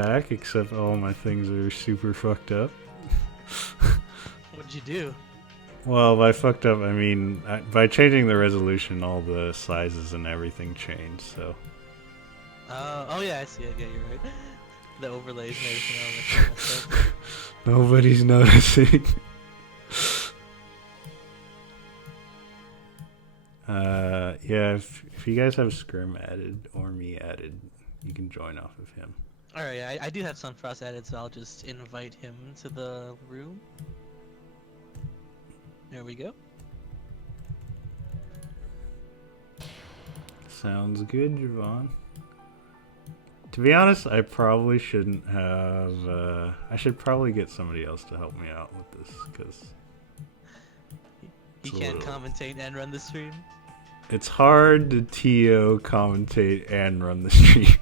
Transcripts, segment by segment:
back, except all my things are super fucked up. What'd you do? Well, by fucked up, I mean by changing the resolution, all the sizes and everything changed. So. Oh yeah, I see it. Yeah, you're right. The overlays and everything on the stuff. Nobody's noticing. Yeah, if you guys have Scrim added or me added, you can join off of him. Alright, I do have Sunfrost added, so I'll just invite him to the room. There we go. Sounds good, Javon. To be honest, I probably shouldn't have. I should probably get somebody else to help me out with this, because he can't commentate and run the stream. It's hard to TO, commentate, and run the stream.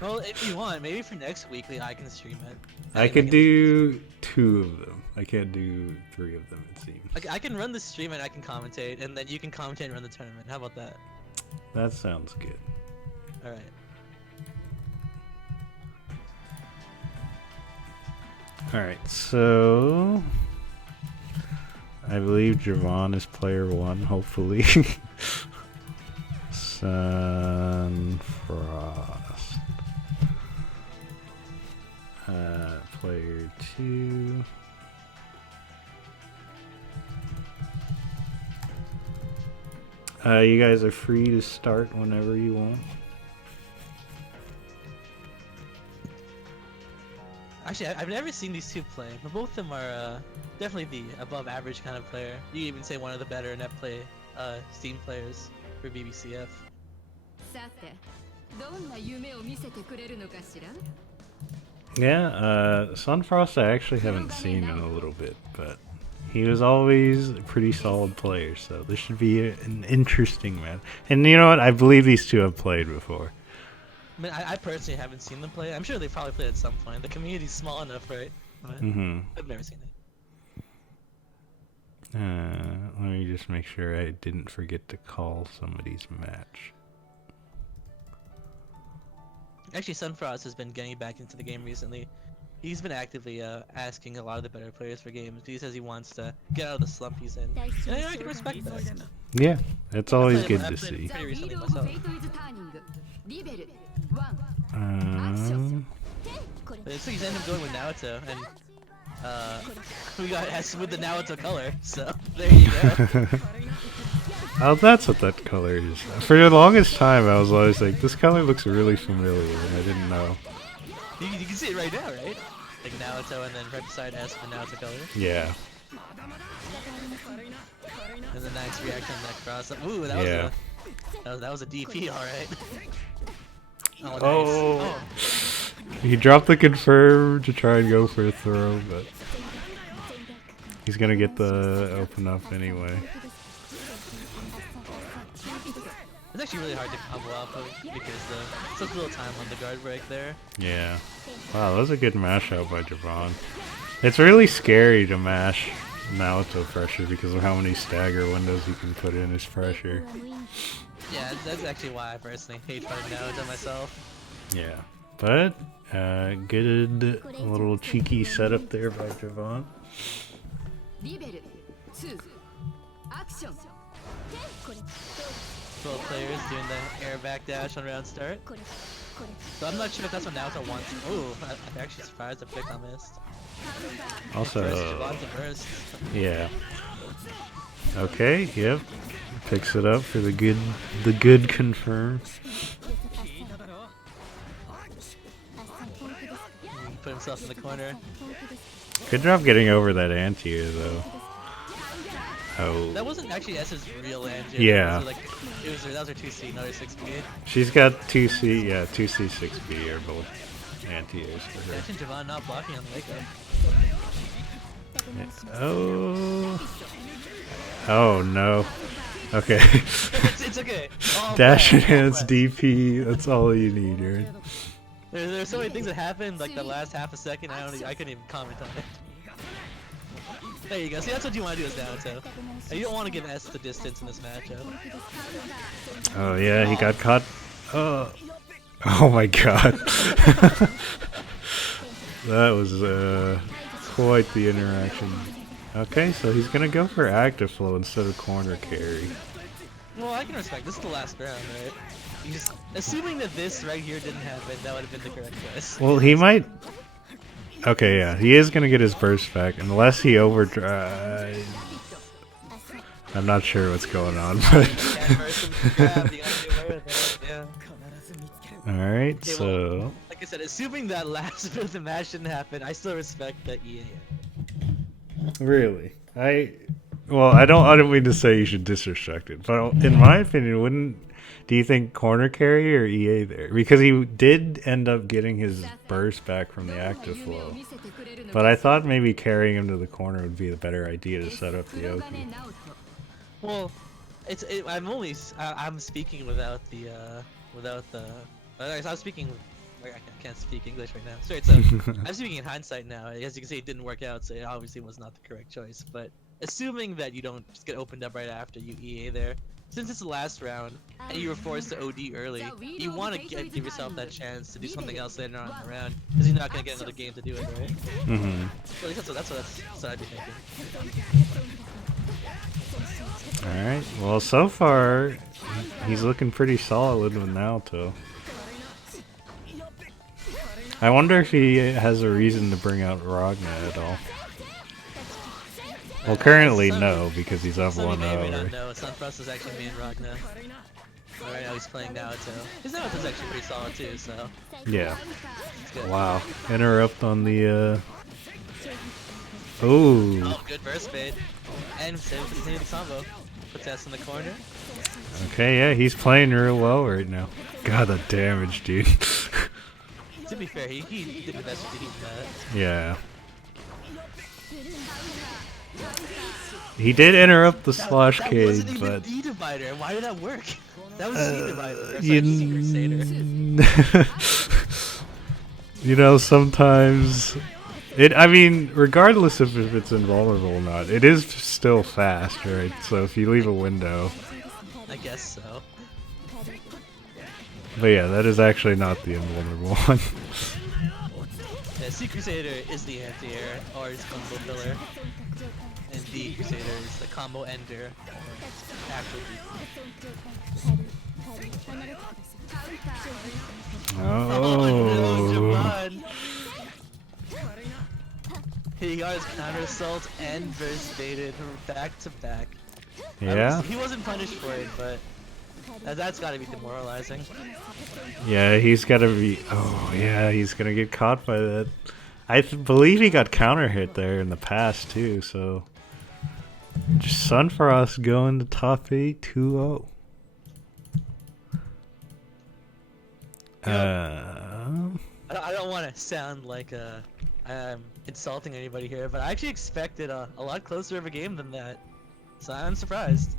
Well, if you want, maybe for next weekly I can stream it. I could do 2 of them. I can't do 3 of them, it seems. I can run the stream and I can commentate, and then you can commentate and run the tournament. How about that? That sounds good. Alright. Alright, so I believe Javon is player 1, hopefully. Sunfrost. Player 2. You guys are free to start whenever you want. Actually, I've never seen these two play, but both of them are definitely the above average kind of player. You even say one of the better net play Steam players for BBCF. Yeah, Sunfrost I actually haven't seen in a little bit, but he was always a pretty solid player, so this should be an interesting match. And you know what? I believe these two have played before. I mean, I personally haven't seen them play. I'm sure they probably played at some point. The community's small enough, right? But I've never seen it. Let me just make sure I didn't forget to call somebody's match. Actually, Sunfrost has been getting back into the game recently. He's been actively asking a lot of the better players for games. He says he wants to get out of the slump he's in. And I can respect that. Yeah, it's always good to see. Pretty recently myself. So he's ended up going with Naoto, and we got S with the Naoto color, so there you go. Oh, that's what that color is. For the longest time, I was always like, this color looks really familiar, and I didn't know. You can see it right now, right? Like Naoto, and then right beside S the Naoto color. Yeah. And the nice reaction on that cross. Ooh, that was a DP, all right. Oh, nice. Oh. He dropped the confirm to try and go for a throw, but he's gonna get the open up anyway. It's actually really hard to combo off of because such little time on the guard break there. Yeah. Wow, that was a good mash out by Javon. It's really scary to mash Naoto pressure because of how many stagger windows you can put in his pressure. Yeah, that's actually why I personally hate fighting Naoto myself. Yeah, but good little cheeky setup there by Javon. Both players doing the air back dash on round start. So I'm not sure if that's what Naoto wants. Ooh, I'm actually surprised the pick on missed. Also, burst. Yeah. Okay, yep. Picks it up for the good confirm. Put himself in the corner. Good job getting over that anti-air though. Oh. That wasn't actually S's real anti-air. Yeah. That was her 2C, not her 6B. She's got 2C, yeah, 2C, 6B are both anti-airs for her. Imagine Javon not blocking on the wake up. Oh. Oh no. Okay. It's okay. Dash enhance DP, that's all you need, right? There's so many things that happened, like the last half a second, I couldn't even comment on it. There you go, see that's what you want to do as Naoto. You don't want to give S the distance in this matchup. Oh yeah, he got caught. Oh my god. That was quite the interaction. Okay, so he's gonna go for active flow instead of corner carry. Well, I can respect. This is the last round, right? You just assuming that this right here didn't happen, that would have been the correct choice. Well, he might. Okay, yeah, he is gonna get his burst back unless he overdrives. I'm not sure what's going on, but. Alright, Okay, so. well, like I said, assuming that last bit of the match didn't happen, I still respect that EA. Really? Well, I don't mean to say you should disrespect it, but in my opinion, do you think corner carry or EA there? Because he did end up getting his burst back from the active flow. But I thought maybe carrying him to the corner would be the better idea to set up the Oki. Well, I'm speaking without the I'm speaking. I can't speak English right now. Sorry, so I'm speaking in hindsight now. As you can see, it didn't work out, so it obviously was not the correct choice. But assuming that you don't just get opened up right after you EA there, since it's the last round and you were forced to OD early, you want to give yourself that chance to do something else later on in the round, because you're not gonna get another game to do it, right? Mm-hmm. So at least that's what I'd be thinking. Alright, well, so far, he's looking pretty solid with Naoto. I wonder if he has a reason to bring out Ragna at all. Well, currently no, because he's up 1-0. Some may not know, Sunfrost is actually main Ragna. Right now he's playing Naoto. His Naoto's actually pretty solid too, so... Yeah. It's good. Wow. Interrupt on the, Ooh. Oh, good burst bait. And save continue the combo. Puts S in the corner. Okay, yeah, he's playing real well right now. God, the damage, dude. To be fair, he did the best with that. Yeah. He did interrupt the slosh that cage, wasn't even but... D-Divider. Why did that work? That was D-Divider. Sorry, Crusader. You know, sometimes... I mean, regardless if it's invulnerable or not, it is still fast, right? So if you leave a window... I guess so. But yeah, that is actually not the invulnerable one. Yeah, C Crusader is the anti-air, or is combo filler. And D Crusader is the combo ender. Actual Oh. Javon. He got his counter assault and burst baited back to back. Yeah? He wasn't punished for it, but that's gotta be demoralizing. Yeah, he's gotta be... Oh, yeah, he's gonna get caught by that. I believe he got counter hit there in the past, too, so... Just Sunfrost going to top 8, 2-0. I don't want to sound like I'm insulting anybody here, but I actually expected a lot closer of a game than that. So I'm surprised.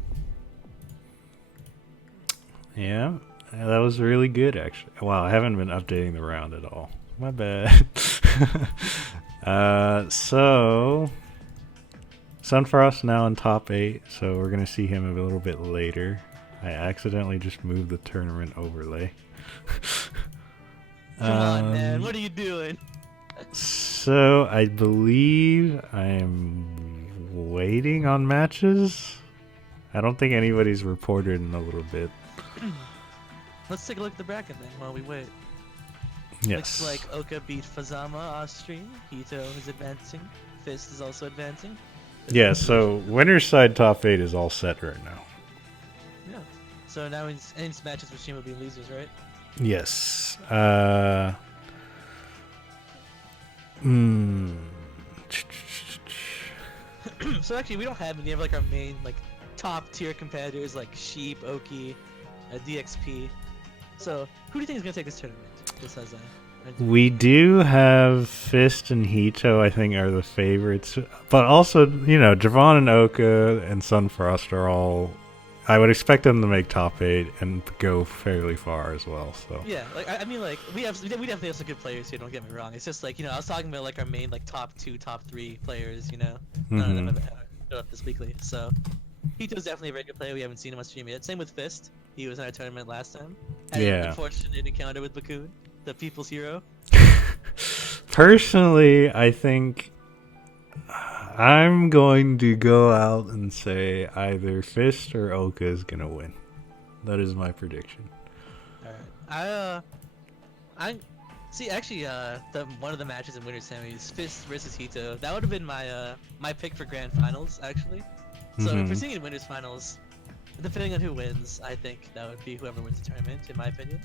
Yeah, that was really good, actually. Wow, I haven't been updating the round at all. My bad. So... Sunfrost now in top 8, so we're going to see him a little bit later. I accidentally just moved the tournament overlay. Come on, man. What are you doing? So, I believe I'm waiting on matches. I don't think anybody's reported in a little bit. Let's take a look at the bracket then while we wait. Yes. Looks like Oka beat Fazama off stream. Hito is advancing. Fist is also advancing. Yeah, so winner's side top 8 is all set right now. Yeah. So now any matches with Shima will be losers, right? Yes. So actually, we don't have any of like our main like top tier competitors like Sheep, Oki, DXP. So who do you think is gonna take this tournament? Just as we do have Fist and Hito, I think, are the favorites. But also, you know, Javon and Oka and Sunfrost are all... I would expect them to make top 8 and go fairly far as well, so... Yeah, like, I mean, like, we definitely have some good players here, don't get me wrong. It's just, like, you know, I was talking about, like, our main, like, top 2, top 3 players, you know? None of them have showed up this weekly, so... Hito's definitely a very good player, we haven't seen him on stream yet. Same with Fist, he was in our tournament last time. Had an unfortunate encounter with Bakun, the people's hero. Personally, I think I'm going to go out and say either Fist or Oka is gonna win. That is my prediction. All right. I see. Actually, the one of the matches in Winter Semis, Fist versus Hito. That would have been my pick for Grand Finals, actually. So if we're seeing in Winners Finals, depending on who wins, I think that would be whoever wins the tournament, in my opinion.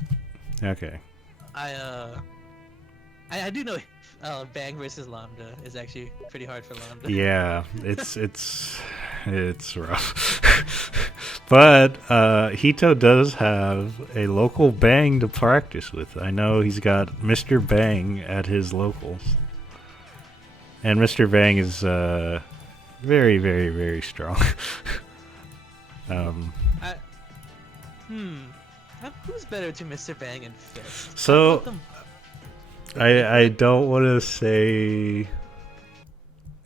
Okay. I do know Bang versus Lambda is actually pretty hard for Lambda. Yeah, it's rough. But Hito does have a local Bang to practice with. I know he's got Mr. Bang at his locals. And Mr. Bang is very, very, very strong. Who's better to Mr. Bang and Fist? So I don't want to say.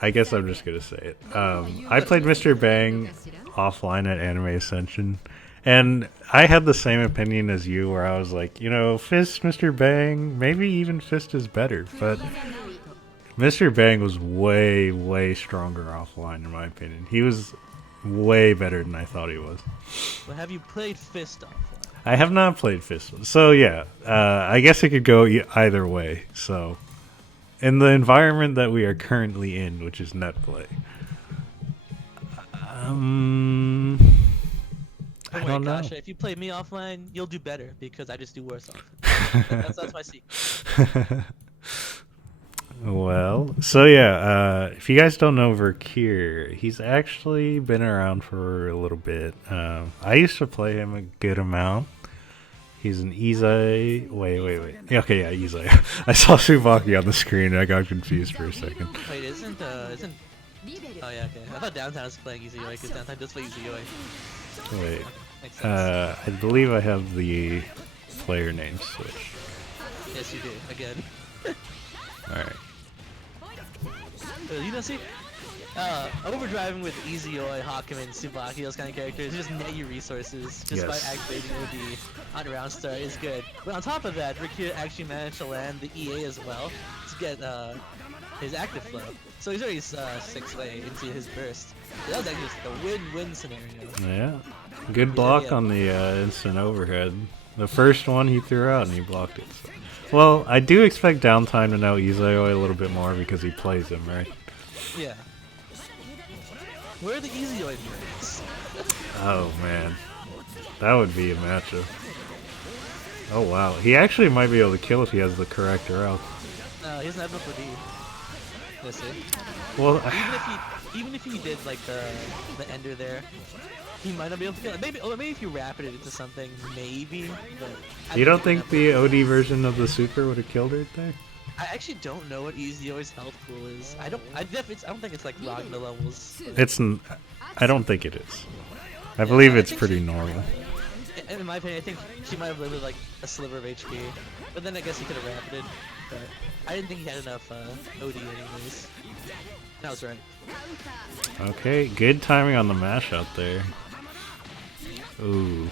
I guess I'm just gonna say it. I played Mr. Bang offline at Anime Ascension, and I had the same opinion as you, where I was like, Fist, Mr. Bang, maybe even Fist is better, but Mr. Bang was way, way stronger offline, in my opinion. He was way better than I thought he was. Well, have you played Fist offline? I have not played Fist, so yeah, I guess it could go either way. So, in the environment that we are currently in, which is net play, I don't know. Kasha, if you play me offline, you'll do better because I just do worse offline. that's my secret. Well, so yeah, if you guys don't know Verkeer, he's actually been around for a little bit. I used to play him a good amount. He's an Izai. Wait. Okay, yeah, Izai. I saw Tsubaki on the screen and I got confused for a second. Wait, isn't oh yeah, okay. I thought Downtown was playing Izuyoi because Downtown does play Izuyoi. Wait, I believe I have the player name switch. Yes, you do. Again. Alright. You know, see, overdriving with Izuyoi, Hakumen, Tsubaki, those kind of characters, just net you resources just by activating OD on round start is good. But on top of that, Rikir actually managed to land the EA as well to get his active flow. So he's already 6-way into his burst. So that was actually just a win-win scenario. Yeah. Good block on the instant overhead. The first one he threw out and he blocked it. So. Well, I do expect Downtime to know Izuyoi a little bit more because he plays him, right? Yeah. Where are the Izuyoi birds? Oh man, that would be a matchup. Oh wow, he actually might be able to kill if he has the correct route. No, he doesn't have enough for D. That's it. Well, even if he did like the ender there, he might not be able to kill it. Maybe if you rapid it into something, maybe. But you don't think the OD version of the super would have killed it there? I actually don't know what Izuyori's health pool is. I don't think it's like Ragna levels. I don't think it is. I believe it's pretty normal. In my opinion, I think she might have lived with like a sliver of HP, but then I guess he could have rapided. But I didn't think he had enough OD anyways. That was right. Okay, good timing on the mash out there. Ooh.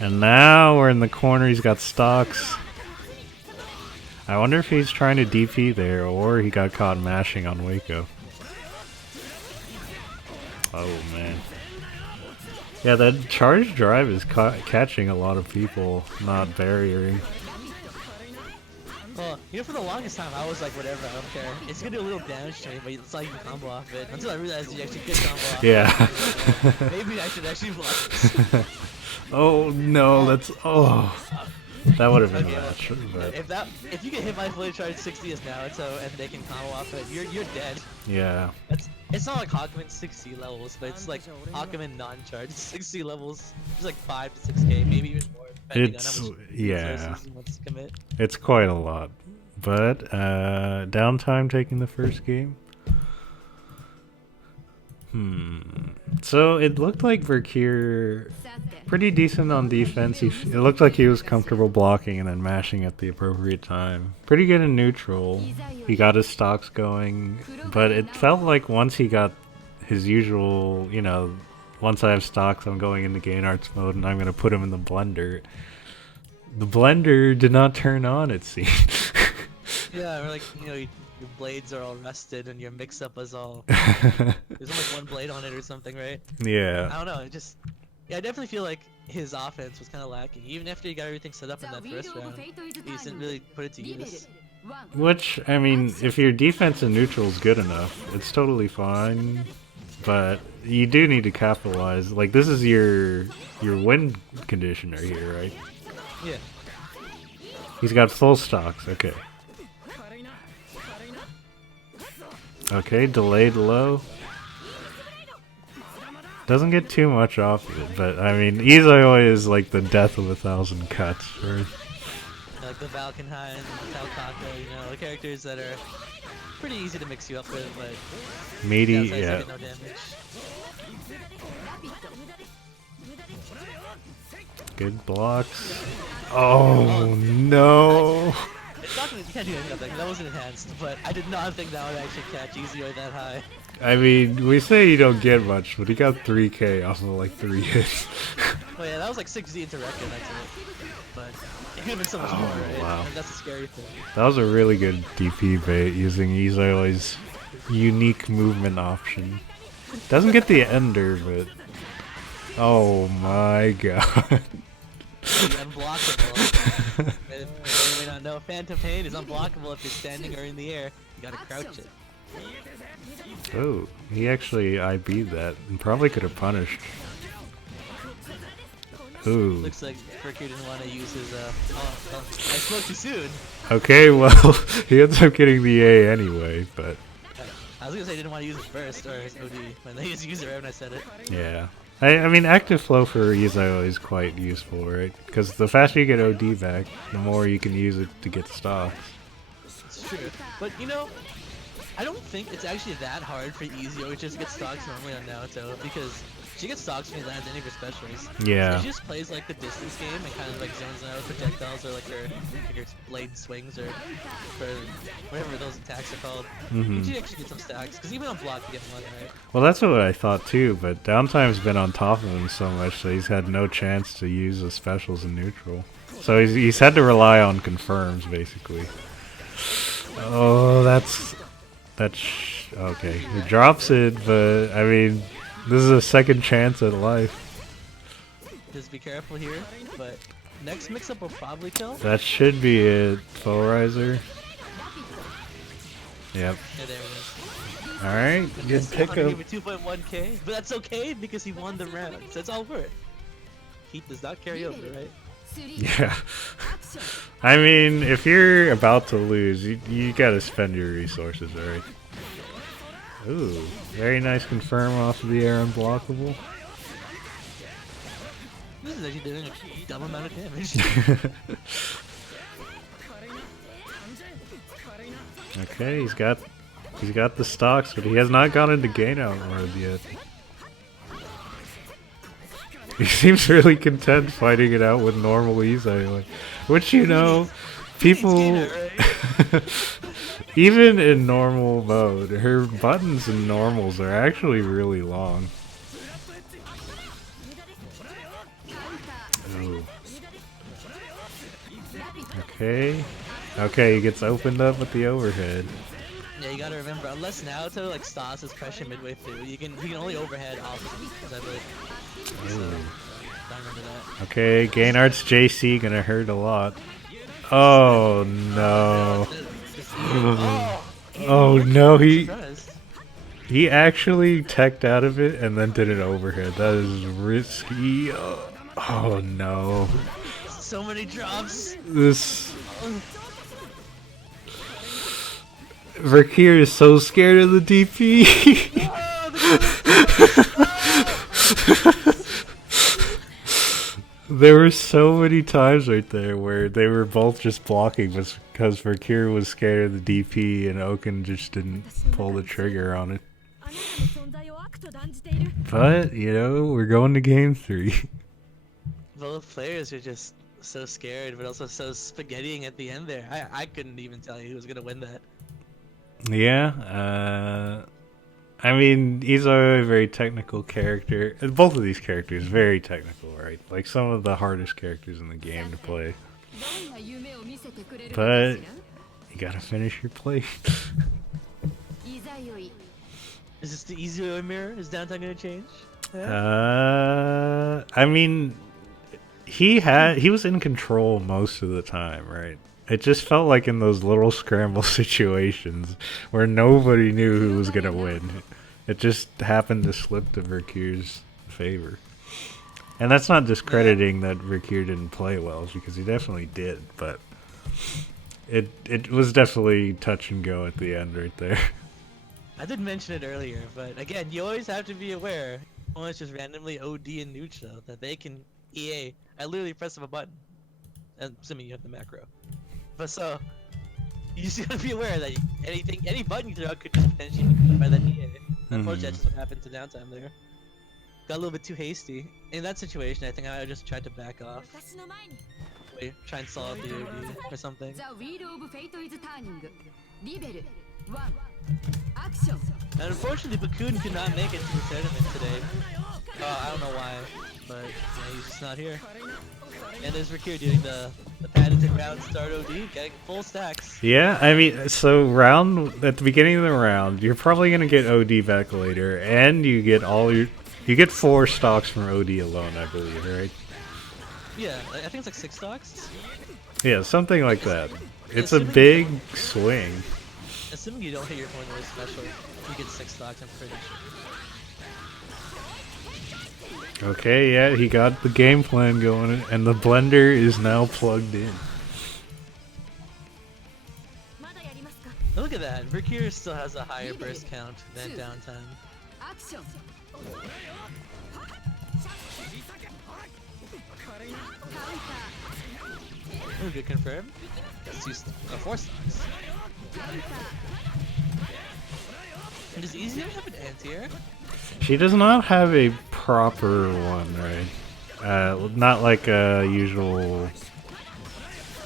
And now we're in the corner. He's got stocks. I wonder if he's trying to DP there or he got caught mashing on Waco. Oh man. Yeah, that charge drive is catching a lot of people, not barriering. Well, for the longest time I was like, whatever, I don't care. It's gonna do a little damage to me, but it's not even combo off it. Until I realized you actually could combo off it. Yeah. Maybe I should actually block this. Oh no, that's that would have been a match. But If you get hit by fully charged 60 as Naruto and they can combo off it, you're dead. Yeah. It's not like Hakumen 60 levels, but it's like Hakumen non-charged 60 levels. It's like 5 to 6k, maybe even more, depending on how much resources he wants to commit. It's quite a lot. But Downtime taking the first game. So it looked like Verkeer pretty decent on defense. It looked like he was comfortable blocking and then mashing at the appropriate time. Pretty good in neutral. He got his stocks going, but it felt like once he got his usual, once I have stocks, I'm going into gain arts mode and I'm going to put him in the blender. The blender did not turn on, it seemed. Yeah, or like, you know, your blades are all rusted and your mix-up is all... There's only one blade on it or something, right? Yeah. I don't know, it just... Yeah, I definitely feel like his offense was kind of lacking. Even after he got everything set up in that first round, he just didn't really put it to use. Which, I mean, if your defense and neutral is good enough, it's totally fine. But you do need to capitalize. Like, this is your win conditioner here, right? Yeah. He's got full stocks. Okay. Okay, delayed low. Doesn't get too much off it, but I mean, Izoi is like the death of 1,000 cuts, right? Like the Valkenheim, Talkaka, you know, the characters that are pretty easy to mix you up with, but Meaty, downside is yeah. you get no damage. Good blocks. Oh no! It's not gonna, you can't do anything about that, 'cause that wasn't enhanced, but I did not think that would actually catch Ezio that high. I mean, we say you don't get much, but he got 3k off of like 3 hits. Oh yeah, that was like 6Z into record, that's it. But it could have been so much more, right? wow. And that's the scary thing. That was a really good DP bait using Izoi's unique movement option. Doesn't get the ender, but oh my god. Unblockable. And you may not know, Phantom Pain is unblockable if you're standing or in the air. You gotta crouch it. Oh, he actually IB'd that and probably could have punished. Ooh. Looks like Mercury didn't want to use his, I spoke too soon. Okay, well, he ends up getting the A anyway, but I was gonna say he didn't want to use it first, or his OD, but they just used it right when I said it. yeah. I mean, active flow for Izio is quite useful, right? Because the faster you get OD back, the more you can use it to get stocks. It's true. But, you know, I don't think it's actually that hard for Ezio to just get stocks normally on Naoto, because she gets stocks when he lands any of her specials. Yeah. So she just plays like the distance game and kind of like zones out projectiles or like her blade swings or for whatever those attacks are called. Mhm. She actually gets some stacks, because even on block you get money, right? Well, that's what I thought too, but Downtime's been on top of him so much that he's had no chance to use the specials in neutral. So he's had to rely on confirms, basically. Oh, that's okay. He drops it, but I mean, this is a second chance at life. Just be careful here, but next mix-up will probably kill. That should be it. Foe Riser. Yep. Yeah, there it is. Alright, good pickup. 2.1k, but that's okay because he won the round, so it's all worth. Heat does not carry over, right? Yeah. I mean, if you're about to lose, you gotta spend your resources, alright? Ooh, very nice confirm off of the air unblockable. This is actually doing a dumb amount of damage. Okay, he's got the stocks, but he has not gone into gain out mode yet. He seems really content fighting it out with normal Izai, like, which, you know, people even in normal mode, her buttons and normals are actually really long. Oh. Okay, he gets opened up with the overhead. Yeah, you gotta remember, unless Naoto like stops his pressure midway through, you can only overhead off of I believe. So, gotta remember that. Okay, Gainart's JC gonna hurt a lot. Oh no. Oh no, he actually teched out of it and then did an overhead. That is risky. Oh no. So many drops. This Verkeer is so scared of the DP. There were so many times right there where they were both just blocking because Verkeer was scared of the DP and Oken just didn't pull the trigger on it. But, you know, we're going to game 3. Both players are just so scared, but also so spaghettiing at the end there. I couldn't even tell you who was gonna win that. Yeah, I mean, he's a very technical character. Both of these characters very technical, right? Like some of the hardest characters in the game to play. But You gotta finish your plate. Is this the easier mirror? Is downtime gonna change? I mean, he was in control most of the time, right? It just felt like in those little scramble situations where nobody knew who was gonna win. It just happened to slip to Vercure's favor. And that's not discrediting that Vercure didn't play well, because he definitely did, but it was definitely touch and go at the end right there. I did mention it earlier, but again, you always have to be aware. When it's just randomly OD and neutral, that they can EA. I literally press of a button, and assuming you have the macro. But so, you just gotta be aware that any button you throw out could just potentially be done by that EA. Unfortunately, that's just what happened to downtime there. Got a little bit too hasty. In that situation, I think I just tried to back off. Wait, try and solve the OD or something. And unfortunately, Bakun could not make it to the tournament today. I don't know why, but yeah, he's just not here. And there's Vercure doing the patented round start OD, getting full stacks. Yeah, I mean, so at the beginning of the round, you're probably gonna get OD back later, and you get 4 stocks from OD alone, I believe, right? Yeah, I think it's like 6 stocks. Yeah, something like that. It's a big swing. Assuming you don't hit your point with special, you get 6 stocks, I'm pretty sure. Okay, yeah, he got the game plan going, and the blender is now plugged in. Look at that, Vercure still has a higher burst count than downtime. Ooh, good confirm. That's 4 stocks. And does Easy have an anti-air? She does not have a proper one, right? Not like a usual,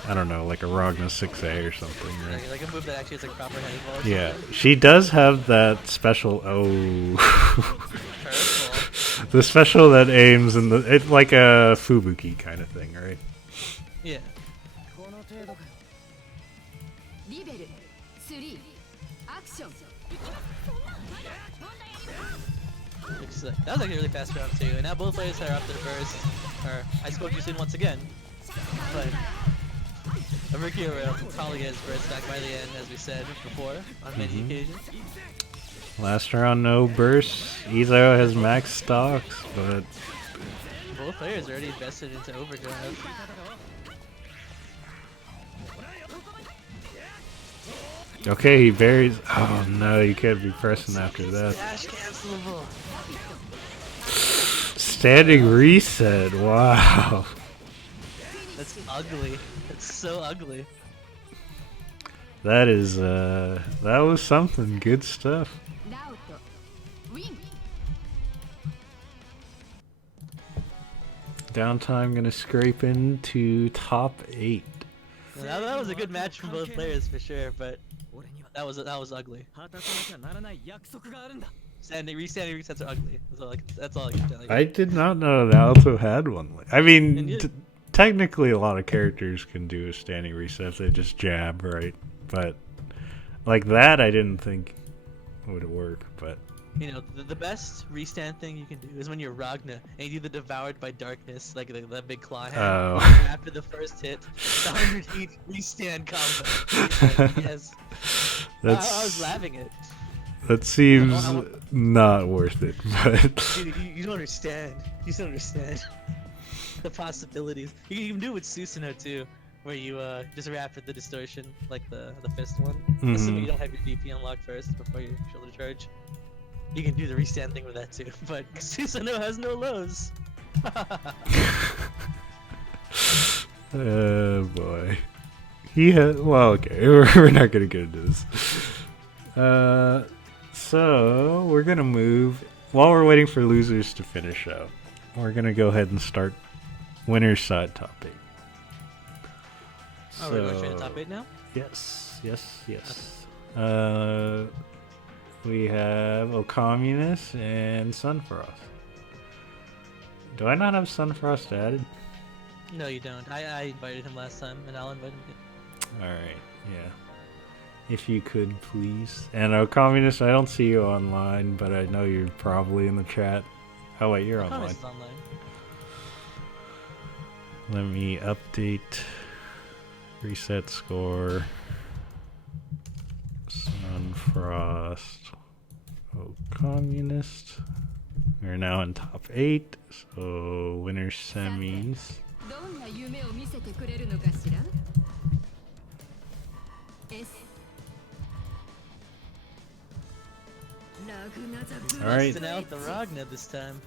I don't know, like a Ragna 6A or something, right? Like a move that actually has like proper heavy ball. Yeah, she does have that special. The special that aims in it's like a Fubuki kind of thing, right? Yeah. That was actually a really fast round too, and now both players are up their burst. I spoke too soon once again, but Vercure will probably get his burst back by the end, as we said before, on many occasions. Last round, no burst. Izo has max stocks, but both players are already invested into overdrive. Okay, he buries. Oh no, you can't be pressing after that. Dash cancelable. Standing reset. Wow. That's ugly. That's so ugly. That is that was something. Good stuff. Downtime gonna scrape into top 8. Well, that was a good match from both players for sure, but that was ugly. Restanding resets are ugly. That's all I can tell you. I did not know Naoto had one. I mean, technically a lot of characters can do a standing reset if they just jab, right? But like that, I didn't think would work. But you know, the best restand thing you can do is when you're Ragna and you do the Devoured by Darkness, like that big claw hand. Oh. After the first hit, the 100 heat restand combo. Yes. I was laughing at. That seems not worth it, but dude, you don't understand. You don't understand the possibilities. You can even do it with Susanoo too, where you just rapid the distortion, like the fist one. Assuming you don't have your DP unlocked first before your shoulder charge. You can do the restand thing with that too, but Susanoo has no lows. Oh boy. Well, okay, we're not gonna get into this. So we're gonna move while we're waiting for losers to finish up. We're gonna go ahead and start winner's side top 8. Oh, we're going straight to top 8 now? Yes. We have Ocommunist and Sunfrost. Do I not have Sunfrost added? No, you don't. I invited him last time, and I'll invite him again. Alright, yeah. If you could, please. And Communist, I don't see you online, but I know you're probably in the chat. Oh wait, you're online. Communist is online. Let me update. Reset score. Sunfrost. Oh, Communist. We're now in top 8, so winner semis. Alright. Busting out the Ragna this time.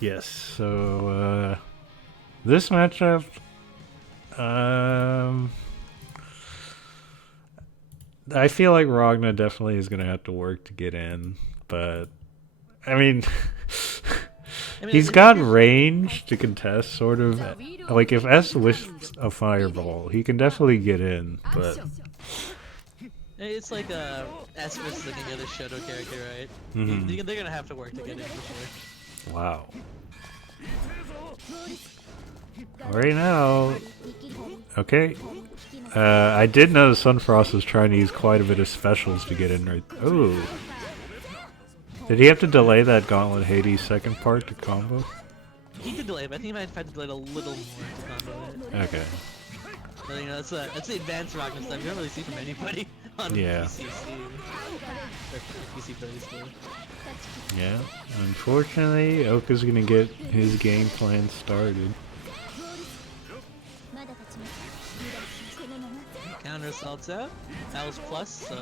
Yes, so this matchup, I feel like Ragna definitely is going to have to work to get in, but I mean, he's got range to contest, sort of. Like, if S lifts a fireball, he can definitely get in, but... It's like S versus like any other Shoto character, right? Mm-hmm. They're gonna have to work to get in for sure. Wow. Right now... Okay. I did notice Sunfrost was trying to use quite a bit of specials to get in right... Ooh. Did he have to delay that Gauntlet Hades second part to combo? He did delay, but I think he might have had to delay it a little more to combo it. Okay. But, you know, that's the advanced Ragna stuff you don't really see from anybody on PC Steam. Or PC Play Steam. Yeah. Unfortunately, Oka's gonna get his game plan started. Counter assault's out. That was plus, so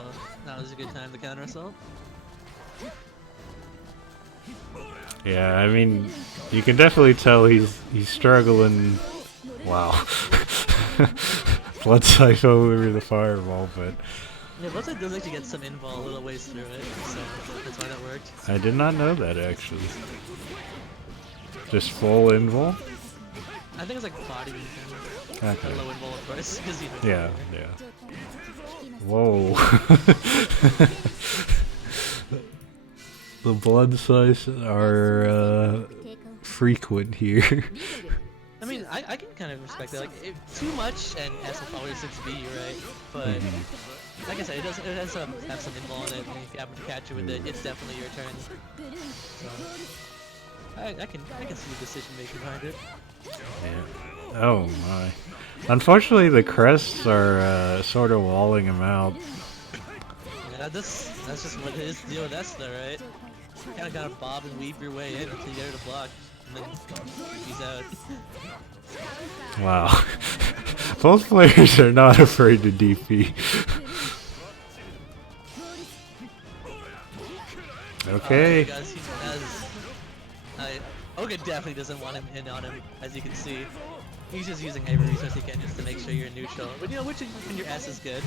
that was a good time to counter assault. Yeah, I mean, you can definitely tell he's struggling. Wow. Blood Cypher over the fireball, but... Yeah, Blood Cypher does actually get some invul a little ways through it, so that's why that worked. I did not know that, actually. Just full invul? I think it's like body defense. Okay. Low invul, of course, because you know. Yeah, yeah. Whoa. The blood size are frequent here. I mean, I can kind of respect that. Like, too much and S will probably 6B, right? But like I said, it has some invul in it, and if you happen to catch it with it, it's definitely your turn. So I can see the decision making behind it. Yeah. Oh my. Unfortunately, the crests are sort of walling him out. Yeah, that's just what it is to deal with S though, right? You kinda gotta bob and weave your way in until you get her to block, and then he's out. Wow. Both players are not afraid to DP. Okay. Oga definitely doesn't want him in on him, as you can see. He's just using every resource he can just to make sure you're neutral. But you know, which when your S is good.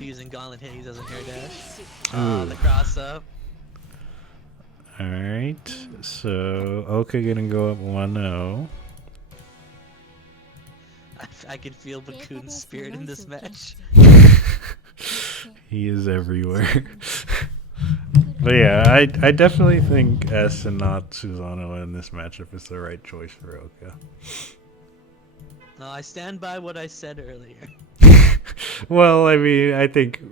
Using Gauntlet Hades as an air dash. The cross up. Alright, so Oka gonna go up 1-0. I can feel Bakun's spirit in this match. He is everywhere. But yeah, I definitely think S and not Susano in this matchup is the right choice for Oka. No, I stand by what I said earlier. Well, I mean, I think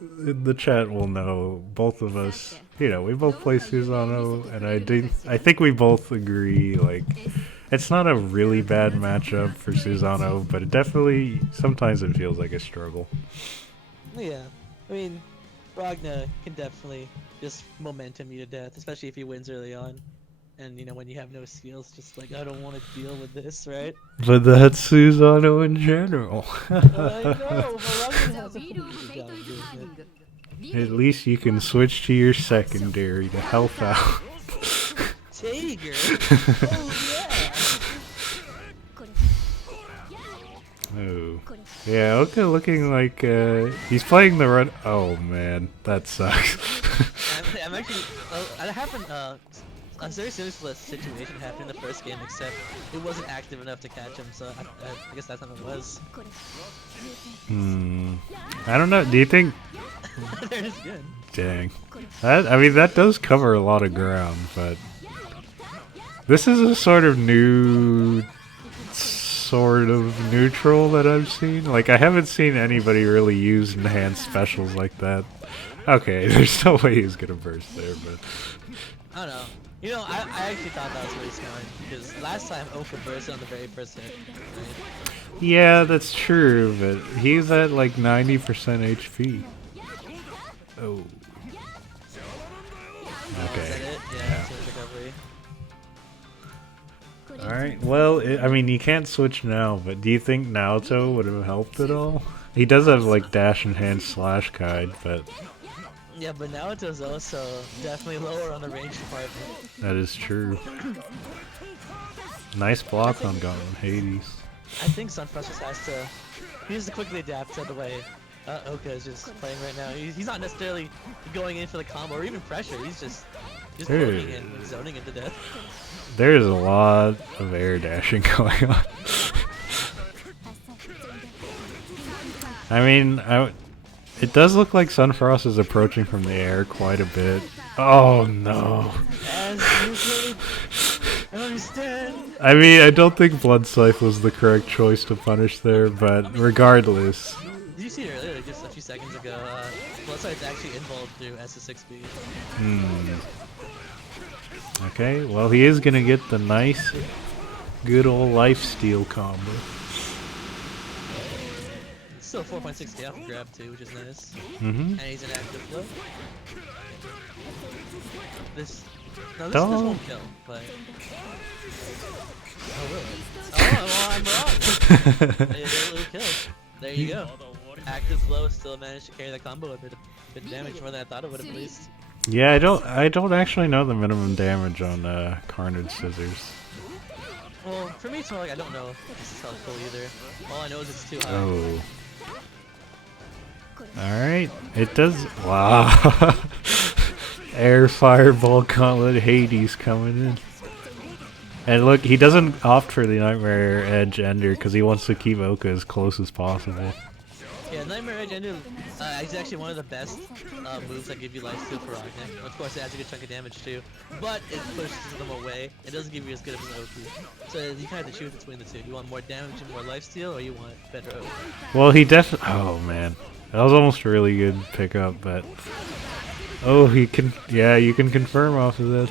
the chat will know both of us. You know, we both play Susano, and I think we both agree. Like, it's not a really bad matchup for Susano, but it definitely sometimes it feels like a struggle. Yeah, I mean, Ragna can definitely just momentum you to death, especially if he wins early on. And you know, when you have no skills, just like, I don't want to deal with this, right? But that's Susano in general. I know, but Ragna has a pretty good job doing it. At least you can switch to your secondary to help out. Tiger? Oh yeah! Oh. Yeah, Oka looking like he's playing the run. Oh man, that sucks. I'm actually. I happened. A very similar situation happened in the first game, except it wasn't active enough to catch him, so I guess that's how it was. I don't know. Do you think? That is good. Dang. I mean, that does cover a lot of ground, but This is a sort of new sort of neutral that I've seen. Like, I haven't seen anybody really use enhanced specials like that. Okay, there's no way he's gonna burst there, but... I don't know. You know, I actually thought that was really smart because last time Oka burst on the very first hit. Right? Yeah, that's true, but he's at like 90% HP. Oh. Okay. Is that it? Yeah. That's recovery. Alright, well, I mean, you can't switch now, but do you think Naoto would have helped at all? He does have like dash enhanced slash guide, but... Yeah, but Naoto's also definitely lower on the range department. That is true. Nice block on Gauntlet Hades. I think Sunfrost just has to... He has to quickly adapt to the way Oka is just playing right now. He's not necessarily going in for the combo or even pressure. He's just poking and zoning into death. There's a lot of air dashing going on. I mean, it does look like Sunfrost is approaching from the air quite a bit. Oh no. As usual, I don't understand. I mean, I don't think Blood Scythe was the correct choice to punish there, but regardless. Did you see it earlier, like just a few seconds ago? Bloodside's actually involved through SS6B. Okay, well he is gonna get the nice, good old lifesteal combo. Still 4.6k off of grab too, which is nice. And he's in active flow. This won't kill, but... Oh really? Oh, well I'm wrong! It'll kill. There you go. Active flow still managed to carry that combo a bit of damage more than I thought it would have at least. Yeah, I don't actually know the minimum damage on Carnage Scissors. Well, for me it's more like I don't know if this is helpful either. All I know is it's too high. Oh. Alright, it does. Wow. Air Fireball Gauntlet Hades coming in. And look, he doesn't opt for the Nightmare Edge Ender because he wants to keep Oka as close as possible. Yeah, Nightmare Edge Ender is actually one of the best moves that give you lifesteal for Ragnar. Of course, it adds a good chunk of damage too, but it pushes them away. It doesn't give you as good of an OP. So you kind of have to choose between the two. You want more damage and more lifesteal, or you want better OP? Well, he definitely... Oh, man. That was almost a really good pickup, but... Oh, he can... Yeah, you can confirm off of this.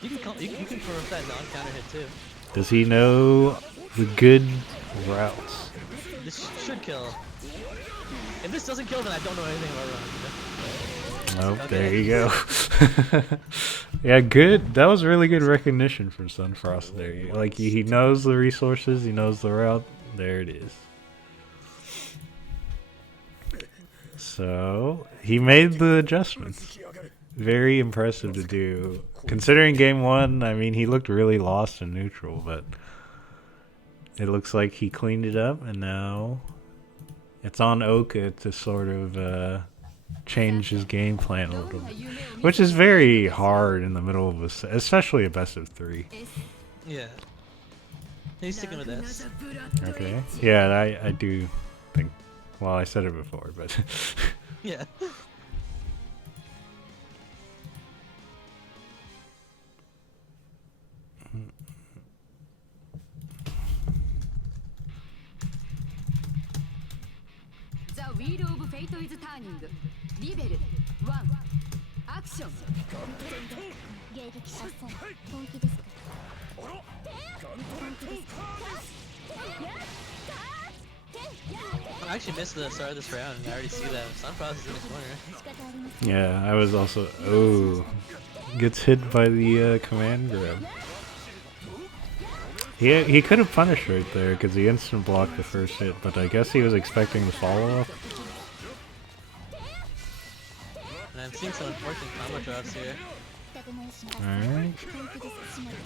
You can confirm that non-counter hit too. Does he know the good routes? This should kill. If this doesn't kill, then I don't know anything about Ron. Oh, there you go. Yeah, good. That was really good recognition from Sunfrost there. Like, he knows the resources, he knows the route. There it is. So, he made the adjustments. Very impressive to do. Considering game one, I mean, he looked really lost in neutral, but it looks like he cleaned it up, and now it's on Oka to sort of change his game plan a little bit, which is very hard in the middle of especially a best of 3. Yeah. He's sticking with this. Okay. Yeah, I do think. Well, I said it before, but yeah. The wheel of fate is turning. Level 1. Action. I actually missed the start of this round, and I already see that Sunfrost is in the corner. yeah, I was also. Oh, gets hit by the command grab. He could have punished right there because he instant blocked the first hit, but I guess he was expecting the follow up. And I'm seeing some unfortunate combo drops here. Alright.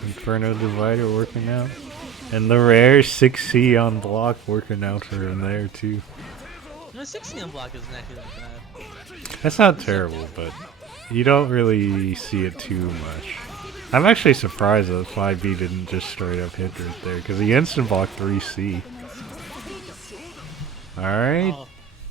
Inferno Divider working out. And the rare 6C on block working out for him there too. No, 6C on block isn't actually that bad. That's not terrible, but you don't really see it too much. I'm actually surprised that 5B didn't just straight up hit right there, because he instant blocked 3C. Alright. Oh,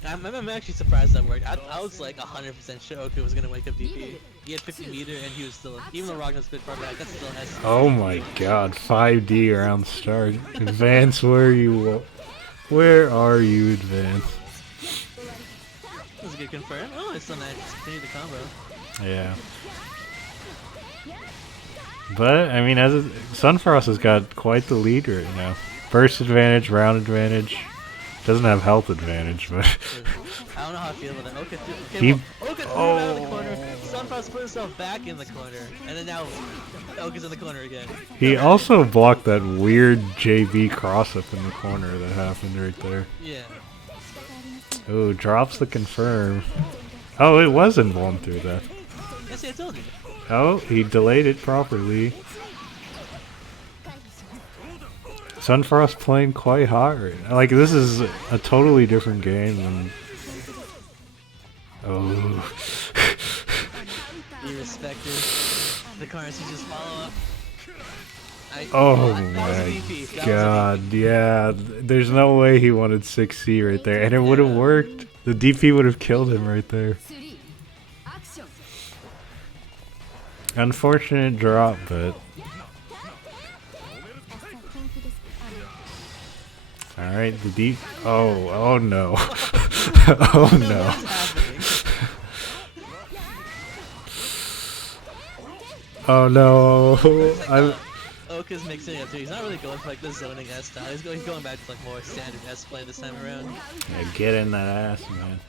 I'm actually surprised that worked. I was like 100% sure Oka was gonna wake up DP. He had 50 meter and he was still, even though Ragnar's good far back, that still has. Oh my god, 5D around start. Advance, where are you, Advance? That was a good confirm. Oh, it's still nice. Continue the combo. Yeah. But, I mean, Sunfrost has got quite the lead right now. Burst advantage, round advantage. Doesn't have health advantage, but... I don't know how I feel about that. Oka threw him out of the corner. Sunfrost put himself back in the corner. And then now Oka's in the corner again. He also blocked that weird JB cross-up in the corner that happened right there. Yeah. Oh, drops the confirm. Oh, it was invuln through that. Yes, I told you. Oh, he delayed it properly. Sunfrost playing quite hot right now. Like, this is a totally different game than... Oh. Irrespective. The currency just follow up. Oh my god, yeah. There's no way he wanted 6C right there. And it would have worked. The DP would have killed him right there. Unfortunate drop, but... Alright, the deep... Oh no. Oh no. Oh no. Oka's mixing it up too. He's not really going for like the zoning S style. He's going back to like more standard S play this time around. Yeah, get in that ass, man.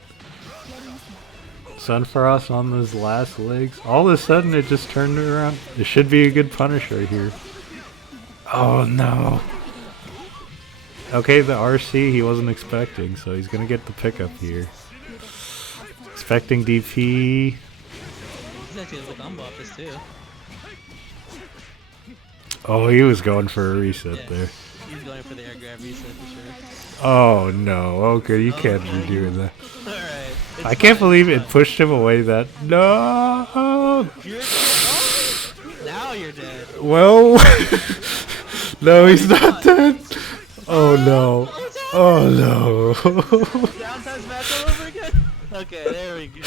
Sunfrost on those last legs. All of a sudden it just turned around. It should be a good punish right here. Oh no. Okay, the RC he wasn't expecting, so he's gonna get the pickup here. Expecting DP. He's actually able to combo off this too. Oh, he was going for a reset there. He's going for the air grab reset for sure. Oh no, okay, you can't be doing that. Alright. I can't believe it pushed him away that... No! Now you're dead. Well... No, he's not dead! Oh no. Oh no. Downtime's match all over again? Okay, there we go.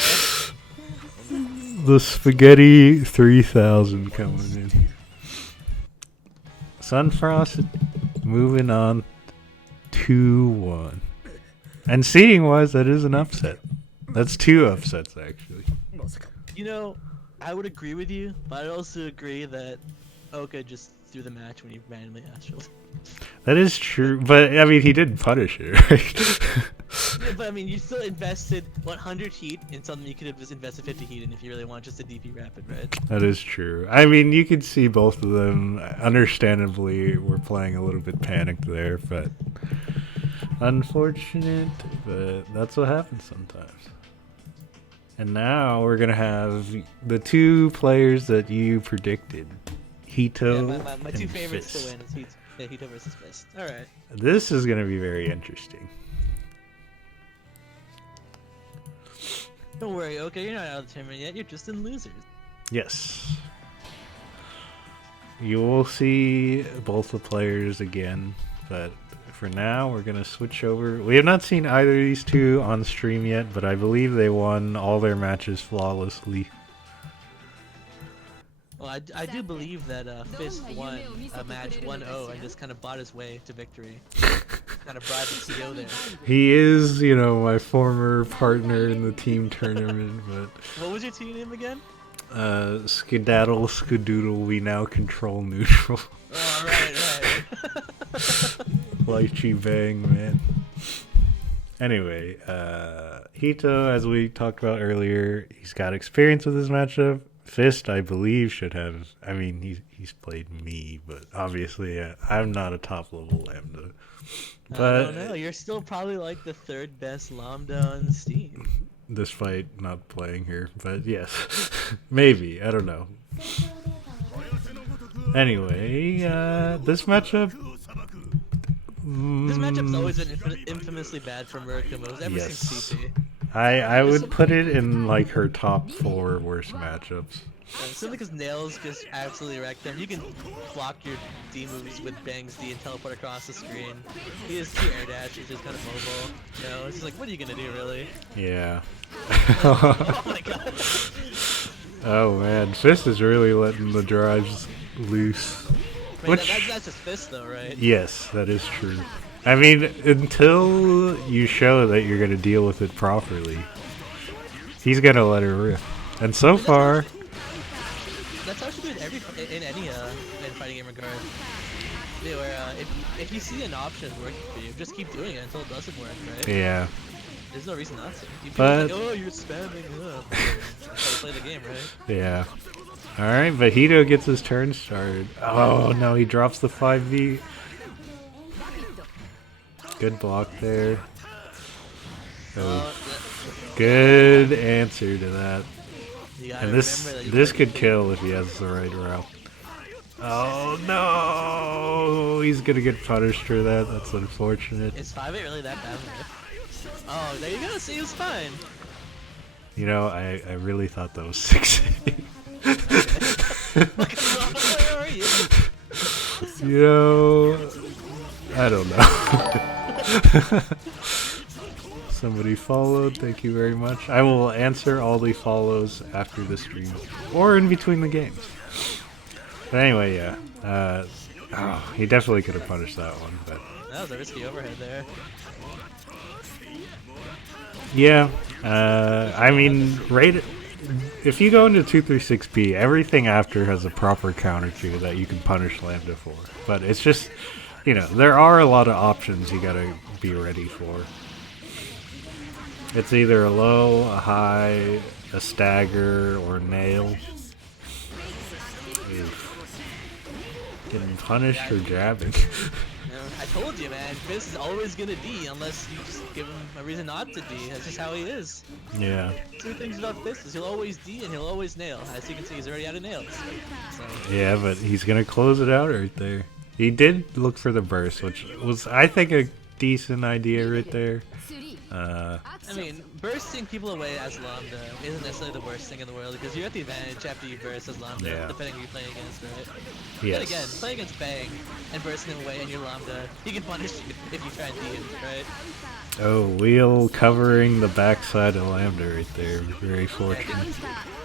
The Spaghetti 3000 coming in. Sunfrost moving on 2-1. And seeding wise, that is an upset. That's 2 upsets actually. You know, I would agree with you, but I also agree that Oka just threw the match when he randomly astraled. That is true, but I mean, he did punish it, right? Yeah, but I mean, you still invested 100 heat in something you could have just invested 50 heat in if you really want just a DP rapid, right? That is true. I mean, you could see both of them. Understandably, we're playing a little bit panicked there, but unfortunate, but that's what happens sometimes. And now we're gonna have the 2 players that you predicted, Hito my and two favorites Fist. to win is Hito versus Fist. Alright. This is gonna be very interesting. Don't worry, okay, you're not out of the tournament yet, you're just in losers. Yes. You will see both the players again, but for now we're gonna switch over. We have not seen either of these 2 on stream yet, but I believe they won all their matches flawlessly. Well, I do believe that Fist won a match 1-0 and just kind of bought his way to victory. Kind of bribed the TO there. He is, you know, my former partner in the team tournament, but... What was your team name again? Skedaddle, Skadoodle, we now control neutral. Oh, right. Lychee bang, man. Anyway, Hito, as we talked about earlier, he's got experience with this matchup. Fist, I believe, should have... I mean, he's played me, but obviously I'm not a top-level Lambda. But I don't know, you're still probably like the 3rd best Lambda on Steam. Despite not playing here, but yes. Maybe, I don't know. Anyway, this matchup... This matchup's always been infamously bad for Murakumo ever since CP. I would put it in like her top 4 worst matchups. Simply because Nails just absolutely wrecked him. You can block your D moves with Bang's D and teleport across the screen. He has 2 air dash, he's just kind of mobile. You know, it's just like, what are you gonna do, really? Yeah. Oh my god. Oh man, Fist is really letting the drives loose. I mean, Which, that's just Fist though, right? yes, that is true. I mean, until you show that you're gonna deal with it properly, he's gonna let her rip. And so far, That's how it should be with in any in fighting game regard. Yeah, where if you see an option working for you, just keep doing it until it doesn't work, right? yeah. There's no reason not to. You But- like, oh, you're spamming. That's how you play the game, right? Yeah. Alright, Vahito gets his turn started. Oh no, he drops the 5v. Good block there. Oh, good answer to that. You gotta And this remember that you this play could kill if he has the right route. Oh no! He's gonna get punished for that. That's unfortunate. Is 5-8 really that bad? Oh, there you go. See, it was fine. You know, I really thought that was 6-8. Where are you? You know, I don't know. Somebody followed, thank you very much. I will answer all the follows after the stream, or in between the games. But anyway, yeah. Oh, he definitely could have punished that one, but That was a risky overhead there. yeah. I mean, if you go into 236p, everything after has a proper counter to that you can punish Lambda for. But it's just, you know, there are a lot of options you gotta be ready for. It's either a low, a high, a stagger, or nail. Oof. Getting punished or jabbing. I told you, man. Fist is always gonna D unless you just give him a reason not to D. That's just how he is. Yeah. 2 things about Fist is he'll always D and he'll always nail. As you can see, he's already out of nails. So, Yeah, but he's gonna close it out right there. He did look for the burst, which was, I think, a decent idea right there. I mean, bursting people away as Lambda isn't necessarily the worst thing in the world because you're at the advantage after you burst as Lambda, Yeah. depending who you're playing against, right? Yes. But again, playing against Bang and bursting him away and you're Lambda, he can punish you if you try and D him, right? Oh, wheel covering the backside of Lambda right there. Very fortunate.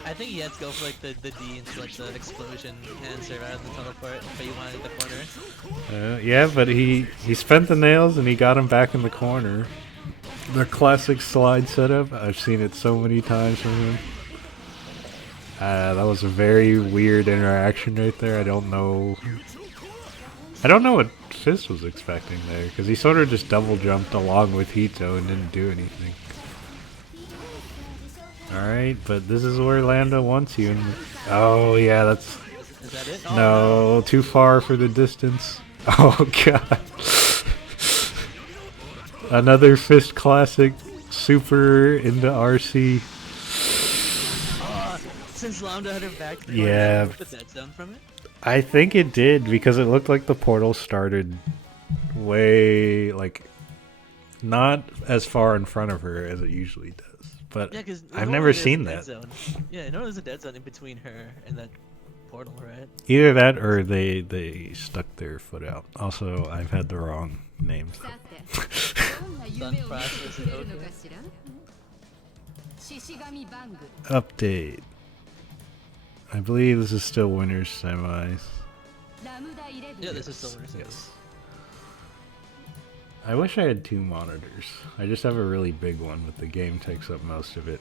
I think he had to go for like the D into like the explosion answer rather than teleport, but you wanted the corner. Yeah, but he spent the nails and he got him back in the corner. The classic slide setup. I've seen it so many times from him. That was a very weird interaction right there. I don't know what Fist was expecting there, because he sort of just double jumped along with Hito and didn't do anything. Alright, but this is where Lambda wants you. Oh yeah, that's... Is that it? Oh, No, too far for the distance. Oh god. Another Fist classic, super into RC. Since Lambda had him back to the Yeah. corner, put that down from it. I think it did, because it looked like the portal started way, like, not as far in front of her as it usually does. But Yeah, because I've never seen that. Yeah, no, there's a dead zone in between her and that portal, right? Either that or they stuck their foot out. Also, I've had the wrong names. さてどんな夢を見せてくれるのかしら獅子神バング Update. I believe this is still winners semis. ラムダ11 Yeah, this is still worse. Yes. I wish I had 2 monitors. I just have a really big one, but the game takes up most of it.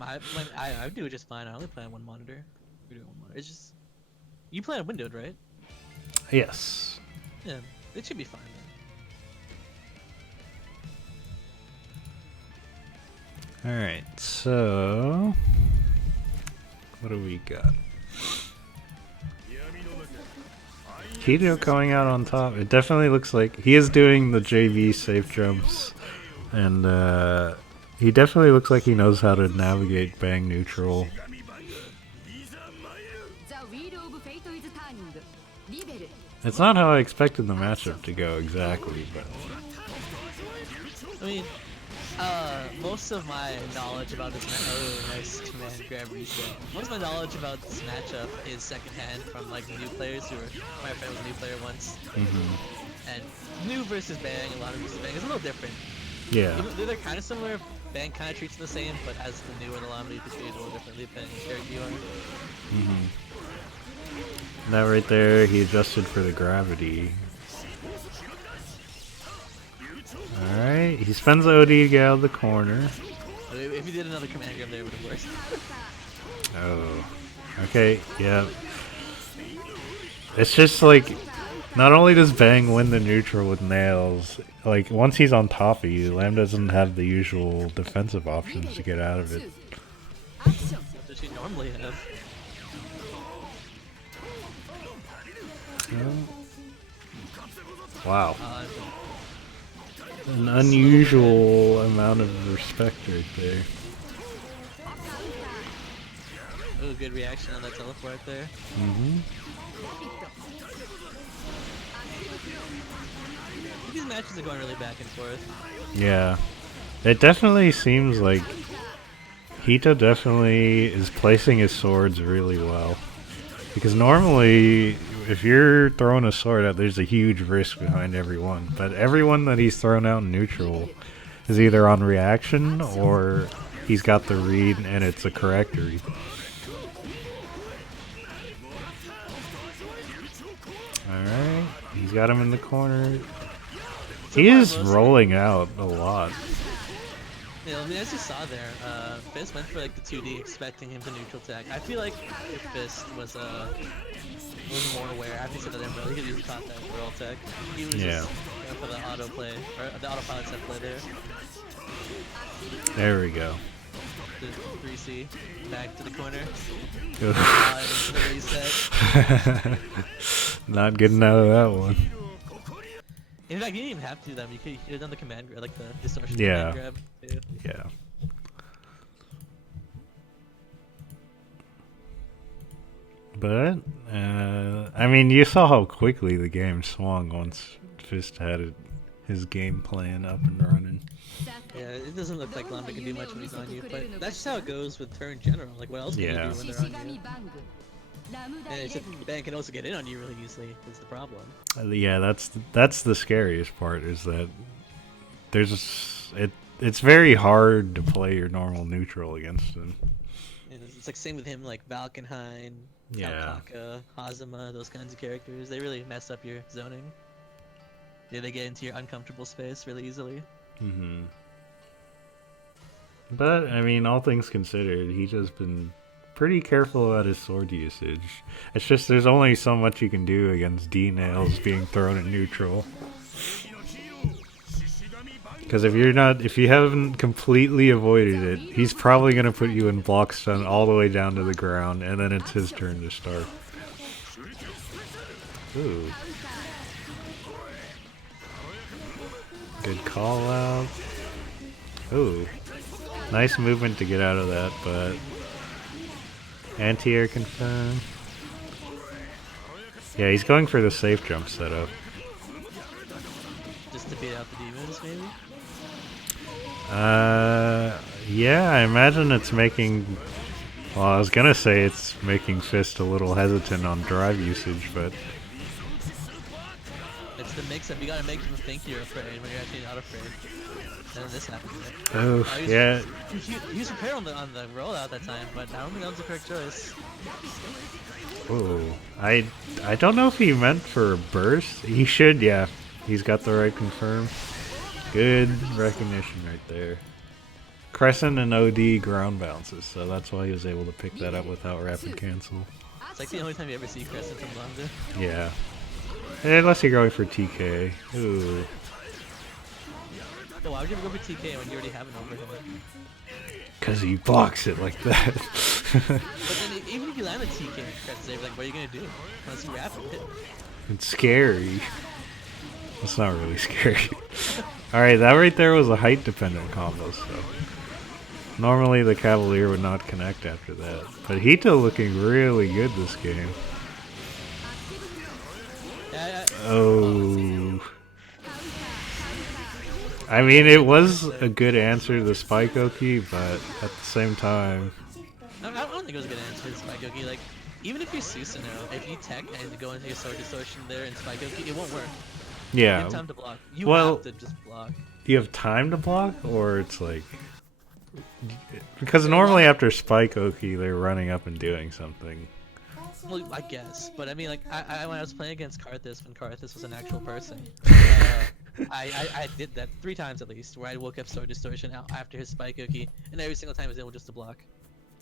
I do it just fine. I only play on 1 monitor. We do 1 monitor. It's just you play on windowed, right? Yes. Yeah, it should be fine. Then. Alright, so... What do we got? Hito coming out on top. It definitely looks like he is doing the JV safe jumps. And he definitely looks like he knows how to navigate Bang neutral. ザ・ウィール・オブ・フェイト・イズ・ターニングリベル It's not how I expected the matchup to go exactly, but... I mean, Most of my knowledge about this nice command grab reset. Most of my knowledge about this matchup is secondhand from like new players who were. My friend was a new player once, and new versus Bang, a lot of versus Bang is a little different. Yeah. Even, they're kind of similar. Bang kind of treats them the same, but as the new and the Lamb, you can treat it a little differently depending on the character you are. That right there, he adjusted for the gravity. Alright, he spends the OD to get out of the corner. If he did another command grab there, it would have worked. Oh. Okay, yeah. It's just like, not only does Bang win the neutral with nails, like once he's on top of you, Lamb doesn't have the usual defensive options to get out of it. Action. What does she normally have? Wow. An unusual amount of respect right there. Oh, good reaction on that teleport there. These matches are going really back and forth. Yeah. It definitely seems like Hito definitely is placing his swords really well. Because normally, if you're throwing a sword out, there's a huge risk behind everyone. But everyone that he's thrown out in neutral is either on reaction or he's got the read and it's a correct read. Alright, he's got him in the corner. He is rolling out a lot. Yeah, I mean, as you saw there, Fist went for like the 2D, expecting him to neutral tech. I feel like if Fist was more aware, after he said that he could use top tech for all tech. He was just going for the auto play, or the autopilot set play there. There we go. The 3C, back to the corner. Not getting out of that one. In fact, you didn't even have to do that. You could have done the command grab, like the distortion Yeah. command grab. Too. Yeah. But, I mean, you saw how quickly the game swung once Fist had his game plan up and running. Yeah, it doesn't look like Lambda can do much when he's on you, but that's just how it goes with her in general. Like, what else can you do when they're on you? And it's just, Bang can also get in on you really easily, is the problem. Yeah, that's the scariest part, is that it's very hard to play your normal neutral against him. And it's like same with him, like Valkenhayn, Yeah. Alpaca, Hazama, those kinds of characters. They really mess up your zoning. Yeah, they get into your uncomfortable space really easily. But, I mean, all things considered, he's just been pretty careful about his sword usage. It's just there's only so much you can do against D-nails being thrown at neutral. Because if you haven't completely avoided it, he's probably going to put you in block stun all the way down to the ground, and then it's his turn to start. Ooh. Good call out. Ooh. Nice movement to get out of that, but anti-air confirm. Yeah, he's going for the safe jump setup. Just to beat out the demons, maybe? Yeah, I imagine it's making... Well, I was gonna say it's making Fist a little hesitant on drive usage, but... It's the mix-up. You gotta make them think you're afraid when you're actually not afraid. And then this happens. Right? Oh, yeah. He was prepared on the rollout that time, but I don't think that was the correct choice. Oh, I don't know if he meant for a burst. He should, yeah. He's got the right confirm. Good recognition right there. Crescent and OD ground bounces, so that's why he was able to pick that up without rapid cancel. It's like the only time you ever see Crescent from Lambda. Yeah. Unless you're going for TK. Ooh. So why would you ever go for TK when you already have an overhead? Because he blocks it like that. But then even if you land a TK in Crescent, like, what are you gonna do? Unless you rapid it. It's scary. It's not really scary. Alright, that right there was a height dependent combo, so normally the Cavalier would not connect after that. But Hito looking really good this game. Yeah, Oh. I mean, it was a good answer to the Spike Oki, but at the same time, I don't think it was a good answer to Spike Oki. Like, even if you Susanoo, if you tech and go into your sword distortion there in Spike Oki, it won't work. You yeah. have time to block. You Well, have to just block. you have time to block, or it's like because normally after Spike Oki, they're running up and doing something. Well, I guess, but I mean, like, when I was playing against Karthus, when Karthus was an actual person, I did that 3 times at least, where I woke up sword distortion out after his Spike Oki, and every single time I was able just to block.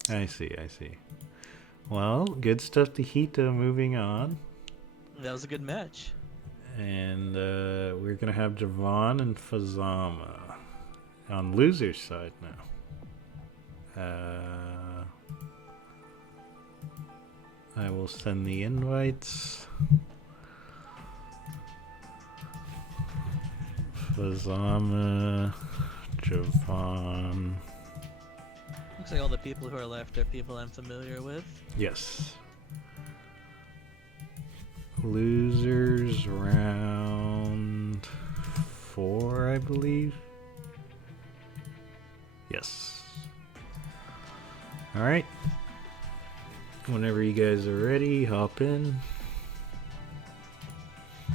I see. Well, good stuff to Hito. Moving on. That was a good match. And we're going to have Javon and Fazama on loser's side now. I will send the invites. Fazama, Javon. Looks like all the people who are left are people I'm familiar with. Yes. Losers round 4, I believe. Yes. Alright. Whenever you guys are ready, hop in.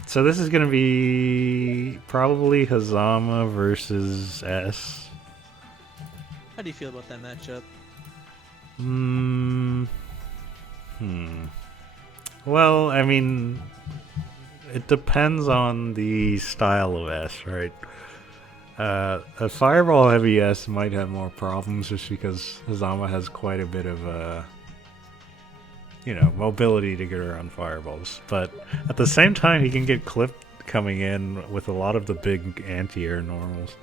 So this is going to be probably Hazama versus S. How do you feel about that matchup? Well, I mean, it depends on the style of S, right? A Fireball heavy S might have more problems just because Hazama has quite a bit of mobility to get around Fireballs. But at the same time, he can get clipped coming in with a lot of the big anti-air normals.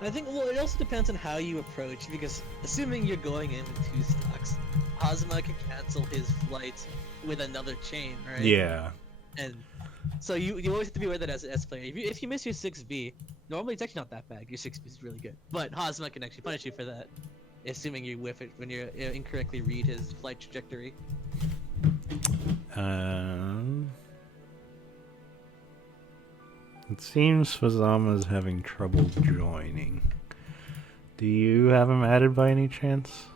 I think, well, it also depends on how you approach, because assuming you're going in with 2 stocks, Hazama can cancel his flight with another chain, right? Yeah. And so you always have to be aware that as an S player, if you miss your 6B, normally it's actually not that bad. Your 6B is really good, but Hazama can actually punish you for that, assuming you whiff it when you incorrectly read his flight trajectory. It seems Fazama's having trouble joining. Do you have him added by any chance?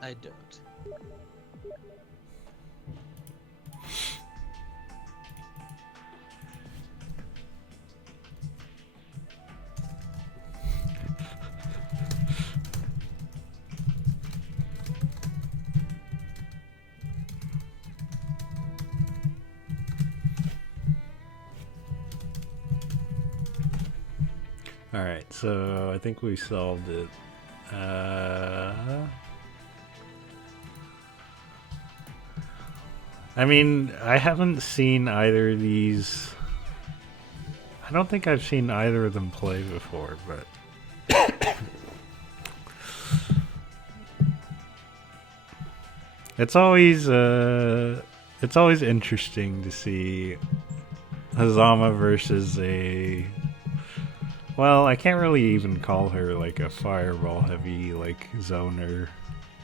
I don't. Alright, so I think we solved it. I mean, I haven't seen either of these. I don't think I've seen either of them play before, but it's always interesting to see Hazama versus a. Well, I can't really even call her like a Fireball heavy like zoner,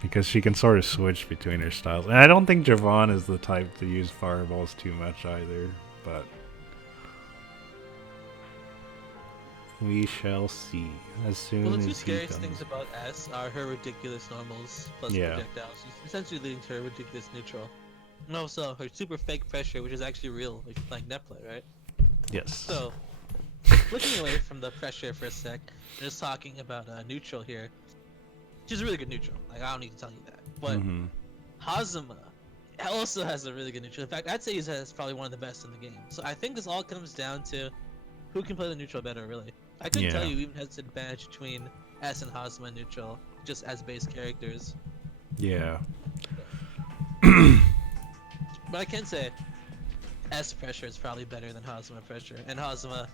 because she can sort of switch between her styles. And I don't think Javon is the type to use Fireballs too much either, but we shall see as soon Well, the as two he scariest comes. things about S are her ridiculous normals plus projectiles, essentially leading to her ridiculous neutral. And also her super fake pressure, which is actually real, like playing net play, right? Yes. So, looking away from the pressure for a sec, and just talking about neutral here. She's a really good neutral. Like, I don't need to tell you that. But Hazama also has a really good neutral. In fact, I'd say he's probably one of the best in the game. So I think this all comes down to who can play the neutral better, really. I couldn't tell you who even has an advantage between S and Hazama neutral, just as base characters. Yeah. But I can say S pressure is probably better than Hazama pressure, and Hazama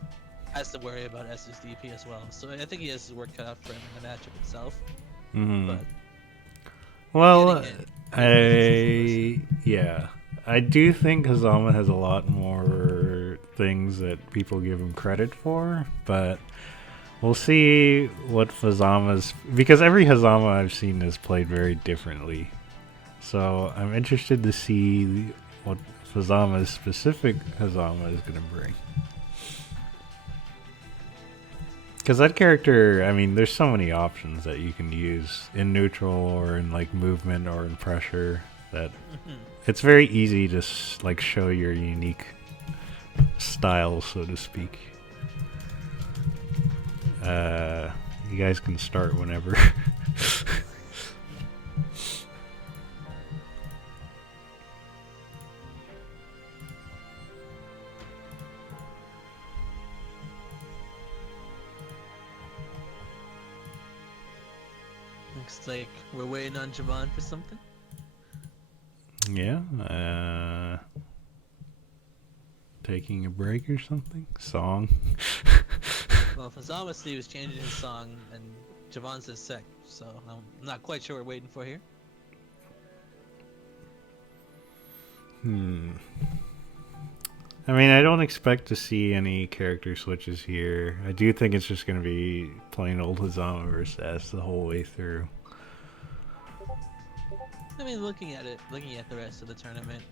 has to worry about S's DP as well. So I think he has his work cut out for him in the matchup itself. But well, I do think Hazama has a lot more things that people give him credit for, but we'll see what Fazama's, because every Hazama I've seen is played very differently. So I'm interested to see what Fazama's specific Hazama is going to bring. Because that character, I mean, there's so many options that you can use in neutral or in like movement or in pressure that it's very easy to like show your unique style, so to speak. You guys can start whenever. Looks like we're waiting on Javon for something. Yeah. Taking a break or something? Song? Well, Fazamasi was changing his song, and Javon says sec, so I'm not quite sure what we're waiting for here. I mean, I don't expect to see any character switches here. I do think it's just going to be plain old Hazama versus S the whole way through. I mean, looking at the rest of the tournament,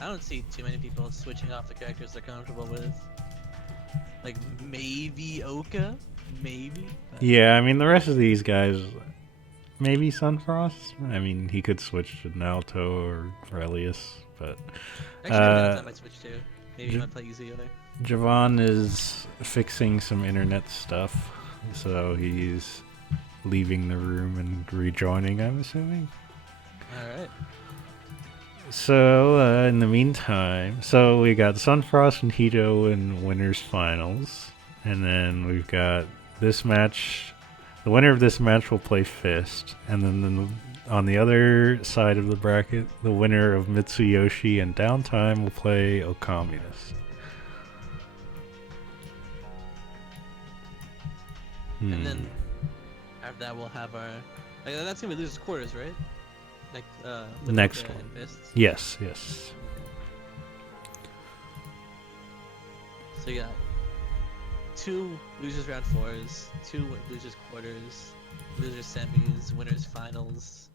I don't see too many people switching off the characters they're comfortable with. Like, maybe Oka? Maybe? Yeah, I mean, the rest of these guys, maybe Sunfrost? I mean, he could switch to Naoto or Relius, but... Actually, that time I switch too. Maybe he might play Uzioi. Javon is fixing some internet stuff, so he's leaving the room and rejoining, I'm assuming. Alright. So, in the meantime, so we got Sunfrost and Hito in winners finals, and then we've got this match. The winner of this match will play Fist, and then on the other side of the bracket, the winner of Mitsuyoshi and Downtime will play Ocommunist. And then after that, we'll have our. Like, that's gonna be losers quarters, right? Like with next Oka one. and Fists? Yes, yes. So you got 2 losers round 4s, 2 losers quarters, losers semis, winners finals,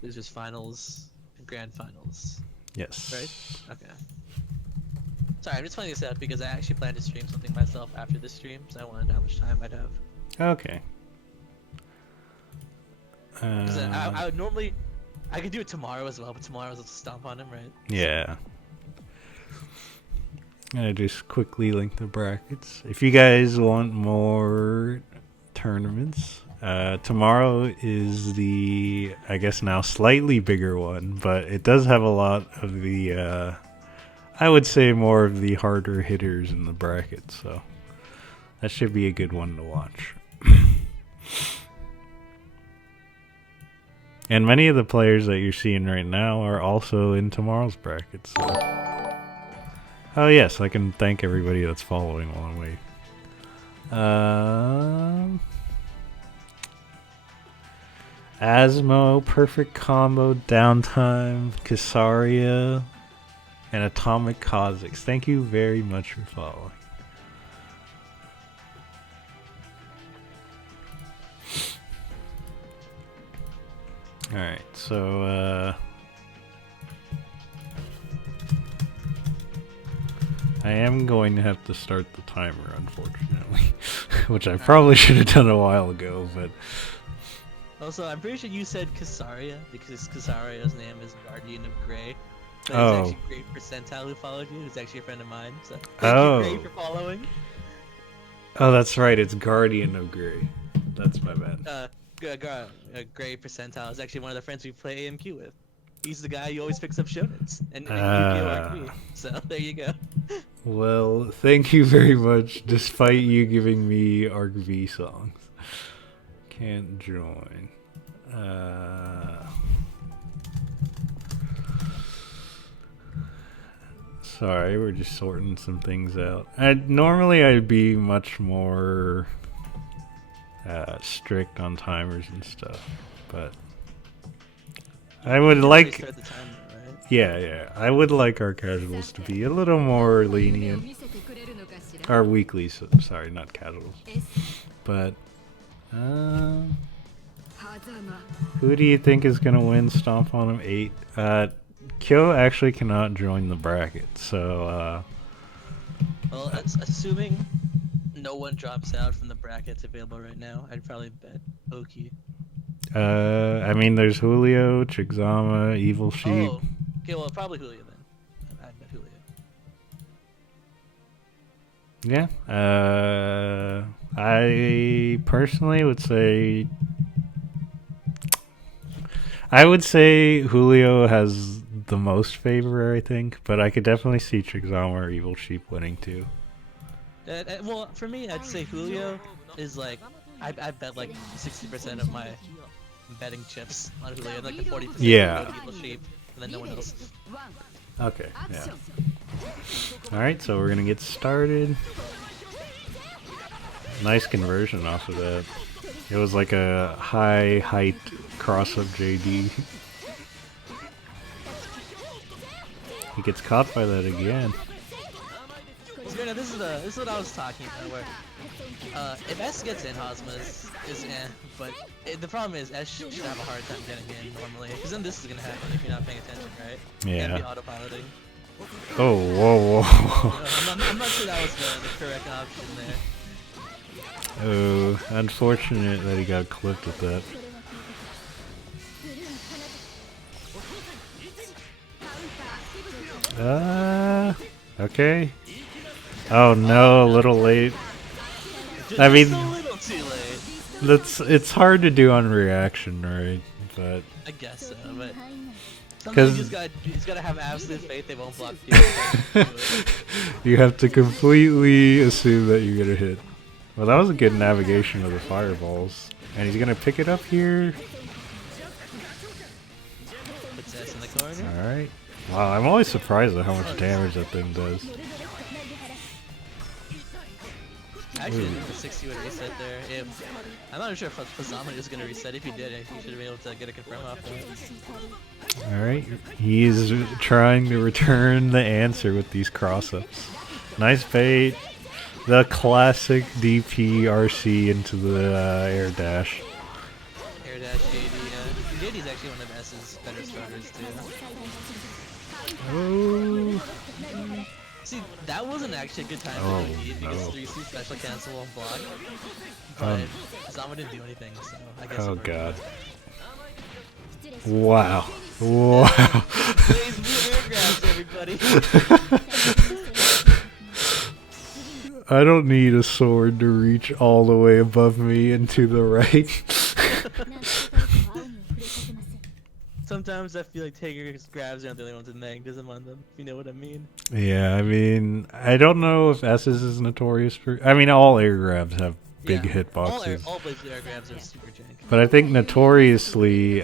losers finals, and grand finals. Yes. Right? Okay. Sorry, I'm just pointing this out because I actually plan to stream something myself after this stream, so I wanted to know how much time I'd have. Okay. 'Cause I would normally, I could do it tomorrow as well, but tomorrow is a stomp on him, right? Yeah. I just quickly link the brackets. If you guys want more tournaments, tomorrow is the, I guess now slightly bigger one, but it does have a lot of the, I would say more of the harder hitters in the bracket, so that should be a good one to watch. And many of the players that you're seeing right now are also in tomorrow's bracket, so. Oh yes, I can thank everybody that's following while I'm waiting. Asmo, Perfect Combo, Downtime, Kasaria, and Atomic Kha'Zix. Thank you very much for following. Alright, so I am going to have to start the timer, unfortunately, which I probably should have done a while ago, but... Also, I'm pretty sure you said Kasaria, because Kasaria's name is Guardian of Grey. But Oh. it's actually Grey Percentile who followed you, who's actually a friend of mine, so Oh. thank you, Grey, for following. Oh, that's right, it's Guardian of Grey. That's my bad. Grey Percentile is actually one of the friends we play AMQ with. He's the guy who always picks up shonens and Yu-Gi-Oh! RP. So there you go. Well, thank you very much, despite you giving me ARC-V songs. Can't join. Sorry, we're just sorting some things out. Normally I'd be much more strict on timers and stuff, but I would like... Start the timer, right? Yeah, I would like our casuals to be a little more lenient. Our weeklies, sorry, not casuals. But, who do you think is going to win Stomp on him 8? Kyo actually cannot join the bracket, so, Well, that's assuming no one drops out from the brackets available right now, I'd probably bet Oki. I mean, there's Julio, Chigzama, Evil Sheep. Oh, okay, well, probably Julio then. I'd bet Julio. Yeah. I personally would say. I would say Julio has the most favor, I think, but I could definitely see Chigzama or Evil Sheep winning too. Well, for me, I'd say Julio is like, I bet like 60% of my betting chips on Julio, and like the 40% Yeah. go to Evil Sheep, and then no one else. Okay, yeah. Alright, so we're gonna get started. Nice conversion off of that. It was like a high height cross up JD. He gets caught by that again. So, this is what I was talking about. Where if S gets in, Hosma is but the problem is S should have a hard time getting in normally, because then this is gonna happen if you're not paying attention, right? Yeah. Can't be autopiloting. Oh, whoa, whoa. I'm not sure that was the correct option there. Oh, unfortunate that he got clipped with that. Okay. Oh no, a little late. I mean, Just a little too late. it's hard to do on reaction, right? But I guess so, but sometimes you just gotta have absolute faith they won't block you. you have to completely assume that you're gonna hit. Well, that was a good navigation of the fireballs, and he's gonna pick it up here. Puts S in the corner. All right. Wow, I'm always surprised at how much damage that thing does. Actually, I think the 60 would reset there. I'm not sure if Fazama is going to reset. If he did, he should have been able to get a confirm off that. Alright, he's trying to return the answer with these cross-ups. Nice bait. The classic DP RC into the air dash. Air dash JD. JD's actually one of S's better starters, too. Oh. See, that wasn't actually a good time Oh, to do because no. 3C special cancel won't block. But Fazama didn't do anything, so I guess. Oh it worked god. out. Wow. Wow. Blaze blue air grabs, everybody. I don't need a sword to reach all the way above me and to the right. Sometimes I feel like Taker's grabs aren't the only ones with negativism on them, if you know what I mean. Yeah, I mean, I don't know if S's is notorious for... I mean, all air grabs have big hitboxes. All Blaze blue air grabs are super jank. But I think notoriously,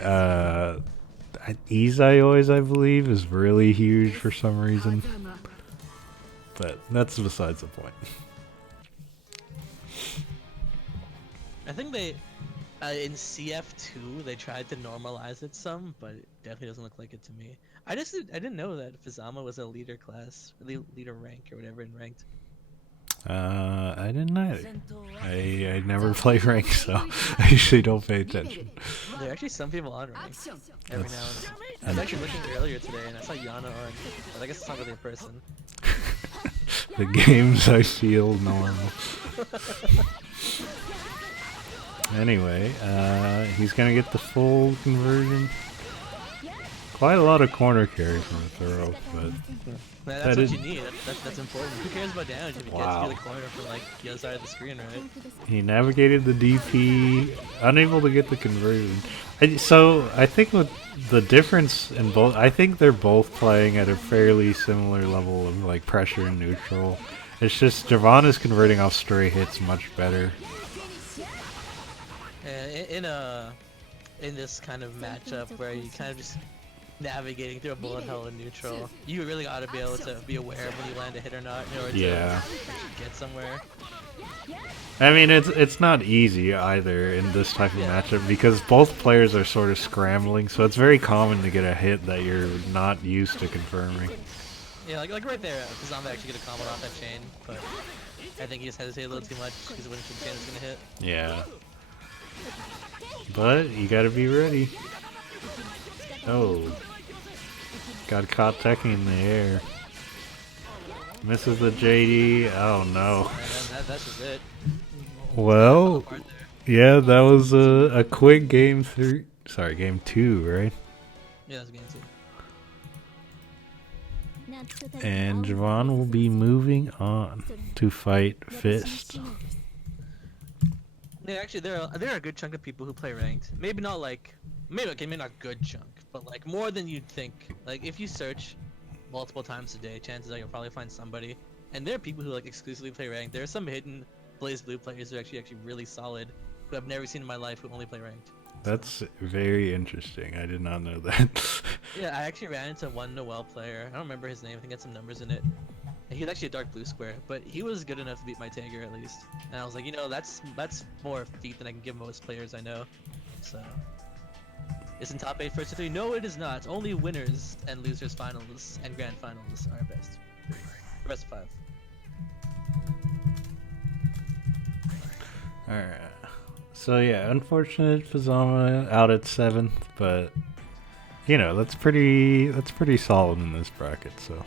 Izai's, I believe, is really huge for some reason. But that's besides the point. I think they, in CF2, they tried to normalize it some, but it definitely doesn't look like it to me. I didn't know that Fazama was a leader class, leader rank or whatever in ranked. I didn't either. I never play rank, so I usually don't pay attention. There are actually some people on rank every now and then. I was actually looking earlier today and I saw Yana on, but I guess it's not really a person. The games I feel normal. Anyway, he's gonna get the full conversion. Quite a lot of corner carries from the throw, but That's what you need. That's important. Who cares about damage if you get to the corner from like the other side of the screen, right? he navigated the DP, unable to get the conversion. So I think with the difference in both, I think they're both playing at a fairly similar level of like pressure and neutral. It's just Javon is converting off stray hits much better. In this kind of matchup where you kind of just navigating through a bullet hell in neutral, you really ought to be able to be aware of when you land a hit or not in order to get somewhere. I mean, it's not easy either in this type of matchup because both players are sort of scrambling, so it's very common to get a hit that you're not used to confirming. Yeah, like right there, Fazama actually get a combo off that chain, but I think he just hesitated a little too much because he wasn't sure the chain was gonna hit. Yeah. But you gotta be ready. Oh. Got caught teching in the air. Misses the JD. Oh no. That's just it. Well, Apart there. yeah, that was a quick game 3. Sorry, game 2, right? Yeah, that's game 2. And Javon will be moving on to fight Fist. Yeah, actually, there are a good chunk of people who play ranked. Maybe not like, maybe not good chunk, but like more than you'd think. Like if you search multiple times a day, chances are you'll probably find somebody. And there are people who like exclusively play ranked. There are some hidden Blaze Blue players who are actually really solid, who I've never seen in my life, who only play ranked. That's very interesting. I did not know that. Yeah, I actually ran into one Noel player. I don't remember his name. I think it had some numbers in it. He was actually a dark blue square, but he was good enough to beat my Tager at least. And I was like, you know, that's more feat than I can give most players I know. So, isn't top 8 first to 3? No, it is not. Only winners and losers finals and grand finals are best. The best of 5. Alright. So yeah, unfortunate Fazama out at 7th, but you know, that's pretty solid in this bracket, so.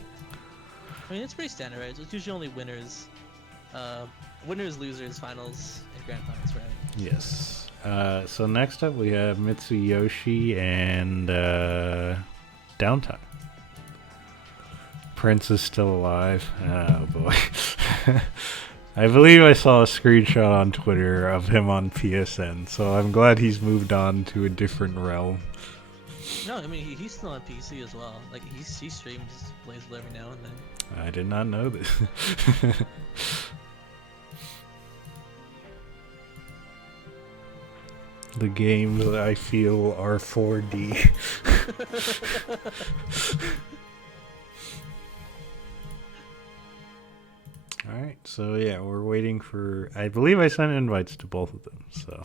I mean, it's pretty standardized. It's usually only winners, losers, finals, and grand finals, right? Yes. So next up we have Mitsuyoshi and Downtime. Prince is still alive. Oh boy. I believe I saw a screenshot on Twitter of him on PSN, so I'm glad he's moved on to a different realm. No, I mean he's still on PC as well. Like he streams Blaze Blue every now and then. I did not know this. The games that I feel are 4D. Alright, so yeah, we're waiting for... I believe I sent invites to both of them, so...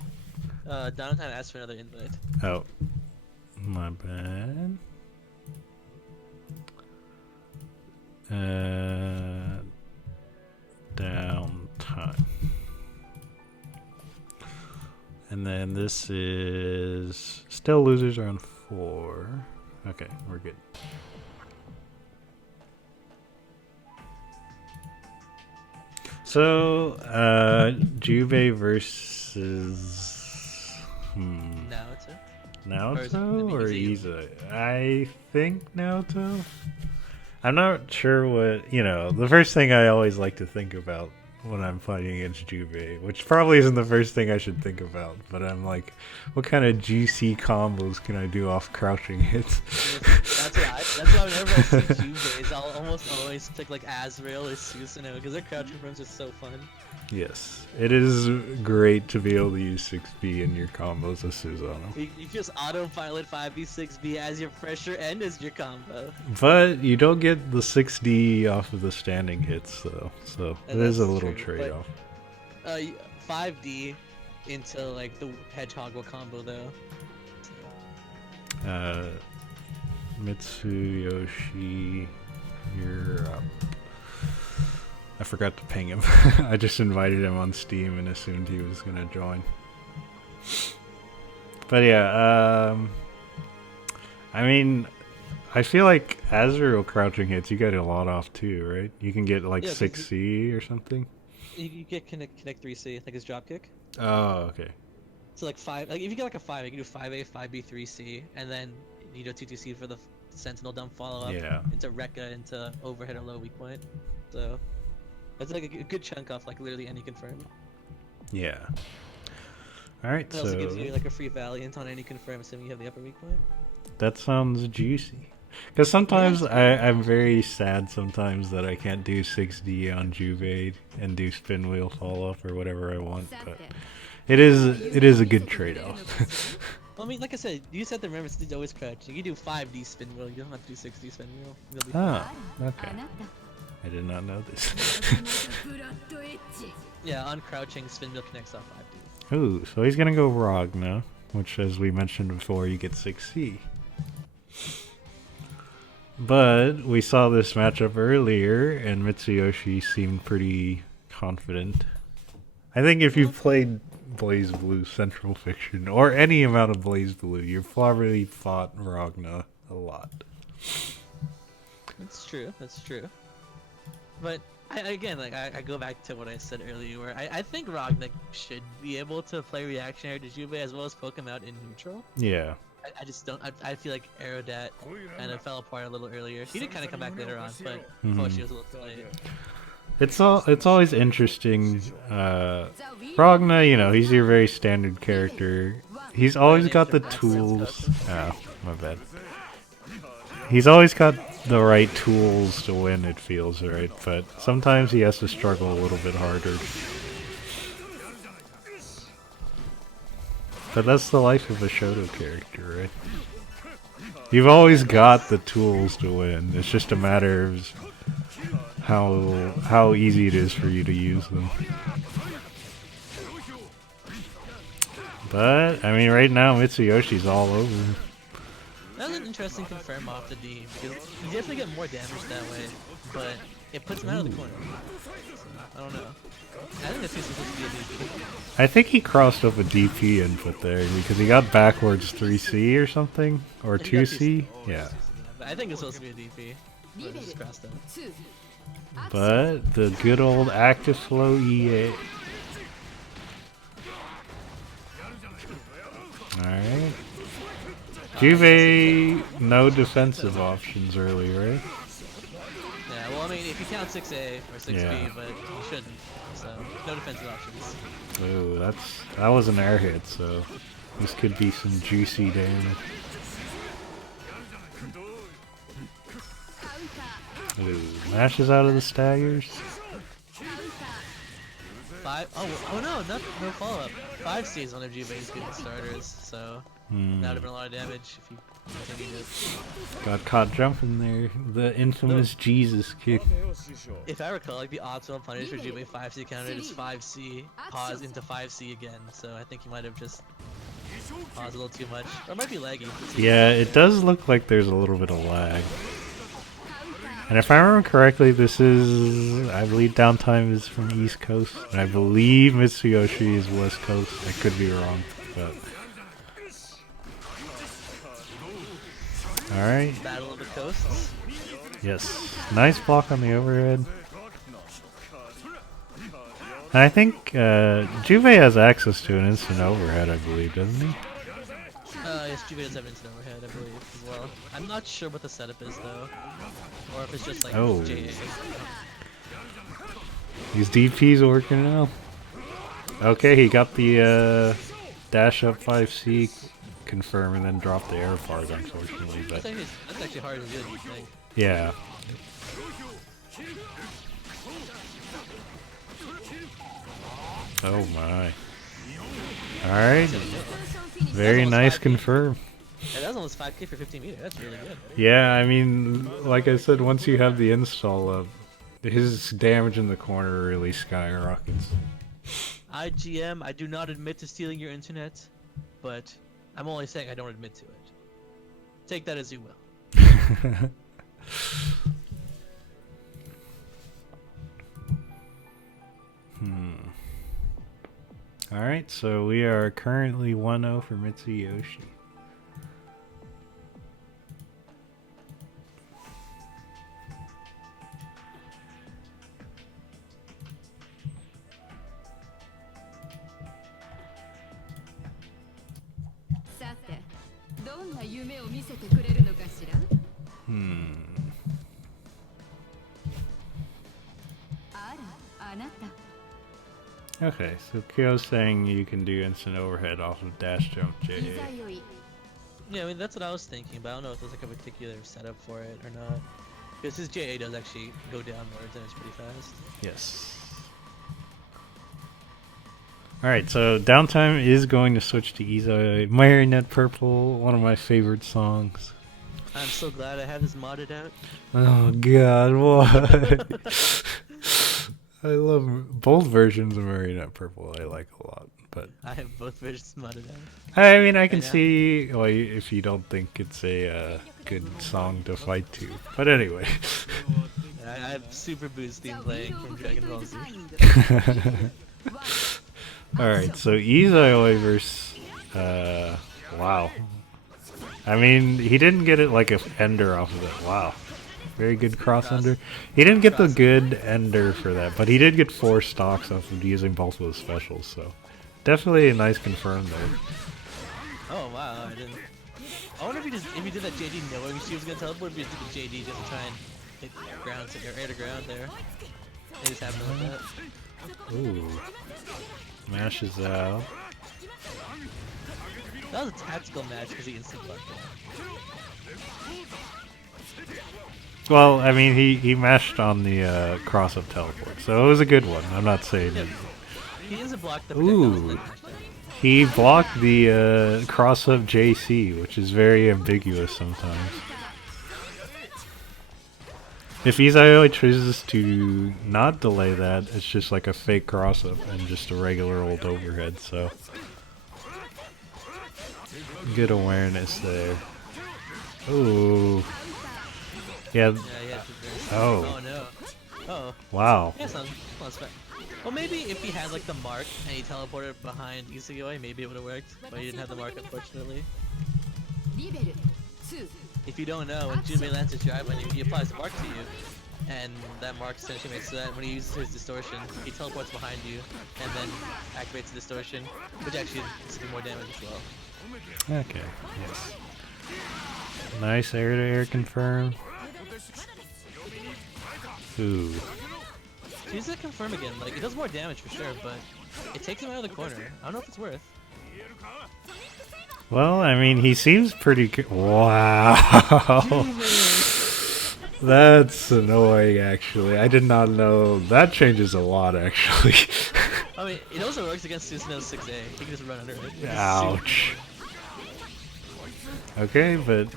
Downtime asked for another invite. Oh. My bad. Downtime. And then this is... Still losers are on 4. Okay, we're good. So, Juve versus... Naoto or Iza? I think Naoto? I'm not sure what... You know, the first thing I always like to think about when I'm fighting against Juve, which probably isn't the first thing I should think about, but I'm like, what kind of GC combos can I do off crouching hits? That's why whenever I see Juve, I'll almost always pick like Azrael or Susanoo, because their crouching frames are so fun. Yes, it is great to be able to use 6B in your combos with Susanoo. You just autopilot 5B6B as your pressure and as your combo. But you don't get the 6D off of the standing hits, though, so it is a little trade-off. 5D into like the Hedgehog combo though. Mitsuyoshi, you're up. I forgot to ping him. I just invited him on Steam and assumed he was gonna join. But yeah, I mean, I feel like Azrael crouching hits, you get a lot off too, right? You can get like 6C or something. You get connect 3C, like his drop kick. Oh, okay. So like 5, like if you get like a 5, you can do 5A, 5B, 3C, and then you do 2C for the Sentinel dump follow up into Rekka, into overhead or low weak point. So that's like a good chunk off like literally any confirm. Yeah. Alright, so... It also gives you like a free Valiant on any confirm, assuming you have the upper weak point. That sounds juicy. Because sometimes I'm very sad sometimes that I can't do 6D on Juve and do spin wheel follow up or whatever I want, but it is a good trade-off. Well, I mean, like I said, you said the remember to always crouch. You can do 5D spin wheel, you don't have to do 6D spin wheel. Oh, okay. I did not know this. Yeah, on crouching, spin wheel connects off 5D. Ooh, so he's gonna go Rog now, which as we mentioned before, you get 6C. But we saw this matchup earlier, and Mitsuyoshi seemed pretty confident. I think if you've played Blaze Blue Central Fiction, or any amount of Blaze Blue, you've probably fought Ragna a lot. That's true, that's true. But again, like I go back to what I said earlier, where I think Rognek should be able to play reactionary to Juve as well as poke him out in neutral. Yeah. I just don't. I feel like Aerodat kind of fell apart a little earlier. He did kind of come back later on, but unfortunately it was a little too late. It's always interesting. Ragna, you know, he's your very standard character. He's always got the tools. Oh, my bad. He's always got the right tools to win, it feels, right? But sometimes he has to struggle a little bit harder. But that's the life of a Shoto character, right? You've always got the tools to win. It's just a matter of how easy it is for you to use them. But, I mean, right now, Mitsuyoshi's all over. That was an interesting confirm off the D, because you definitely get more damage that way, but it puts him out of the corner. So, I don't know. I think that's supposed to be a DP. I think he crossed up a DP input there, because he got backwards 3C or something? Or 2C? Yeah. But I think it's supposed to be a DP. But it just crossed up. But, the good old active flow EA. Alright. Juve, no defensive options early, right? Yeah, well, I mean, if you count 6A or 6B, Yeah. but you shouldn't. So, no defensive options. Ooh, that was an air hit, so this could be some juicy damage. Ooh, mashes out of the staggers. Oh no, no follow-up. 5C is one of Juve's good starters, so that would have been a lot of damage if you continued it. Got caught jumping there. The infamous Jesus kick. If I recall, like the optimal punish for Juve 5C counter is 5C, pause into 5C again, so I think he might have just paused a little too much. Or it might be laggy. Yeah, it does look like there's a little bit of lag. And if I remember correctly, this is, I believe downtime is from East Coast, and I believe Mitsuyoshi is West Coast. I could be wrong, but... Alright. Battle of the Coasts. Yes. Nice block on the overhead. And I think Juve has access to an instant overhead, I believe, doesn't he? Yes, Juve does have instant overhead, I believe, as well. I'm not sure what the setup is, though. Or if it's just like JA. These DPs working now. Okay, he got the dash up 5C confirm and then dropped the air part, unfortunately. But that's actually hard to do, you think? Yeah. Oh my. Alright. Very nice confirm. Yeah, that was almost 5k for 15 meters. That's really good. Yeah, I mean, like I said, once you have the install up, his damage in the corner really skyrockets. IGM, I do not admit to stealing your internet, but I'm only saying I don't admit to it. Take that as you will. Alright, so we are currently 1-0 for Mitsuyoshi. Okay, so Kyo's saying you can do instant overhead off of dash jump JA. Yeah, I mean, that's what I was thinking, but I don't know if there's like a particular setup for it or not. Because his JA does actually go downwards and it's pretty fast. Yes. Alright, so downtime is going to switch to Izai. Marionette Purple, one of my favorite songs. I'm so glad I have this modded out. Oh god, what? I love both versions of Marionette Purple. I like a lot, but I have both versions modded out. I mean, I can see like if you don't think it's a good song to fight to, but anyway. I have Super Boost theme playing from Dragon Ball Z. All right, so Izai versus wow. I mean, he didn't get it like a ender off of it. Wow. Very good cross Cross. under. He didn't get the Cross. good ender for that, but he did get 4 stocks off of using both of his specials, so definitely a nice confirm there. Oh wow, I didn't. I wonder if he did that JD knowing she was gonna teleport, if he did the JD just to try and hit ground or air to ground there. They just happened like that. Ooh. Mashes out. That was a tactical match because he instant blocked it. Well, I mean, he mashed on the cross-up teleport, so it was a good one. I'm not saying... Yeah, he instant blocked the Ooh. projectiles and then mashed it. He blocked the cross-up JC, which is very ambiguous sometimes. If Izayoi chooses to not delay that, it's just like a fake cross-up and just a regular old overhead, so... Good awareness there. Ooh. Yeah. Yeah. Oh. Oh no. Oh. Wow. Yeah, sounds fun. Well, maybe if he had like the mark and he teleported behind Isayoi, maybe it would have worked. But he didn't have the mark, unfortunately. リベル2 If you don't know, when Junmei lands his drive, when he applies the mark to you, and that mark essentially makes so that when he uses his distortion, he teleports behind you and then activates the distortion, which actually does do more damage as well. Okay. Yes. Nice air-to-air confirm. Ooh. Use that confirm again. Like, it does more damage for sure, but it takes him out of the corner. I don't know if it's worth. Well, I mean, he seems pretty good. Wow. That's annoying, actually. I did not know. That changes a lot, actually. I mean, it also works against Susanoo's 6A. He can just run under it. Ouch. Okay, but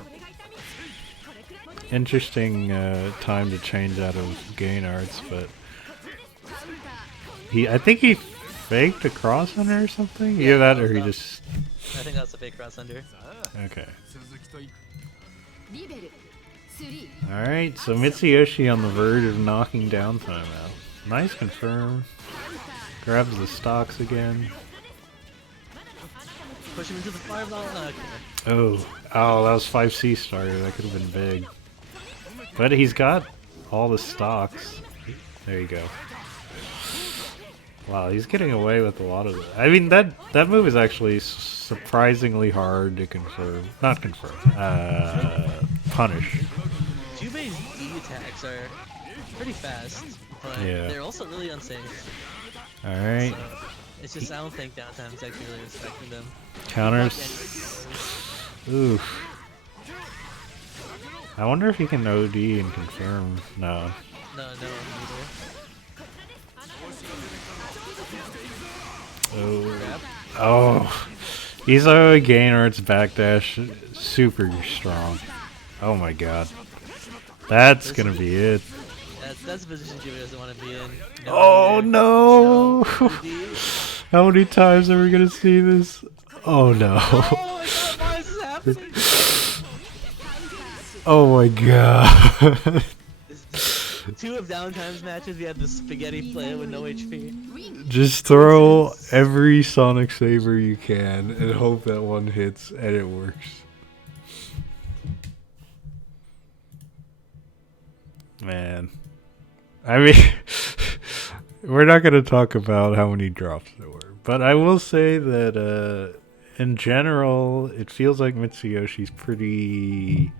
interesting time to change out of gain arts, but I think he faked a cross under or something? Either that or he just... I think that's a fake cross under. Okay. リベル3 Alright, so Mitsuyoshi on the verge of knocking down timeout. Nice confirm. Grabs the stocks again. Push him into the fireball. Okay. Oh, that was 5C starter. That could have been big. But he's got all the stocks. There you go. Wow, he's getting away with a lot of it. I mean, that move is actually surprisingly hard to confirm. Not confirm. Punish. Jubei's D attacks are pretty fast, but Yeah. they're also really unsafe. Alright. So it's just, I don't think downtime is actually really respecting them. Counters. Oof. I wonder if he can OD and confirm. No. No, neither. Oh. Grab. Oh. He's a gain arts backdash. Super strong. Oh my god. That's gonna be it. That's a position Jubei doesn't want to be in. No Oh meter, no! OD. How many times are we gonna see this? Oh no. Oh my god, why is this happening? Oh my god. Two of downtime's matches, we had the spaghetti player with no HP. Just throw every Sonic Saber you can and hope that one hits and it works. Man. I mean, we're not going to talk about how many drops there were, but I will say that in general, it feels like Mitsuyoshi's pretty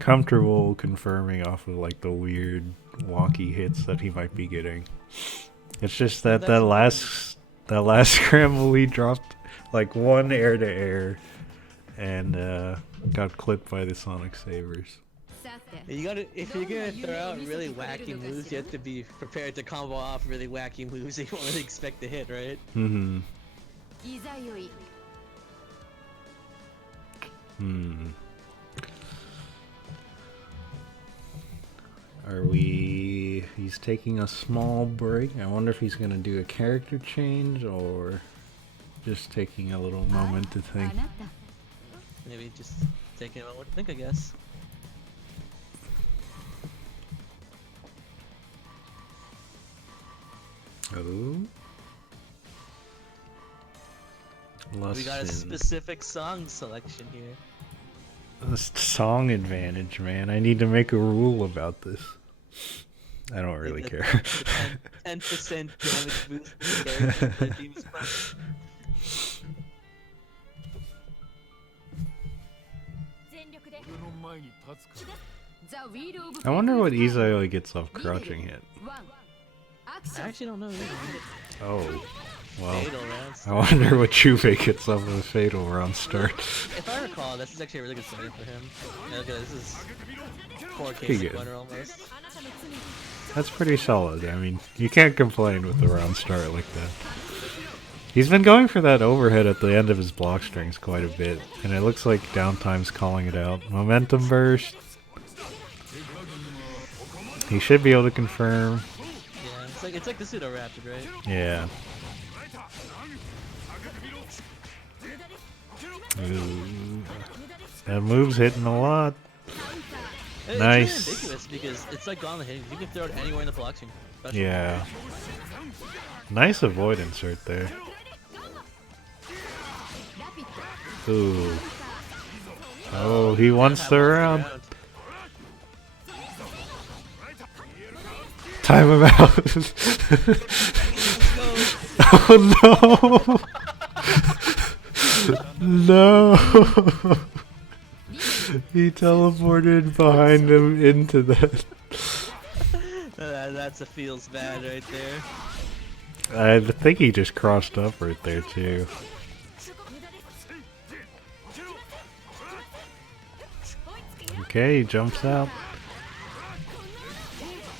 comfortable confirming off of like the weird wonky hits that he might be getting. It's just that that last scramble he dropped like one air to air and got clipped by the Sonic Sabers. さて You gotta, if you're gonna throw out really wacky moves, you have to be prepared to combo off really wacky moves that you won't really expect to hit, right? Mm-hmm. いざよい Hmm. Are we... He's taking a small break. I wonder if he's going to do a character change or just taking a little moment to あ think. なた Maybe just taking a moment to think, I guess. Oh. We got a Lustin. specific song selection here. This song advantage, man. I need to make a rule about this. I don't really care. 10% damage boost to character for Demon's Punch. I wonder what Izayoi gets off crouching hit. I actually don't know either. Oh, well. Fatal round I start. wonder what Juve gets off of a fatal round start. If I recall, this is actually a really good starting for him. Yeah, look at this. This is 4K Pretty good. winner almost. That's pretty solid. I mean, you can't complain with the round start like that. He's been going for that overhead at the end of his block strings quite a bit, and it looks like Downtime's calling it out. Momentum burst. He should be able to confirm. Yeah, it's like the pseudo rapid, right? Yeah. Ooh. That move's hitting a lot. It's Nice. really ambiguous because it's like gauntlet hitting. You can throw it anywhere in the block string. Yeah. Nice avoidance right there. Ooh. Oh, he wants the round. Time him out. Oh no! No! He teleported behind him into that. That's a feels bad right there. I think he just crossed up right there too. Okay, he jumps out.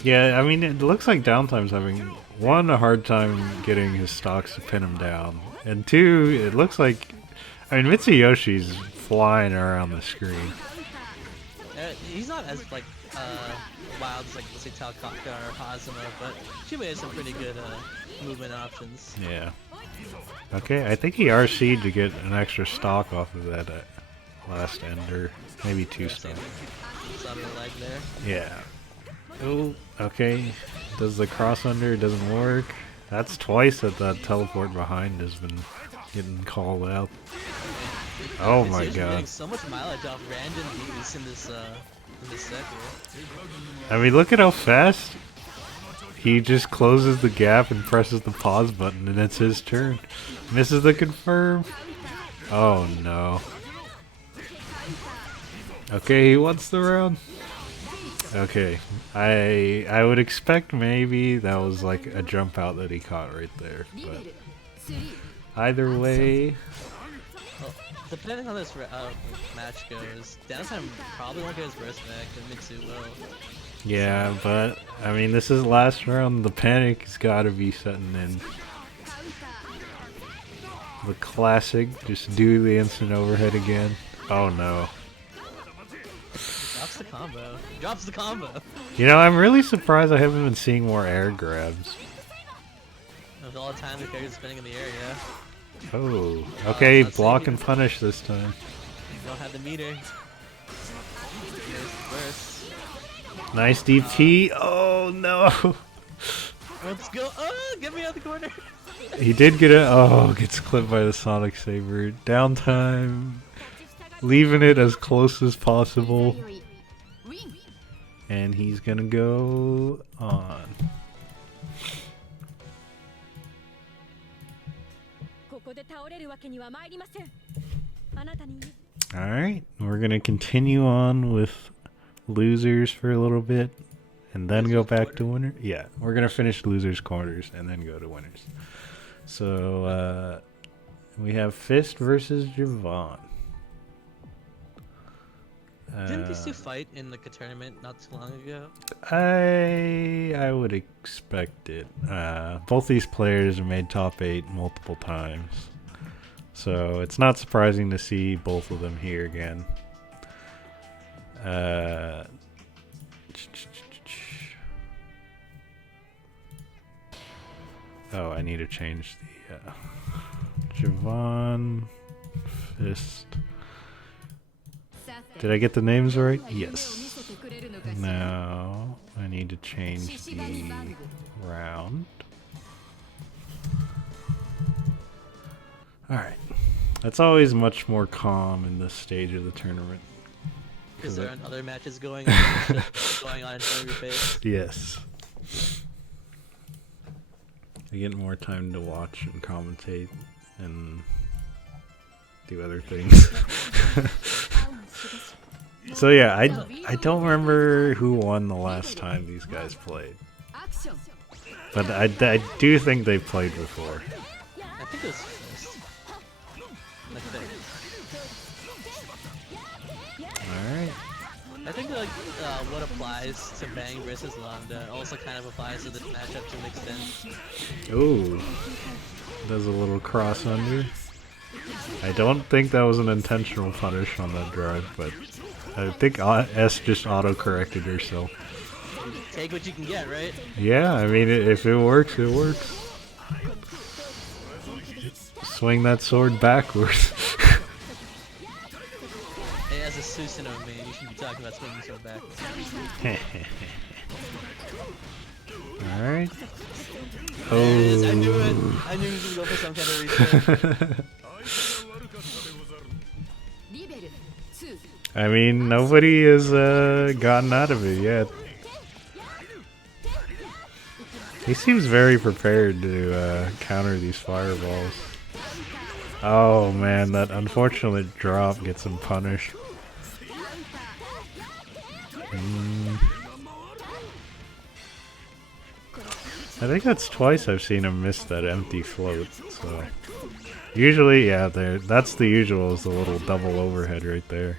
Yeah, I mean, it looks like Downtime's having, one, a hard time getting his stocks to pin him down, and two, it looks like, I mean, Mitsuyoshi's flying around the screen. He's not as like wild as like let's say Talcaka or Hazama, but Chube has some pretty good movement options. Yeah. Okay, I think he RC'd to get an extra stock off of that last ender, maybe two stock. Saw the leg there. Yeah. Oh, okay. Does the cross under? It doesn't work. That's twice that teleport behind has been getting called out. Oh my He's god. getting so much mileage off random views in this set here. I mean, look at how fast he just closes the gap and presses the pause button, and it's his turn. Misses the confirm. Oh no. Okay, he wants the round. Okay, I would expect maybe that was like a jump out that he caught right there, but either way. Well, depending on how this match goes, Downtime probably won't get his burst back, and Mitsu will. Yeah, but I mean, this is last round. The panic has got to be setting in. The classic, just do the instant overhead again. Oh no. Drops the combo. Drops the combo. You know, I'm really surprised I haven't been seeing more air grabs. With all the time the character's spinning in the air, yeah. Oh, okay, let's see block here. and punish this time. You don't have the meter. Here's the burst. Nice DP. Oh no. Let's go. Oh, get me out the corner. He did get it. Oh, gets clipped by the Sonic Saber. Downtime. Leaving it as close as possible. And he's gonna go on. Alright, we're gonna continue on with losers for a little bit. And then go back to winner. Yeah, we're gonna finish losers quarters and then go to winners. So we have Fist versus Javon. Didn't these two fight in like a tournament not too long ago? I would expect it. Both these players have made top 8 multiple times, so it's not surprising to see both of them here again. Oh, I need to change the Javon Fist. Did I get the names right? Yes. Now I need to change the round. Alright. That's always much more calm in this stage of the tournament. Because there aren't other matches going on, going on in front of your face. Yes. I get more time to watch and commentate and do other things. So yeah, I don't remember who won the last time these guys played, but I do think they played before. I think it was first. I think. All right. I think like what applies to Bang versus Lambda also kind of applies to this matchup to an extent. Ooh, does a little cross under. I don't think that was an intentional punish on that drive, but I think S just auto-corrected herself. Take what you can get, right? Yeah, I mean, if it works, it works. Swing that sword backwards. Hey, as a Susanoo man, you should be talking about swinging sword backwards. Alright. There it is. I knew it. Oh. I knew he was gonna go for some kind of reset. I mean, nobody has gotten out of it yet. He seems very prepared to counter these fireballs. Oh man, that unfortunate drop gets him punished. I think that's twice I've seen him miss that empty float. So usually, yeah, that's the usual, is the little double overhead right there.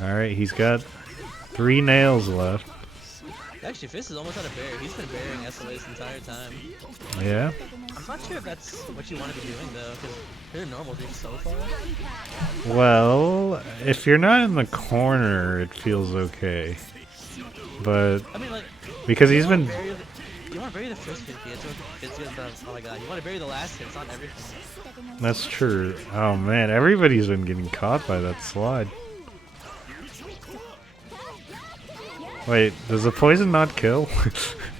Alright, he's got 3 nails left. Actually, Fist is almost out of barrier. He's been barriering SLA this entire time. Yeah? I'm not sure if that's what you want to be doing though, because they're normal dude so far. Well, if you're not in the corner, it feels okay. But I mean, like, because he's been, you want to bury the first 50. Oh my god, you want to bury the last hit. It's not everything. that's true. Oh man, everybody's been getting caught by that slide. Wait, does the poison not kill?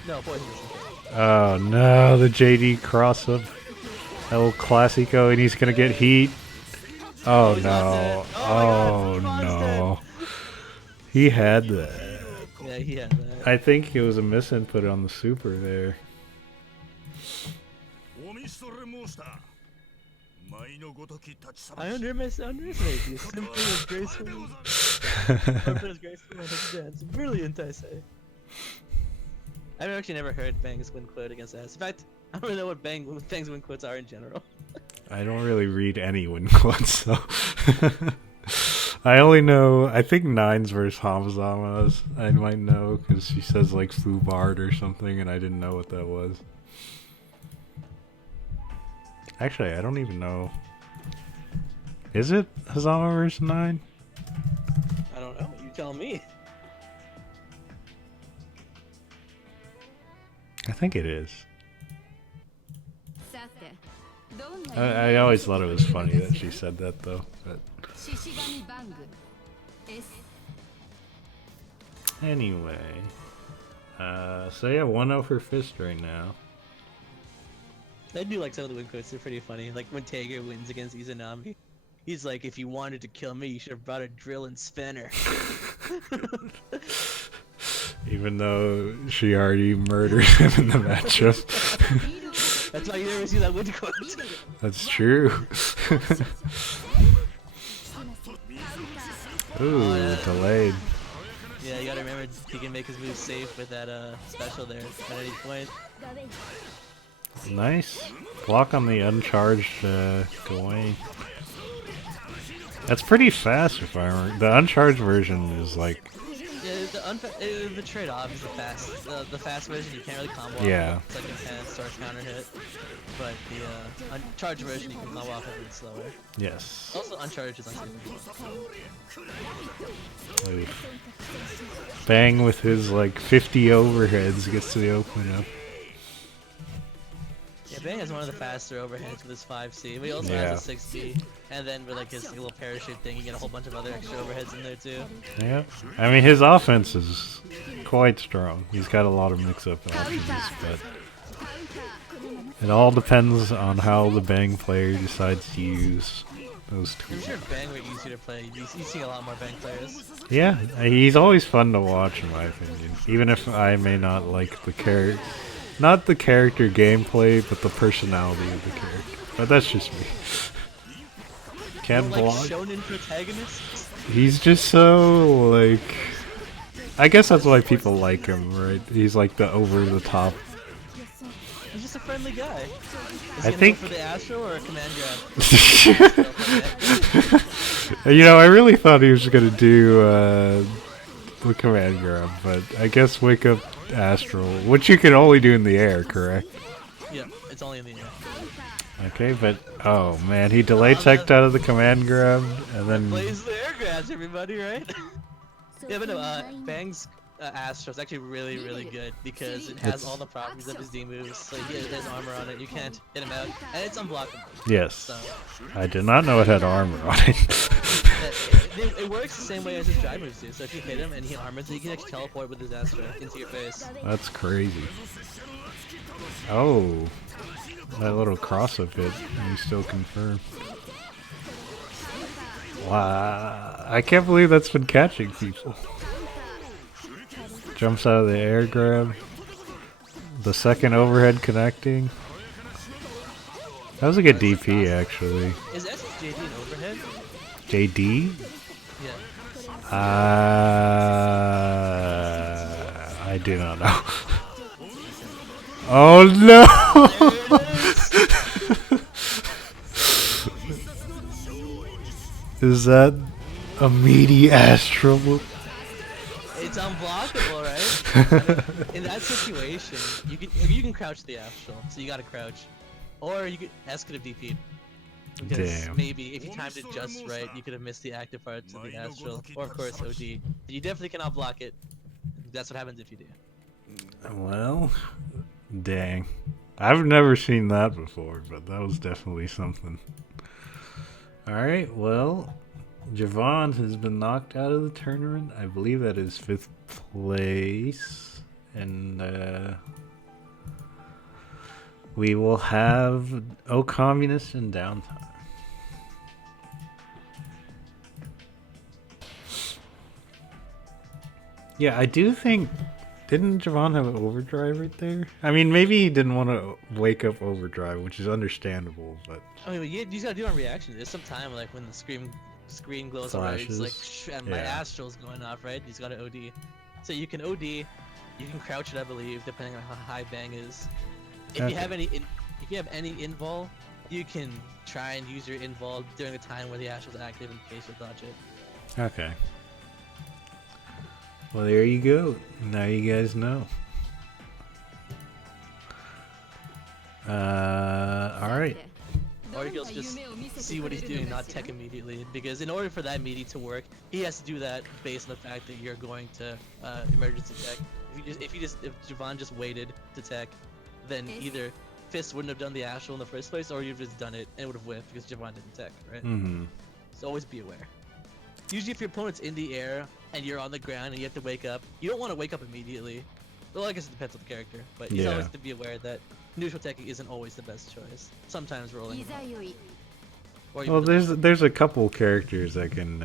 No, poison doesn't. Oh no, the JD cross up. El Clasico, and he's gonna get heat. Oh he's not dead. no. Oh Oh my God, no. He had that. Yeah, he had that. I think it was a misinput on the super there. I underestimate you. Simply as graceful. Simply as graceful as a dance. Brilliant, I say. I've actually never heard Bang's win quote against S. In fact, I don't really know what Bang's win quotes are in general. I don't really read any win quotes, so I only know, I think Nines versus Hamzama's I might know, because she says like Fubard or something, and I didn't know what that was. Actually, I don't even know. Is it Hazama versus 9? I don't know. You tell me. I think it is. I always thought it was funny that she said that though. But anyway, so yeah, 1-0 for Fist right now. I do like some of the win quotes. They're pretty funny. Like when Tager wins against Izanami. He's like, if you wanted to kill me, you should have brought a drill and spinner. Even though she already murdered him in the matchup. That's why you never see that win quote. That's true. Ooh, delayed. Yeah, you gotta remember he can make his move safe with that special there at any point. Nice. Block on the uncharged Gawain. That's pretty fast if I remember. The uncharged version is like... Yeah, the trade-off is the fast version you can't really combo off. Yeah. It's like intense or counter hit. But the uncharged version you can combo off a bit slower. Yes. Also, uncharged is unsafe. Oof. Bang with his like 50 overheads gets to the opening. Yeah, Bang has one of the faster overheads with his 5C, but he also has a 6B, and then with like his little parachute thing, you get a whole bunch of other extra overheads in there too. Yeah, I mean his offense is quite strong. He's got a lot of mix-up options, but it all depends on how the Bang player decides to use those two. I'm sure Bang were easier to play. You see a lot more Bang players. Yeah, he's always fun to watch in my opinion. Even if I may not like the not the character gameplay, but the personality of the character. But that's just me. Can't Like block. shonen protagonists. He's just so like. I guess that's why people like him, right? He's like the over the top. He's just a friendly guy. Is I he gonna think- go for the Astro or a command grab? You know, I really thought he was gonna do the command grab, but I guess wake up Astral, which you can only do in the air, correct? Yeah, it's only in the air. Okay, but oh man, he delay teched out of the command grab, and then Blaze the air grabs, everybody, right? Yeah, but no, Bang's Astro's actually really good because it has all the properties of his D moves. So he has armor on it, you can't hit him out, and it's unblockable. yes, So I did not know it had armor on it. it works the same way as his drive moves do. So if you hit him and he armors it, he can actually teleport with his Astro into your face. That's crazy. Oh, that little cross up hit, and he still confirmed. Wow, I can't believe that's been catching people. Jumps out of the air grab. The second overhead connecting. That was a good DP actually. Is SSJD an overhead? JD? Yeah. I do not know. Oh no! Is that a meaty astral? It's unblockable, right? In that situation, you can crouch the Astral, so you gotta crouch. Or you could S could have DP'd. Because Damn. maybe if you timed it just right, you could have missed the active parts of the Astral. Or of course OD. You definitely cannot block it. That's what happens if you do. Well, dang. I've never seen that before, but that was definitely something. Alright, well, Javon has been knocked out of the tournament. I believe that is 5th place. And we will have O Communist in downtime. Yeah, I do think... Didn't Javon have an overdrive right there? I mean, maybe he didn't want to wake up overdrive, which is understandable, but... I mean, you just gotta do it on reaction. There's some time, like when the screen glows right, it's like, and my Yeah. Astral's going off, right? He's gotta OD. So you can OD, you can crouch it, I believe, depending on how high Bang is. If Okay. you have any invul, you can try and use your invul during the time where the Astral's active in case you dodge it. Okay. Well, there you go. Now you guys know. Alright. Or you can just see what he's doing, not tech immediately. Because in order for that meaty to work, he has to do that based on the fact that you're going to emergency tech. If Javon just waited to tech, then either Fist wouldn't have done the Astral in the first place, or you've just done it and it would have whiffed because Javon didn't tech, right? Mm-hmm. So always be aware. Usually if your opponent's in the air and you're on the ground and you have to wake up, you don't want to wake up immediately. Well, I guess it depends on the character, but you always have to be aware that neutral teching isn't always the best choice. Sometimes rolling. Or Well, even there's a couple characters that can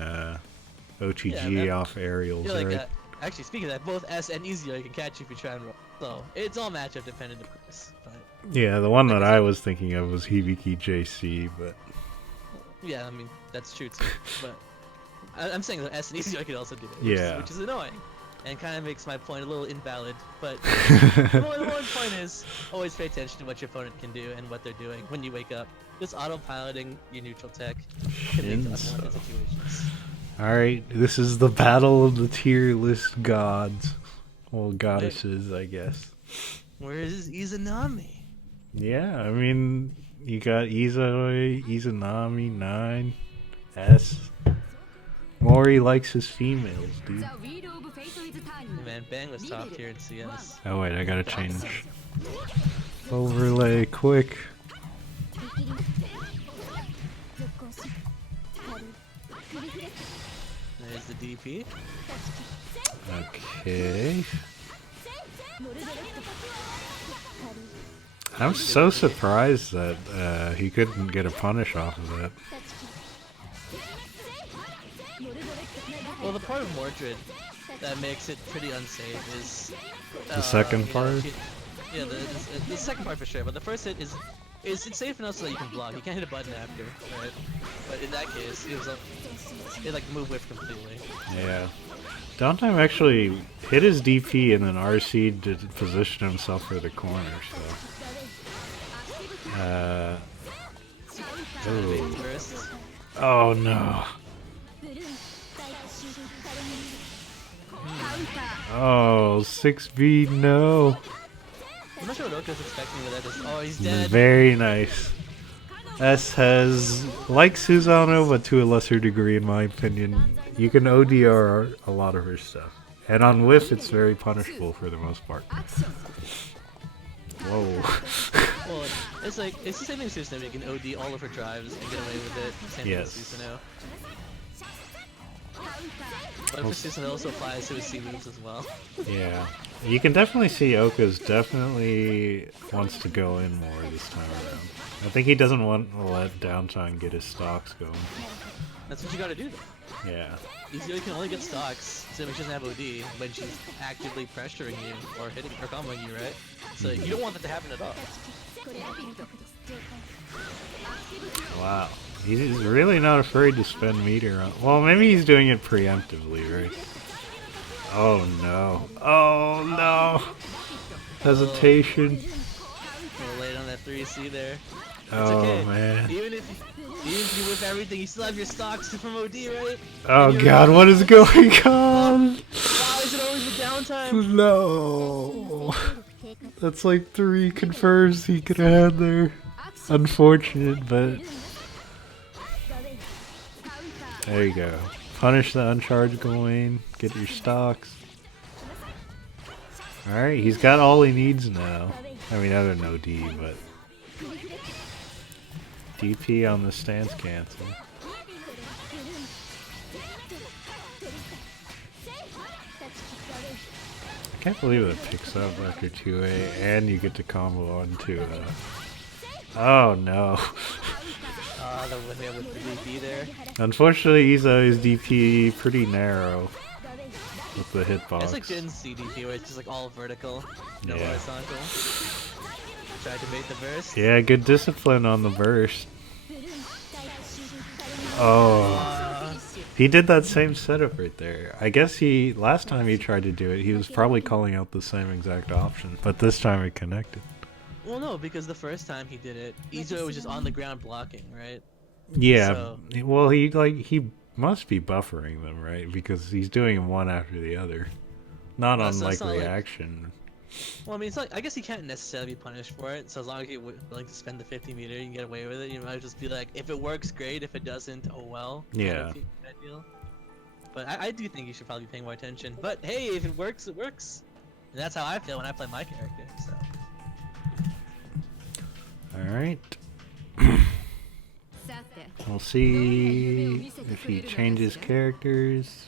OTG Yeah, off aerials, yeah, like, right? actually, speaking of that, both S and Easier can catch you if you try and roll. So it's all matchup dependent, of course. But Yeah, the one that I was thinking of was Hibiki JC, but yeah, I mean that's true too. But I'm saying that S and Easier could also do it, which is annoying, and kind of makes my point a little invalid. But the one point is always pay attention to what your opponent can do and what they're doing when you wake up. Just autopiloting your neutral tech can lead to unwanted situations. Alright, this is the battle of the tier list gods. Well, goddesses, I guess. Where is Izanami? Yeah, I mean, you got Izoi, Izanami, 9, S. Mori likes his females, dude. Man, Bang was top tier in CS. Oh wait, I gotta change. Overlay, quick. There's the DP. Okay. I'm so surprised that he couldn't get a punish off of that. the part of Mordred that makes it pretty unsafe is The second you know, part? yeah, the second part for sure. But the first hit is it's safe enough so that you can block. You can't hit a button after, right? But in that case, it like move whiff completely. Yeah. Downtime actually hit his DP and then RC to position himself for the corner, so. Ooh. First. Oh no. Oh, 6B, no. I'm not sure what Oka's expecting with that. Oh, he's dead. Very nice. S has, like Susanoo, but to a lesser degree in my opinion. You can ODR a lot of her stuff. And on whiff, it's very punishable for the most part. Whoa. Well, it's the same thing as Susanoo. You can OD all of her drives and get away with it. Same Yes. thing as Susanoo. But for Susanoo also applies to his C moves as well. Yeah. You can definitely see Oka's definitely wants to go in more this time around. I think he doesn't want to let Downtime get his stocks going. That's what you gotta do though. Yeah. You can only get stocks so she doesn't have OD when she's actively pressuring you or hitting or comboing you, right? So you don't want that to happen at all. Wow. He's really not afraid to spend meter on. Well, maybe he's doing it preemptively, right? Oh no. Oh no. Hesitation. We're late on that 3C there. It's Oh okay. man. Even if you whip everything, you still have your stocks from OD, right? Oh And you're god, like, what is going on? why is it always the downtime? No. That's like 3 confirms he could have had there. Unfortunate, but there you go. Punish the unchargeable lane. Get your stocks. Alright, he's got all he needs now. I mean, other than OD, but DP on the stance cancel. I can't believe it picks up after 2A and you get to combo onto oh no. The win with the DP there. Unfortunately, Izo's DP pretty narrow with the hitbox. It's like Jin's CDP where it's just like all vertical, no Yeah. horizontal. Tried to bait the burst. Yeah, good discipline on the burst. Oh, he did that same setup right there. I guess last time he tried to do it, he was probably calling out the same exact option, but this time it connected. Well, no, because the first time he did it, Izo was just on the ground blocking, right? Yeah, So- well, he must be buffering them, right? Because he's doing them one after the other, not on So like it's not like- reaction. Well, I mean, it's like I guess he can't necessarily be punished for it. So as long as you're willing to spend the 50 meter, you can get away with it. You might just be like, if it works, great. If it doesn't, oh well. Yeah. Kind of deal. But I do think you should probably be paying more attention. But hey, if it works, it works. And that's how I feel when I play my character. So. All right. We'll see if he changes characters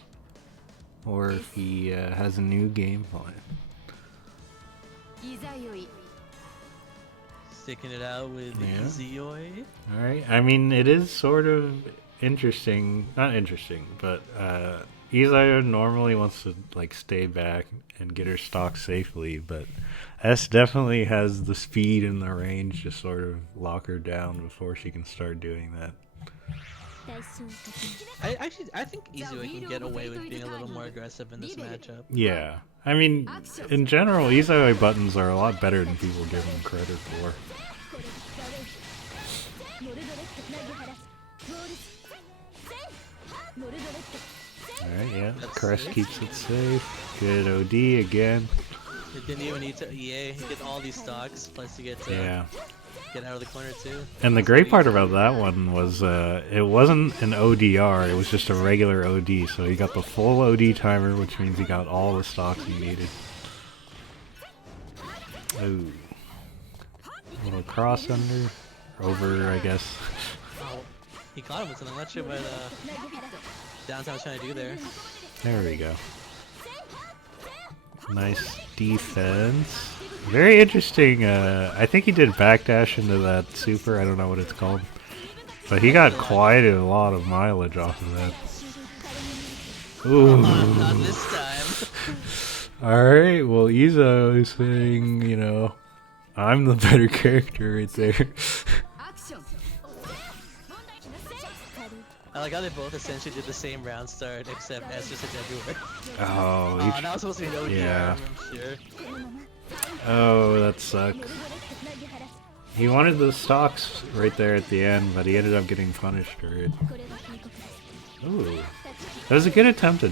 or if he has a new game plan. Sticking it out with Yeah. Zeoi. Alright, I mean, it is sort of interesting. Not interesting, but Izayo normally wants to like stay back and get her stock safely, but S definitely has the speed and the range to sort of lock her down before she can start doing that. I think Izuo can get away with being a little more aggressive in this matchup. Yeah, I mean, in general, Izayo buttons are a lot better than people give them credit for. Alright, yeah, Crest safe. keeps it safe. Good OD again. He didn't even need to EA. He get all these stocks, plus you get to Yeah. get out of the corner too. And the great part about that one was it wasn't an ODR, it was just a regular OD, so he got the full OD timer, which means he got all the stocks he needed. Ooh. Little cross under. Over, I guess. Oh, he caught him with something. I'm not sure what Downtown was trying to do there. There we go. Nice defense. Very interesting. I think he did backdash into that super. I don't know what it's called. But he got quite a lot of mileage off of that. Ooh. Not this time. Alright, well, Izo is saying, you know, I'm the better character right there. アクション I like how they both essentially did the same round start, except S just hits everywhere. Oh, Oh, that was supposed to be an OD, yeah. I'm sure. Oh, that sucks. He wanted the stocks right there at the end, but he ended up getting punished for it. Ooh. That was a good attempt to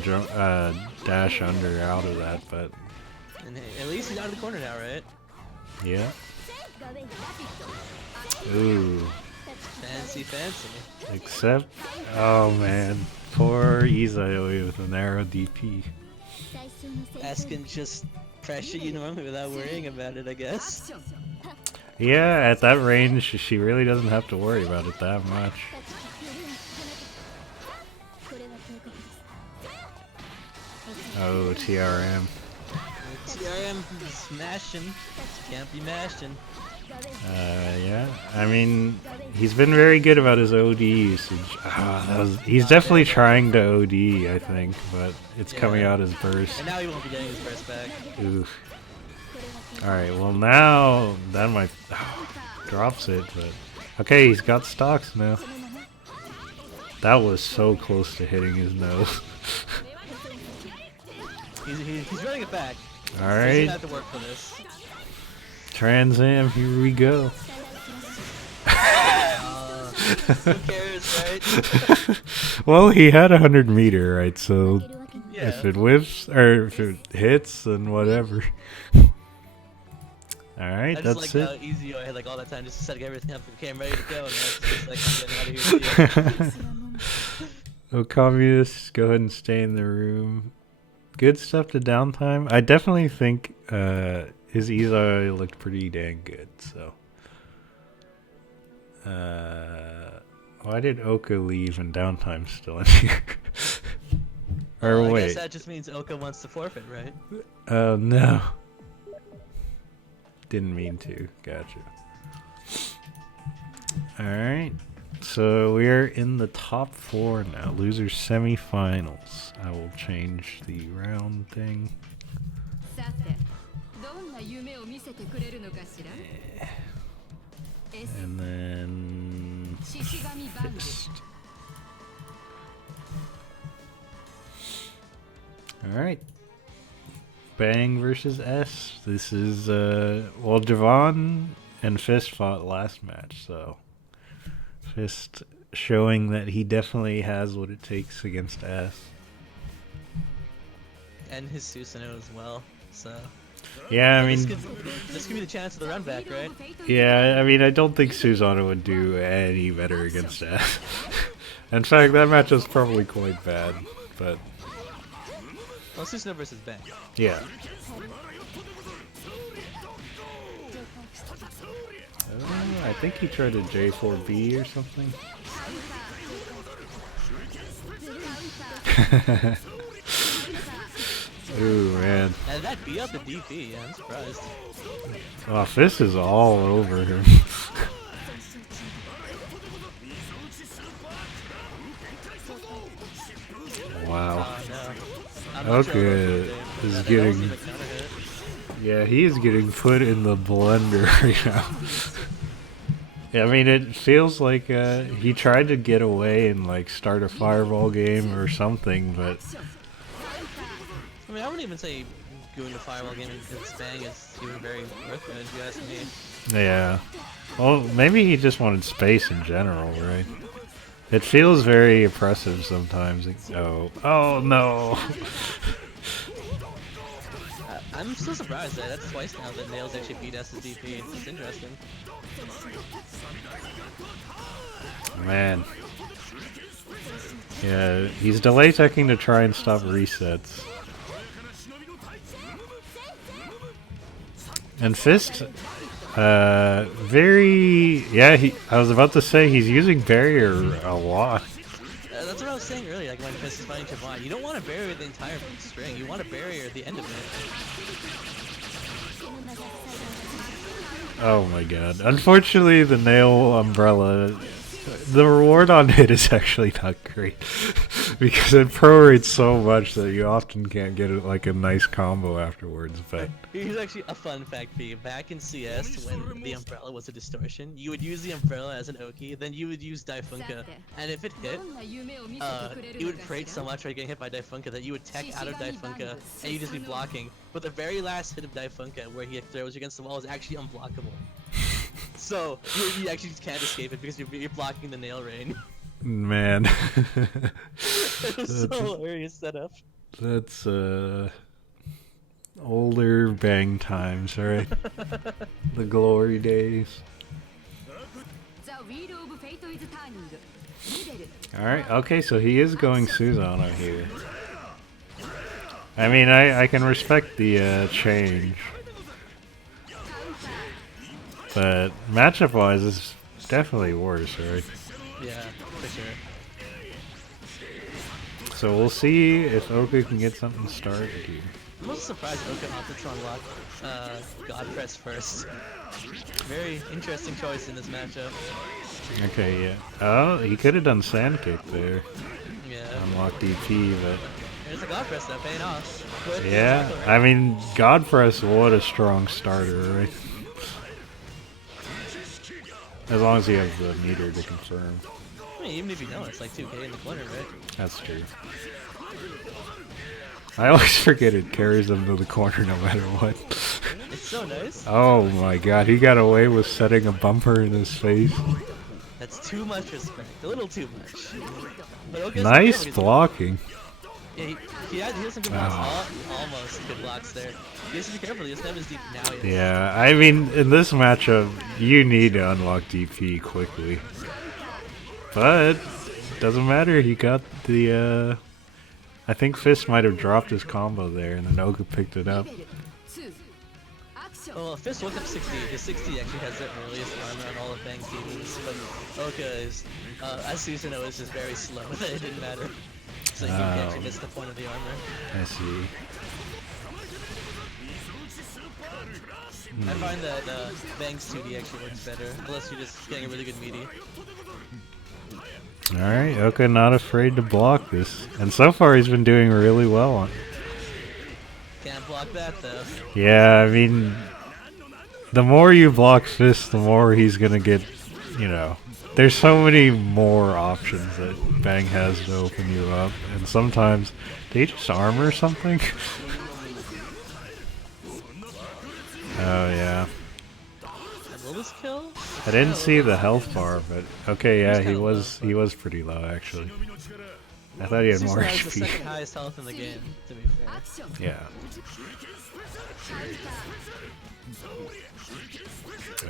dash under out of that, but And hey, at least he's out of the corner now, right? yeah. Ooh. Fancy, fancy. Except, oh man, poor Izo with a narrow DP. S can just pressure you normally without worrying about it, I アク guess. ション Yeah, at that range, she really doesn't have to worry about it that much. Oh, TRM. TRM smashing. Can't be mashing. Yeah. I mean, he's been very good about his OD usage. He's definitely trying to OD, I think, but it's coming Yeah. out as burst. And now he won't be getting his burst back. Oof. Alright, well now, that might... drops it, but... Okay, he's got stocks now. That was so close to hitting his nose. He's running it back. He's Alright, gonna have to work for this. Trans Am, here we go. Who cares, right? Well, he had 100 meter, right? So Yeah. if it whips, or if it hits, then whatever. Alright, I just that's like it. how easy I had like all that time just to set everything up. Okay, I'm ready to go. And that's just like I'm getting out of here. Oh, communists, go ahead and stay in the room. Good stuff to downtime. I definitely think his Izai looked pretty dang good, so. Why did Oka leave and downtime's still in here? Or I wait. guess that just means Oka wants to forfeit, right? Oh, no. Didn't mean to. Gotcha. Alright. So we're in the top 4 now. Losers semifinals. I will change the round thing. さてどんな夢を見せてくれるのかしら S And then 獅子神バンド fist. Alright. Bang versus S. This is well, Javon and Fist fought last match, so Fist showing that he definitely has what it takes against S. And his Susanoo as well. So Yeah, I this mean, could be the chance of the run back, right? yeah, I mean, I don't think Susanoo would do any better against S. In fact, that match was probably quite bad, but Well, Susanoo versus Bang. yeah. I think he tried a J4B or something. Ooh, man. And that beat up the DP, yeah, I'm surprised. Oh, Fist is all over him. Wow. Oh no. I'm not sure Okay, what to do. is That getting... was even counter hit. Yeah, he is getting put in the blender right now. Yeah, I mean, it feels like he tried to get away and like start a fireball game or something, but I mean, I wouldn't even say doing the fireball game against Bang is even very worth it, if you ask me. yeah. Well, maybe he just wanted space in general, right? It feels very oppressive sometimes. Oh no! I'm still surprised that that's twice now that Nails actually beat S's DP. It's interesting. Man. Yeah, he's delay teching to try and stop resets. And Fist, very, yeah, I was about to say he's using barrier a lot. That's what I was saying earlier, like when Fist is fighting Javon. You don't want to barrier the entire string, you want to barrier the end of it. Oh my god. Unfortunately, the nail umbrella the reward on it is actually not great because it prorates so much that you often can't get like a nice combo afterwards. But Here's actually a fun fact for you. Back in CS, when the umbrella was a distortion, you would use the umbrella as an Oki, then you would use Daifunka, and if it hit, it would prate so much by getting hit by Daifunka that you would tech out of Daifunka, and you'd just be blocking. But the very last hit of Daifunka, where he throws you against the wall, is actually unblockable. So you actually just can't escape it because you're blocking the nail rain. man, It was so hilarious setup. that's older Bang times, right? The glory days. All right, okay, so he is going Susanoo here. I mean, I can respect the change. But matchup-wise, it's definitely worse, right? Yeah, for sure. So we'll see if Oka can get something started here. I'm also surprised Oka opted to unlock God Press first. Very interesting choice in this matchup. Okay, yeah. Oh, he could have done Sand Kick there. Yeah. Unlock DP, but... There's a God Press though, paying off. Good Yeah, tackle, right? I mean, God Press, what a strong starter, right? As long as he has the meter to confirm. I mean, even if you know, it's like 2k in the corner, right? That's true. I always forget it carries him to the corner no matter what. It's so nice. Oh my god, he got away with setting a bumper in his face. That's too much respect. A little too much. But Oka's Nice good. blocking. Yeah, he has some good blocks. Almost good blocks there. He has to be careful. He doesn't have his deep now. Yeah, I mean, in this matchup, you need to unlock DP quickly. But, doesn't matter, he got the, I think Fist might have dropped his combo there, and then Oka picked it up. Well, Fist was up 60. His 60 actually has the earliest armor on all the Bang teams, but Oka is, as Susanoo is just very slow, that it didn't matter. So you can actually miss the point of the armor. I see. I find that Bang's 2D actually works better, unless you're just getting a really good meaty. Alright, Oka not afraid to block this. And so far he's been doing really well on it. Can't block that though. Yeah, I mean, the more you block Fist, the more he's gonna get, you know. There's so many more options that Bang has to open you up. And sometimes, they just armor something? Oh yeah. Will this kill? I didn't see the health bar, but okay, yeah, He's kinda he was pretty low actually. I thought he had more Susanoo has the HP. second highest health in the game, to be fair. Yeah.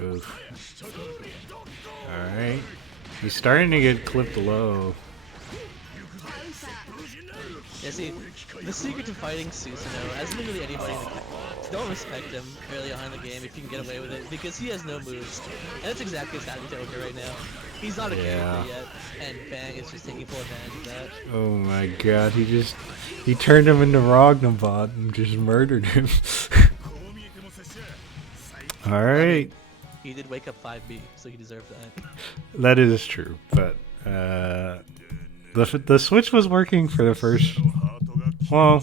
Oof. Alright. He's starting to get clipped low. Yeah, see, the secret to fighting Susanoo, as literally anybody in the game, don't respect him early on in the game if you can get away with it, because he has no moves. And that's exactly what's happening to Oka right now. He's not a character yet, and Bang is just taking full advantage of that. Oh my god, he turned him into Ragnabot and just murdered him. Alright. He did wake up 5B, so he deserved that. That is true, but the switch was working for the first. Well,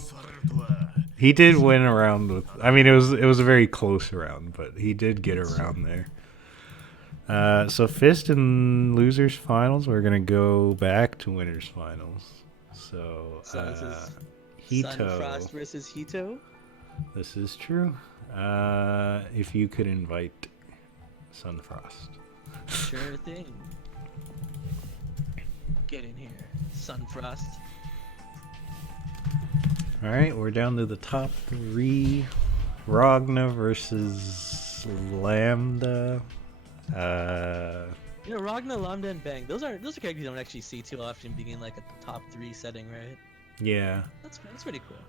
he did win a round with. I mean, it was a very close round, but he did get around there. So Fist in losers finals. We're gonna go back to winners finals. So This is Hito. Sunfrost versus Hito. This is true. If you could invite Sunfrost. Sure thing. Get in here, Sunfrost. Alright, we're down to the top 3. Ragna versus Lambda. You know, Ragna, Lambda, and Bang. Those are characters you don't actually see too often being in like a top 3 setting, right? Yeah. That's pretty cool.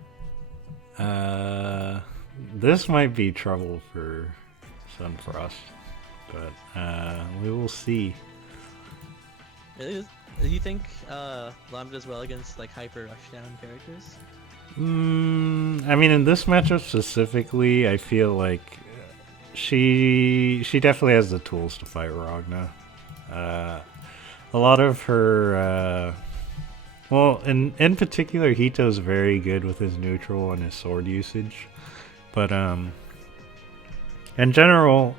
This might be trouble for Sunfrost, but we will see. Really? Do you think Lambda does well against like hyper rushdown characters? I mean, in this matchup specifically, I feel like she definitely has the tools to fight Ragna. a lot of her. Well, in particular, Hito's very good with his neutral and his sword usage, but in general,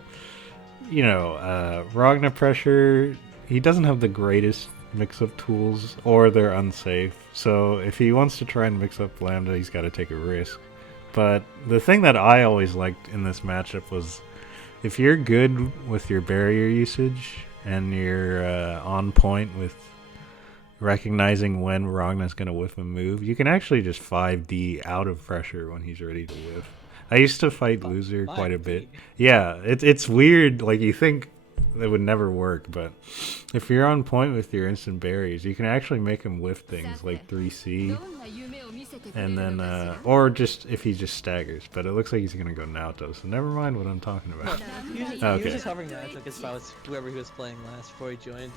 Ragna Pressure, he doesn't have the greatest mix-up tools, or they're unsafe. So if he wants to try and mix up Lambda, he's got to take a risk. But the thing that I always liked in this matchup was, if you're good with your barrier usage and you're on point with recognizing when Ragna's going to whiff a move, you can actually just 5D out of pressure when he's ready to whiff. I used to fight Loser quite a bit. Yeah, it's weird. Like, you think it would never work, but if you're on point with your instant barriers, you can actually make him whiff things like 3C, and then or just if he just staggers. But it looks like he's gonna go Naoto, so never mind what I'm talking about. He was just hovering Naoto because if I was whoever he was playing last before he joined.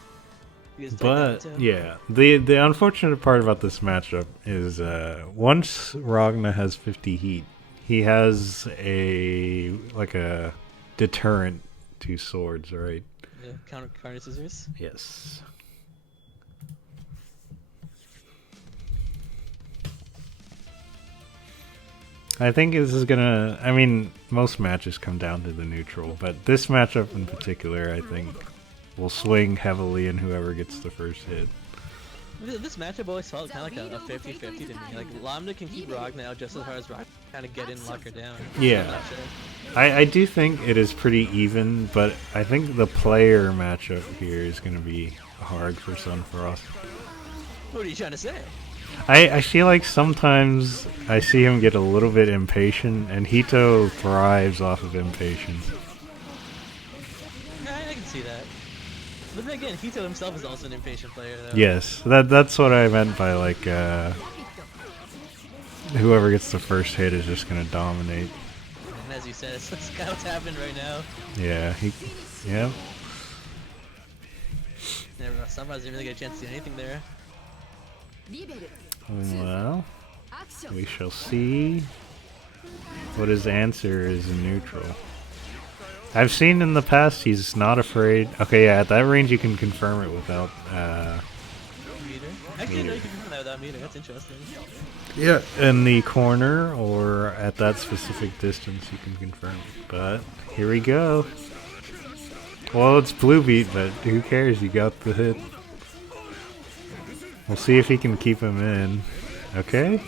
But yeah, the unfortunate part about this matchup is once Ragna has 50 heat, he has a deterrent to swords, right? Yeah, counter scissors. Yes. I think this is gonna. I mean, most matches come down to the neutral, but this matchup in particular, I think, will swing heavily in whoever gets the first hit. This matchup always felt kind of like a 50-50 to me. Like, Lambda can keep Ragna out just as hard as Ragna kind of get in, lock her down. Yeah. I do think it is pretty even, but I think the player matchup here is going to be hard for Sunfrost. What are you trying to say? I feel like sometimes I see him get a little bit impatient, and Hito thrives off of impatience. I can see that. But then again, Hito himself is also an impatient player, though. Yes, that's what I meant by, like, whoever gets the first hit is just going to dominate. And as you said, that's kind of what's happened right now. Yeah, yeah. Sunrise didn't really get a chance to do anything there. Well, we shall see what his answer is in neutral. I've seen in the past he's not afraid. Okay, yeah, at that range you can confirm it without meter. Actually, no, you can confirm that without meter. That's interesting. Yeah, in the corner or at that specific distance you can confirm it. But here we go. Well, it's blue beat, but who cares? You got the hit. We'll see if he can keep him in. Okay.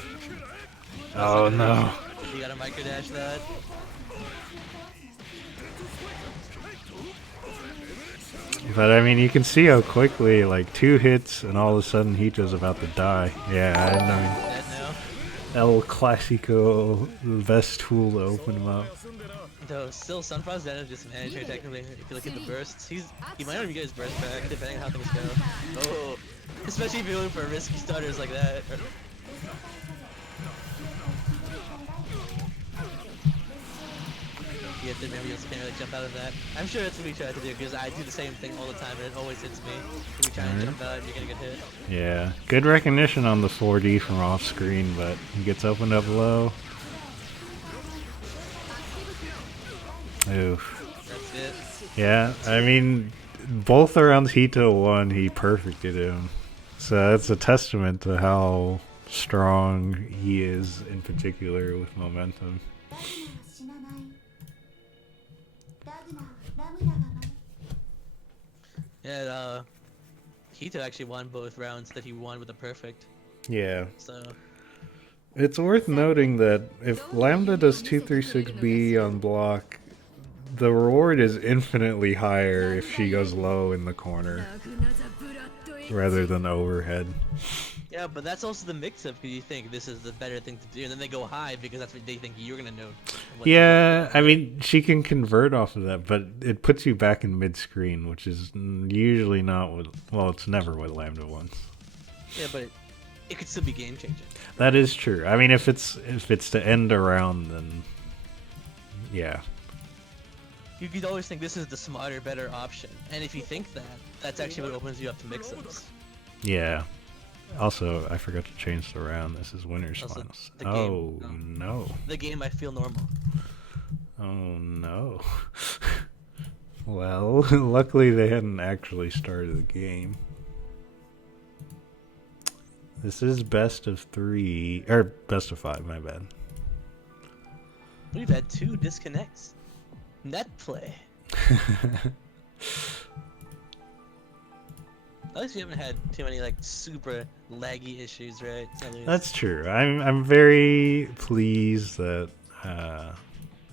Oh no. You gotta microdash that. But I mean, you can see how quickly, like, 2 hits and all of a sudden Hito's about to die. Yeah, I know. El Clasico, the best tool to open him up. Though still, Sunfrost ended up just managing technically. If you look at the bursts, he might not even get his burst back depending on how things go. Oh, especially if you're looking for risky starters like that. You have to remember you also can't really jump out of that. I'm sure that's what we try to do because I do the same thing all the time and it always hits me. If you try and jump out, you're gonna get hit. Yeah, good recognition on the 4D from off screen, but he gets opened up low. Oof. That's it. Yeah, I mean, both around Hito 1, he perfected him. So that's a testament to how strong he is, in particular with momentum. Yeah, Hito actually won both rounds that he won with a perfect. Yeah. So it's worth noting that if Lambda does 236B on block, the reward is infinitely higher if she goes low in the corner rather than overhead. yeah, but that's also the mix-up because you think this is the better thing to do, and then they go high because that's what they think you're gonna know. Yeah, I mean, she can convert off of that, but it puts you back in mid-screen, which is usually not what. Well, it's never what Lambda wants. Yeah, but it could still be game-changing. That is true. I mean, if it's to end a round, then yeah. You could always think this is the smarter, better option, and if you think that, that's actually what opens you up to mix-ups. Yeah. Also, I forgot to change the round. This is winners Also, finals. the game, Oh no. The game might feel normal. Oh no. Well, luckily they hadn't actually started the game. This is best of 3 or best of 5. My bad. We've had 2 disconnects. Net play. At least we haven't had too many like super laggy issues, right? At least. That's true. I'm very pleased that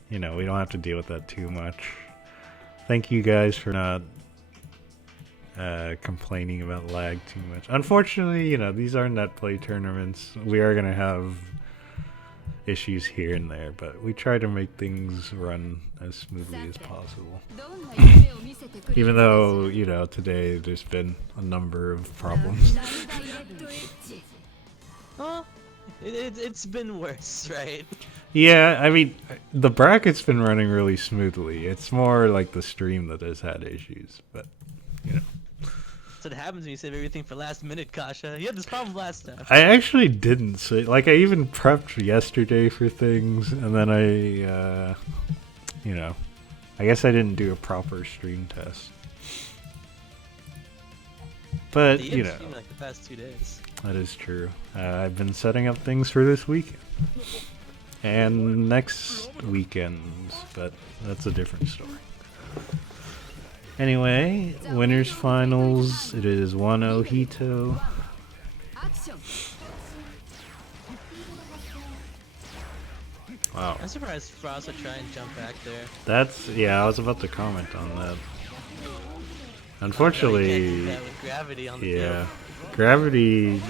we don't have to deal with that too much. Thank you guys for not complaining about lag too much. Unfortunately, these are net play tournaments. We are gonna have issues here and there, but we try to make things run as smoothly as possible. Even though, today there's been a number of problems. Well, it's been worse, right? Yeah, I mean, the bracket's been running really smoothly. It's more like the stream that has had issues, but, That's what happens when you save everything for last minute, Kasha. You had this problem last time. I actually didn't say, I even prepped yesterday for things, and then I guess I didn't do a proper stream test. But, You haven't streamed like the past 2 days. that is true. I've been setting up things for this weekend. And next weekends, but that's a different story. Anyway, winners finals. It is 1-0 Hito. Wow. I'm surprised Frost would try and jump back there. I was about to comment on that. You Unfortunately, can't do that with gravity on the field. gravity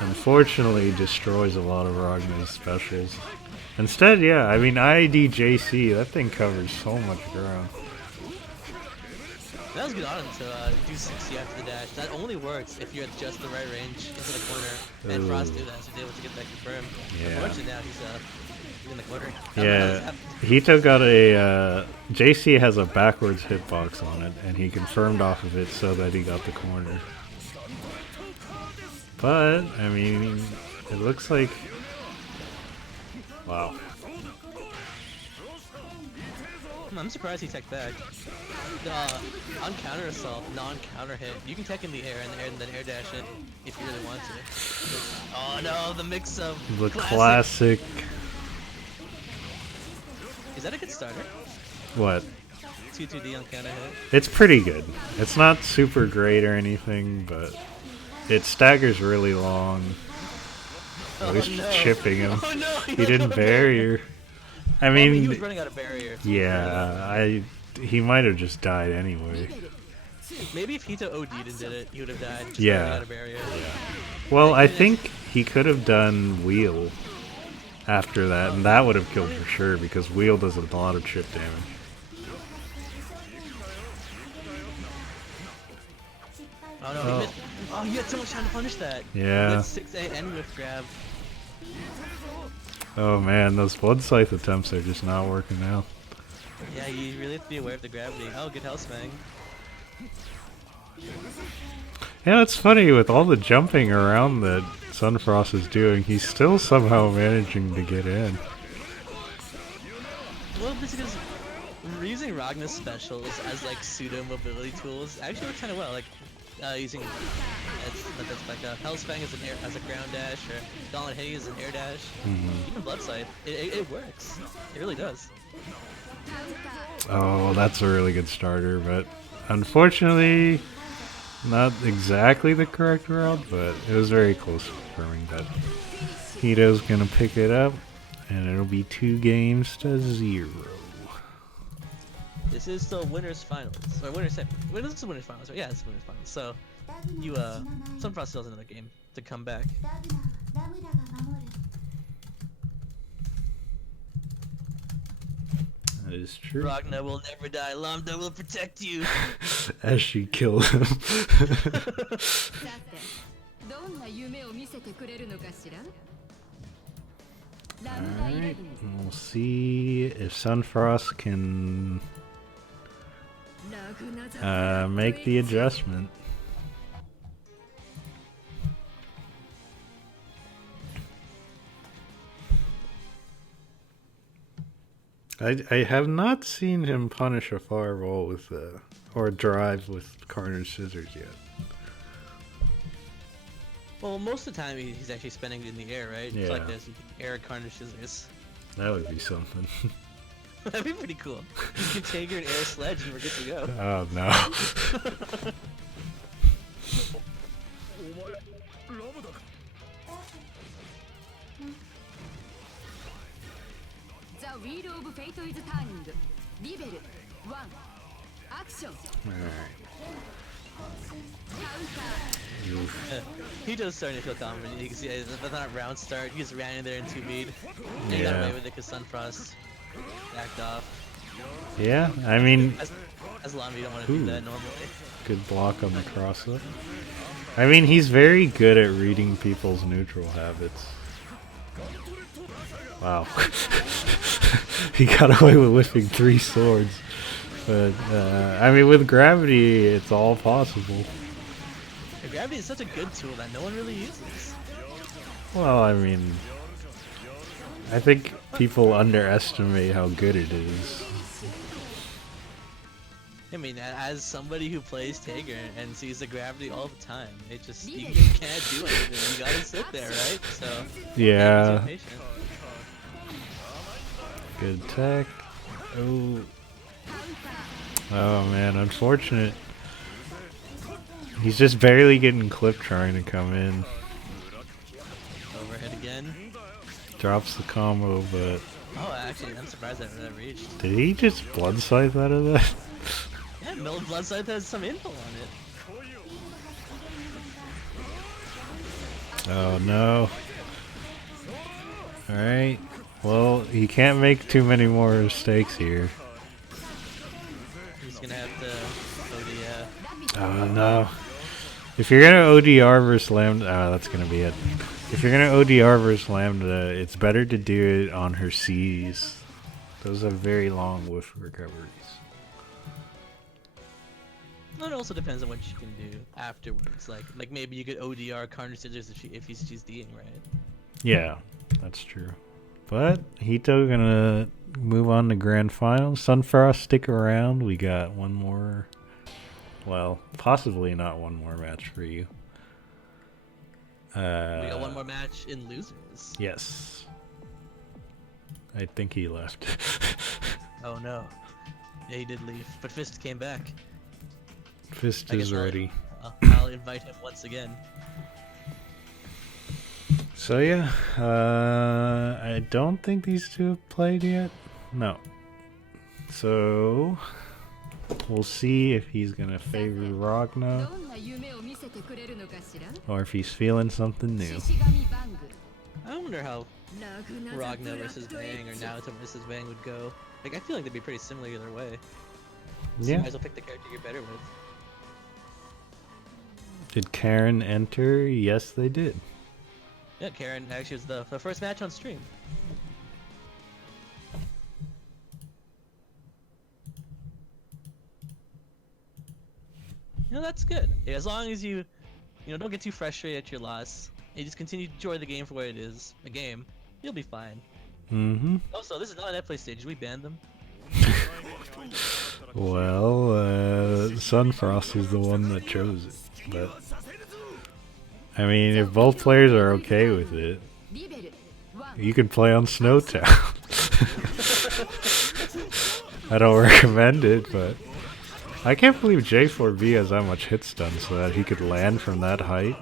unfortunately destroys a lot of Ragna's specials. Instead, IDJC, that thing covers so much ground. That was good on him to do 60 after the dash. That only works if you're at just the right range into the corner. And Frost did that, so he was able to get that confirmed. Yeah. Unfortunately now he's in the corner. Yeah, Hito got JC has a backwards hitbox on it, and he confirmed off of it so that he got the corner. But, it looks like... Wow. I'm surprised he teched back. On counter assault, non-counter hit, you can tech in the air and then air dash it if you really want to. Oh no, the mix of The classic... Is that a good starter? What? 2-2D on counter hit? It's pretty good. It's not super great or anything, but it staggers really long. At least chipping him. Oh no, He didn't barrier. I mean, he was running out of barrier. yeah, he might have just died anyway. Maybe if Hito OD'd and did it, he would have died. Just Yeah. running out of barrier. Well, I think he could have done wheel after that, and that would have killed for sure because wheel does a lot of chip damage. Oh no, he missed. Oh, he had so much time to punish that. Yeah. 6A and with grab. Oh man, those blood scythe attempts are just not working out. Yeah, you really have to be aware of the gravity. Oh, good health spang. Yeah, it's funny with all the jumping around that Sunfrost is doing, he's still somehow managing to get in. Well, this is using Ragna's specials as like pseudo mobility tools actually works kind of well. Like using that's like a Hellspang as a ground dash, or Dawn Hay as an air dash. Even Blood Scythe, it works. It really does. Oh, that's a really good starter, but unfortunately, not exactly the correct route, but it was very close to confirming that Hito's gonna pick it up, and it'll be 2-0. This is still winners finals, or winners. Wait, this is winners finals, right? Yeah, it's winners finals. So Sunfrost still has another game to come back. That is true. Ragna will never die. Lambda will protect you. As she kills him. さてどんな夢を見せてくれるのかしら。ラムダイレ Alright, ブン we'll see if Sunfrost can ラグナザ make the adjustment. I have not seen him punish a fireball with or drive with Carter's scissors yet. Well, most of the time he's actually spending it in the air, right? Yeah. It's like this, you can air Carnage Scissors. That would be something. That'd be pretty cool. You can take her and air sledge and we're good to go. Oh no. The wheel of fate is turning. Rebel 1 action. Alright. Counter. Oof. He does starting to feel confident. You can see that's not a round start. He just ran in there in 2-bead. And he got Yeah. away with it because Sunfrost backed off. Yeah, I mean, As long as you don't want to do that normally. good block on the cross up. I mean, he's very good at reading people's neutral habits. Wow. He got away with whipping 3 swords. But, I mean, with gravity, it's all possible. The gravity is such a good tool that no one really uses. Well, I mean, I think people underestimate how good it is. I mean, as somebody who plays Tager and sees the gravity all the time, it just, you can't do anything. You gotta sit there, right? So, Yeah. be patient. Good tech. Oh. Oh man, unfortunate. He's just barely getting clipped trying to come in. Overhead again. Drops the combo, but Oh, actually, I'm surprised that reached. did he just blood scythe out of that? Yeah, Milled Blood Scythe has some info on it. Oh no. Alright. Well, he can't make too many more mistakes here. He's gonna have to Oh no. If you're gonna ODR versus Lambda, that's gonna be it. If you're gonna ODR versus Lambda, it's better to do it on her C's. Those have very long whiff recoveries. Well, it also depends on what you can do afterwards. Like maybe you could ODR Carnage Scissors if she's D'ing, right? Yeah, that's true. But Hito gonna move on to Grand Final. Sunfrost, stick around. We got one more. Well, possibly not one more match for you. We got one more match in losers. Yes. I think he left. Oh no. Yeah, he did leave, but Fist came back. Fist I is guess ready. I'll invite him once again. So yeah, I don't think these two have played yet. No. So we'll see if he's gonna favor Ragna どんな夢を見せてくれるのかしら or if he's feeling something new. 獅子神バング I wonder how ラグナザ Ragna ブラ versus ッドエ Bang or ッジ Naruto versus Bang would go. Like I feel like they'd be pretty similar either way. So you Yeah. might as well pick the character you're better with. Did Karen enter? Yes, they did. Yeah, Karen actually was the first match on stream. You know, that's good. Yeah, as long as you don't get too frustrated at your loss. You just continue to enjoy the game for what it is, a game. You'll be fine. Mm-hmm. Also, this is not an play stage. We banned them. Well, Sunfrost is the one that chose it. But I mean, if both players are okay with it, リベル1 you can play on Snowtown. I don't recommend it, but I can't believe J4B has that much hit stun so that he could land from that height.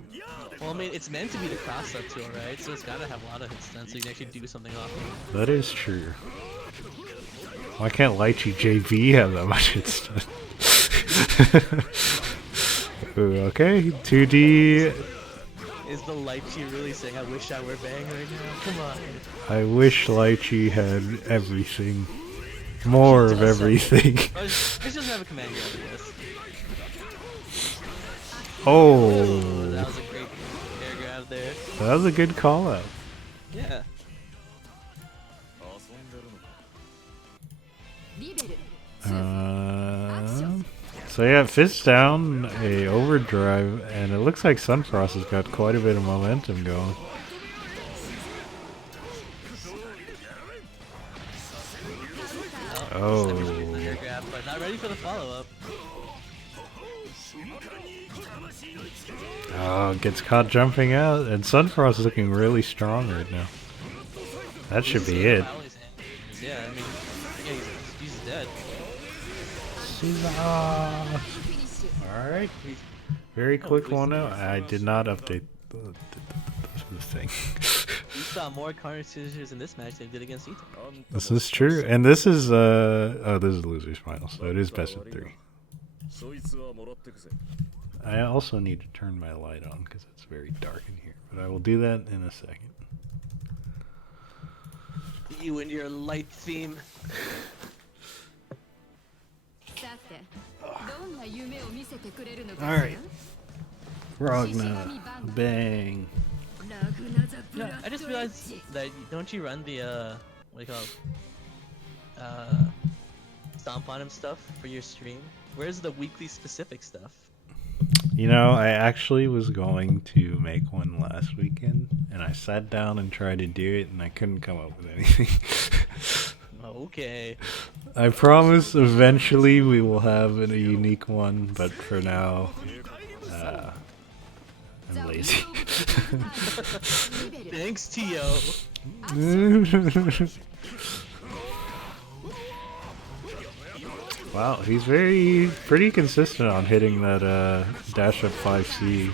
Well, I mean, it's meant to be the cross-up tool, right? So it's gotta have a lot of hit stun so you can actually do something off of it. That is true. Why can't Lychee JB have that much hit stun? Ooh, okay, 2D. Is the Lychee really saying, I wish I were Bang right now? Come on. I wish Lychee had everything. More of everything. Oh, it doesn't have a command grab, I guess. Oh, That was a great air grab there. that was a good call out. Yeah. リベル2 So yeah, fist down, a overdrive, and it looks like Sunfrost has got quite a bit of momentum going. Oh. Air grab, but not ready for the follow-up. Oh, gets caught jumping out, and Sunfrost is looking really strong right now. That should be it. Yeah, I mean, yeah, he's dead. Alright. Very quick one out. I did not update the thing. You saw more Carnage Scissors in this match than you did against Ito. This is true. And this is, oh, this is losers final, so it is best of 3. I also need to turn my light on because it's very dark in here, but I will do that in a second. You and your light theme. Alright. Ragna. Bang. Yeah, I just realized that don't you run the what do you call it? Stomp on him stuff for your stream? Where's the weekly specific stuff? You know, I actually was going to make one last weekend, and I sat down and tried to do it, and I couldn't come up with anything. Okay. I promise eventually we will have a unique one, but for now, I'm lazy. Thanks, Tio. Wow, he's pretty consistent on hitting that dash up 5C.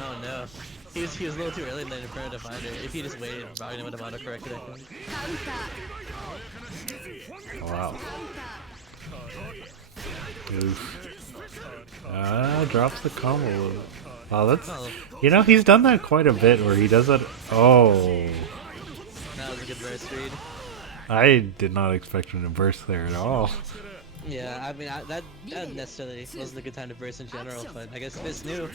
Oh no. He was a little too early in the Inferno Divider. If he just waited, Ragnar would have auto-corrected, I think. Wow. Drops the combo. Wow, that's... You know, he's done that quite a bit where he does that... Oh. That was a good burst read. I did not expect him to burst there at all. Yeah, I mean, that necessarily wasn't a good time to burst in general, but I guess Fist knew.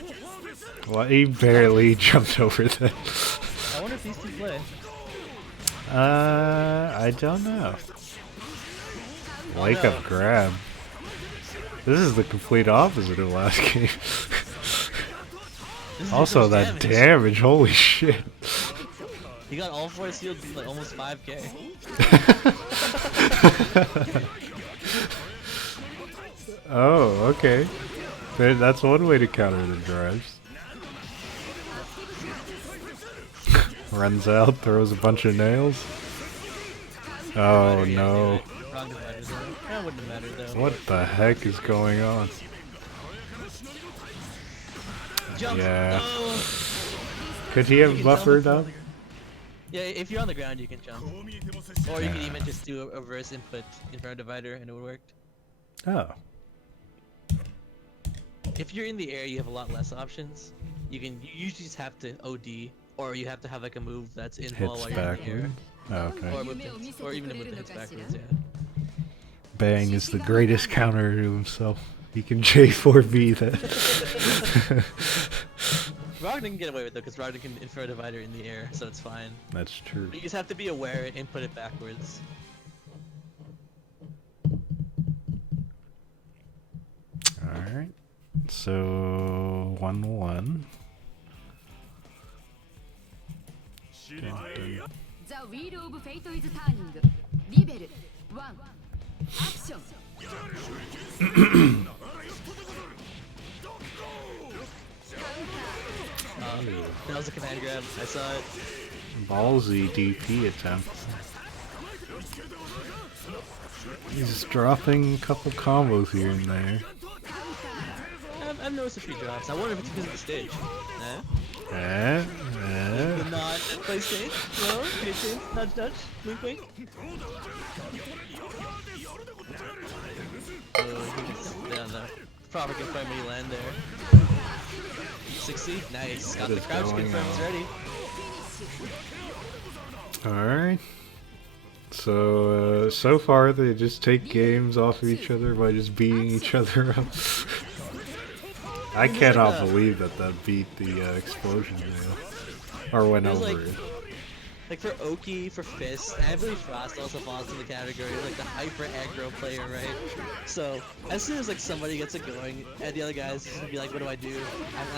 Well, he barely jumped over that. I wonder if these two play. I don't know. Wake up grab. This is the complete opposite of last game. Also, that damage, holy shit. He got all 4 sealed like almost 5k. Oh, okay. That's one way to counter the drives. Runs out, throws a bunch of nails. Oh no. That wouldn't have mattered though. What the heck is going on? Jump. Yeah. Oh. Could he have buffered up? Yeah, if you're on the ground, you can jump. Or you can even just do a reverse input Inferno Divider and it would work. Oh. If you're in the air, you have a lot less options. You usually just have to OD, or you have to have like a move that's in ball while you're in the air. Oh, okay. Or even a move that hits backwards, yeah. Bang is the greatest counter to himself. He can J4B that. Ragnar can get away with it though, because Ragnar can Inferno Divider in the air, so it's fine. That's true. You just have to be aware and put it backwards. Alright. So 1-1. The wheel of fate is turning. Rebel 1. Action. That was a command grab. I saw it. Ballsy DP attempt. He's dropping a couple combos here and there. I've noticed a few drops. I wonder if it's because of the stage. Nah? The nod and play stage? No? Good stage? Nudge, nudge? Wink, wink? Oh, he's down there. Proper confirm when you land there. 60? Nice. Got the crouch confirms ready. Alright. So, so far they just take games off of each other by just beating each other up. I cannot believe that beat the explosion nail. Or went over it. Like for Oki, for Fist, and I believe Frost also falls in the category of like the hyper aggro player, right? So as soon as like somebody gets it going, and the other guy's just gonna be like, what do I do?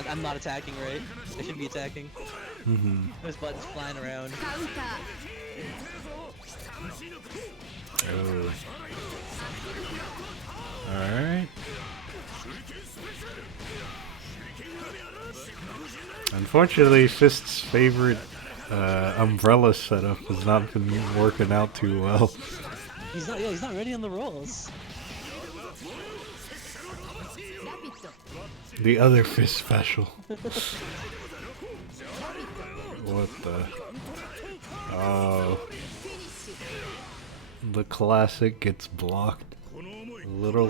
I'm not attacking, right? I should be attacking. There's buttons flying around. Oh. Alright. Unfortunately, Fist's favorite umbrella setup has not been working out too well. He's not. Yeah, he's not ready on the rolls. The other Fist special. What the? Oh. The classic gets blocked. Little.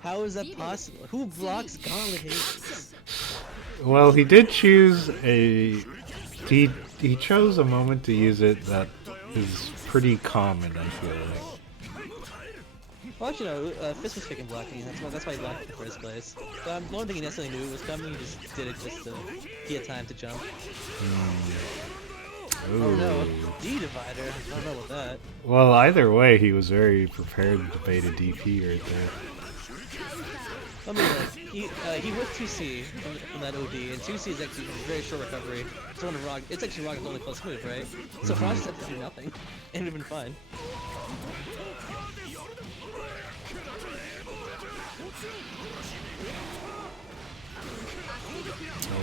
How is that possible? Who blocks Gauntlet Hades? Well, he did choose a. He chose a moment to use it that is pretty common, I feel like. Well, actually, no, Fist was picking blocking. That's why he blocked in the first place. But the only thing he necessarily knew it was coming. He just did it just to get time to jump. Ooh. Oh no, D-divider. I don't know about that. Well, either way, he was very prepared to bait a DP right there. I mean, like, he whiffed 2C from that OD, and 2C is actually a very short recovery. It's actually Rocket's only plus move, right? So Frost had to do nothing, and it would have been fine.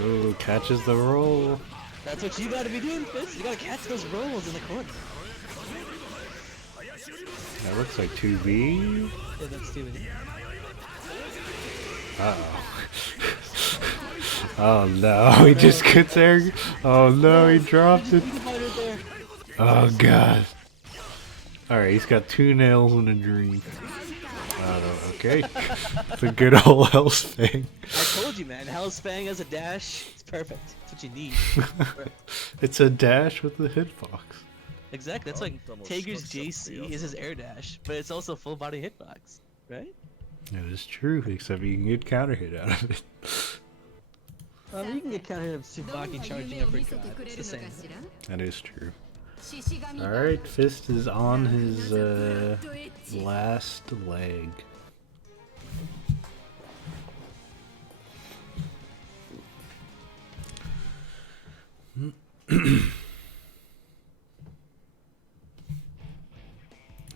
Ooh, catches the roll. That's what you gotta be doing, Fist. You gotta catch those rolls in the corner. That looks like 2B. Yeah, that's stupid. Uh-oh. Oh no, he just gets there. Oh no, he dropped it. Oh god. Alright, he's got 2 nails and a dream. Okay. It's a good old Hellsfang. I told you, man. Hellsfang as a dash, it's perfect. That's what you need. It's a dash with a hitbox. Exactly. That's like Tager's JC is his air dash, but it's also full body hitbox, right? That is true, except you can get counter hit out of it. You can get counter hit of Tsubaki charging uppercut. It's the same. That is true. Alright, Fist is on his last leg.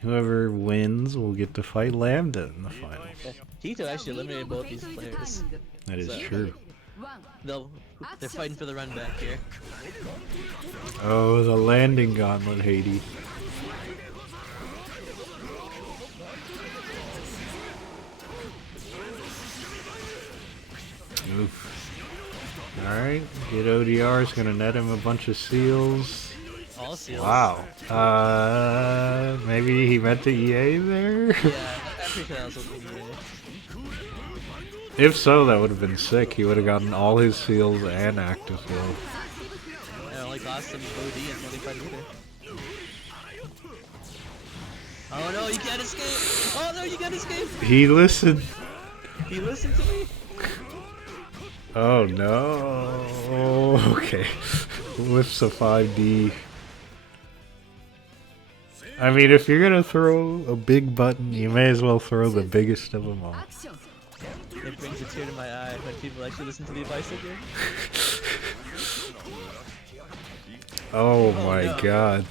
Whoever wins will get to fight Lambda in the final. Tito actually eliminated both these players. That is true. They're fighting for the run back here. Oh, the landing gauntlet, Hades. Oof. Alright, get ODR is gonna net him a bunch of seals. All seals. Wow. Maybe he meant to EA there? Yeah, I'm pretty sure that was what EA. If so, that would have been sick. He would have gotten all his seals and active heal. It only cost him OD and 25 meter. Oh no, you can't escape! Oh no, you can't escape! He listened. He listened to me? Oh no. Okay. Lifts a 5D. I mean, if you're gonna throw a big button, you may as well throw the biggest of them all. It brings a tear to my eye when people actually listen to the advice I give. Oh my no. god.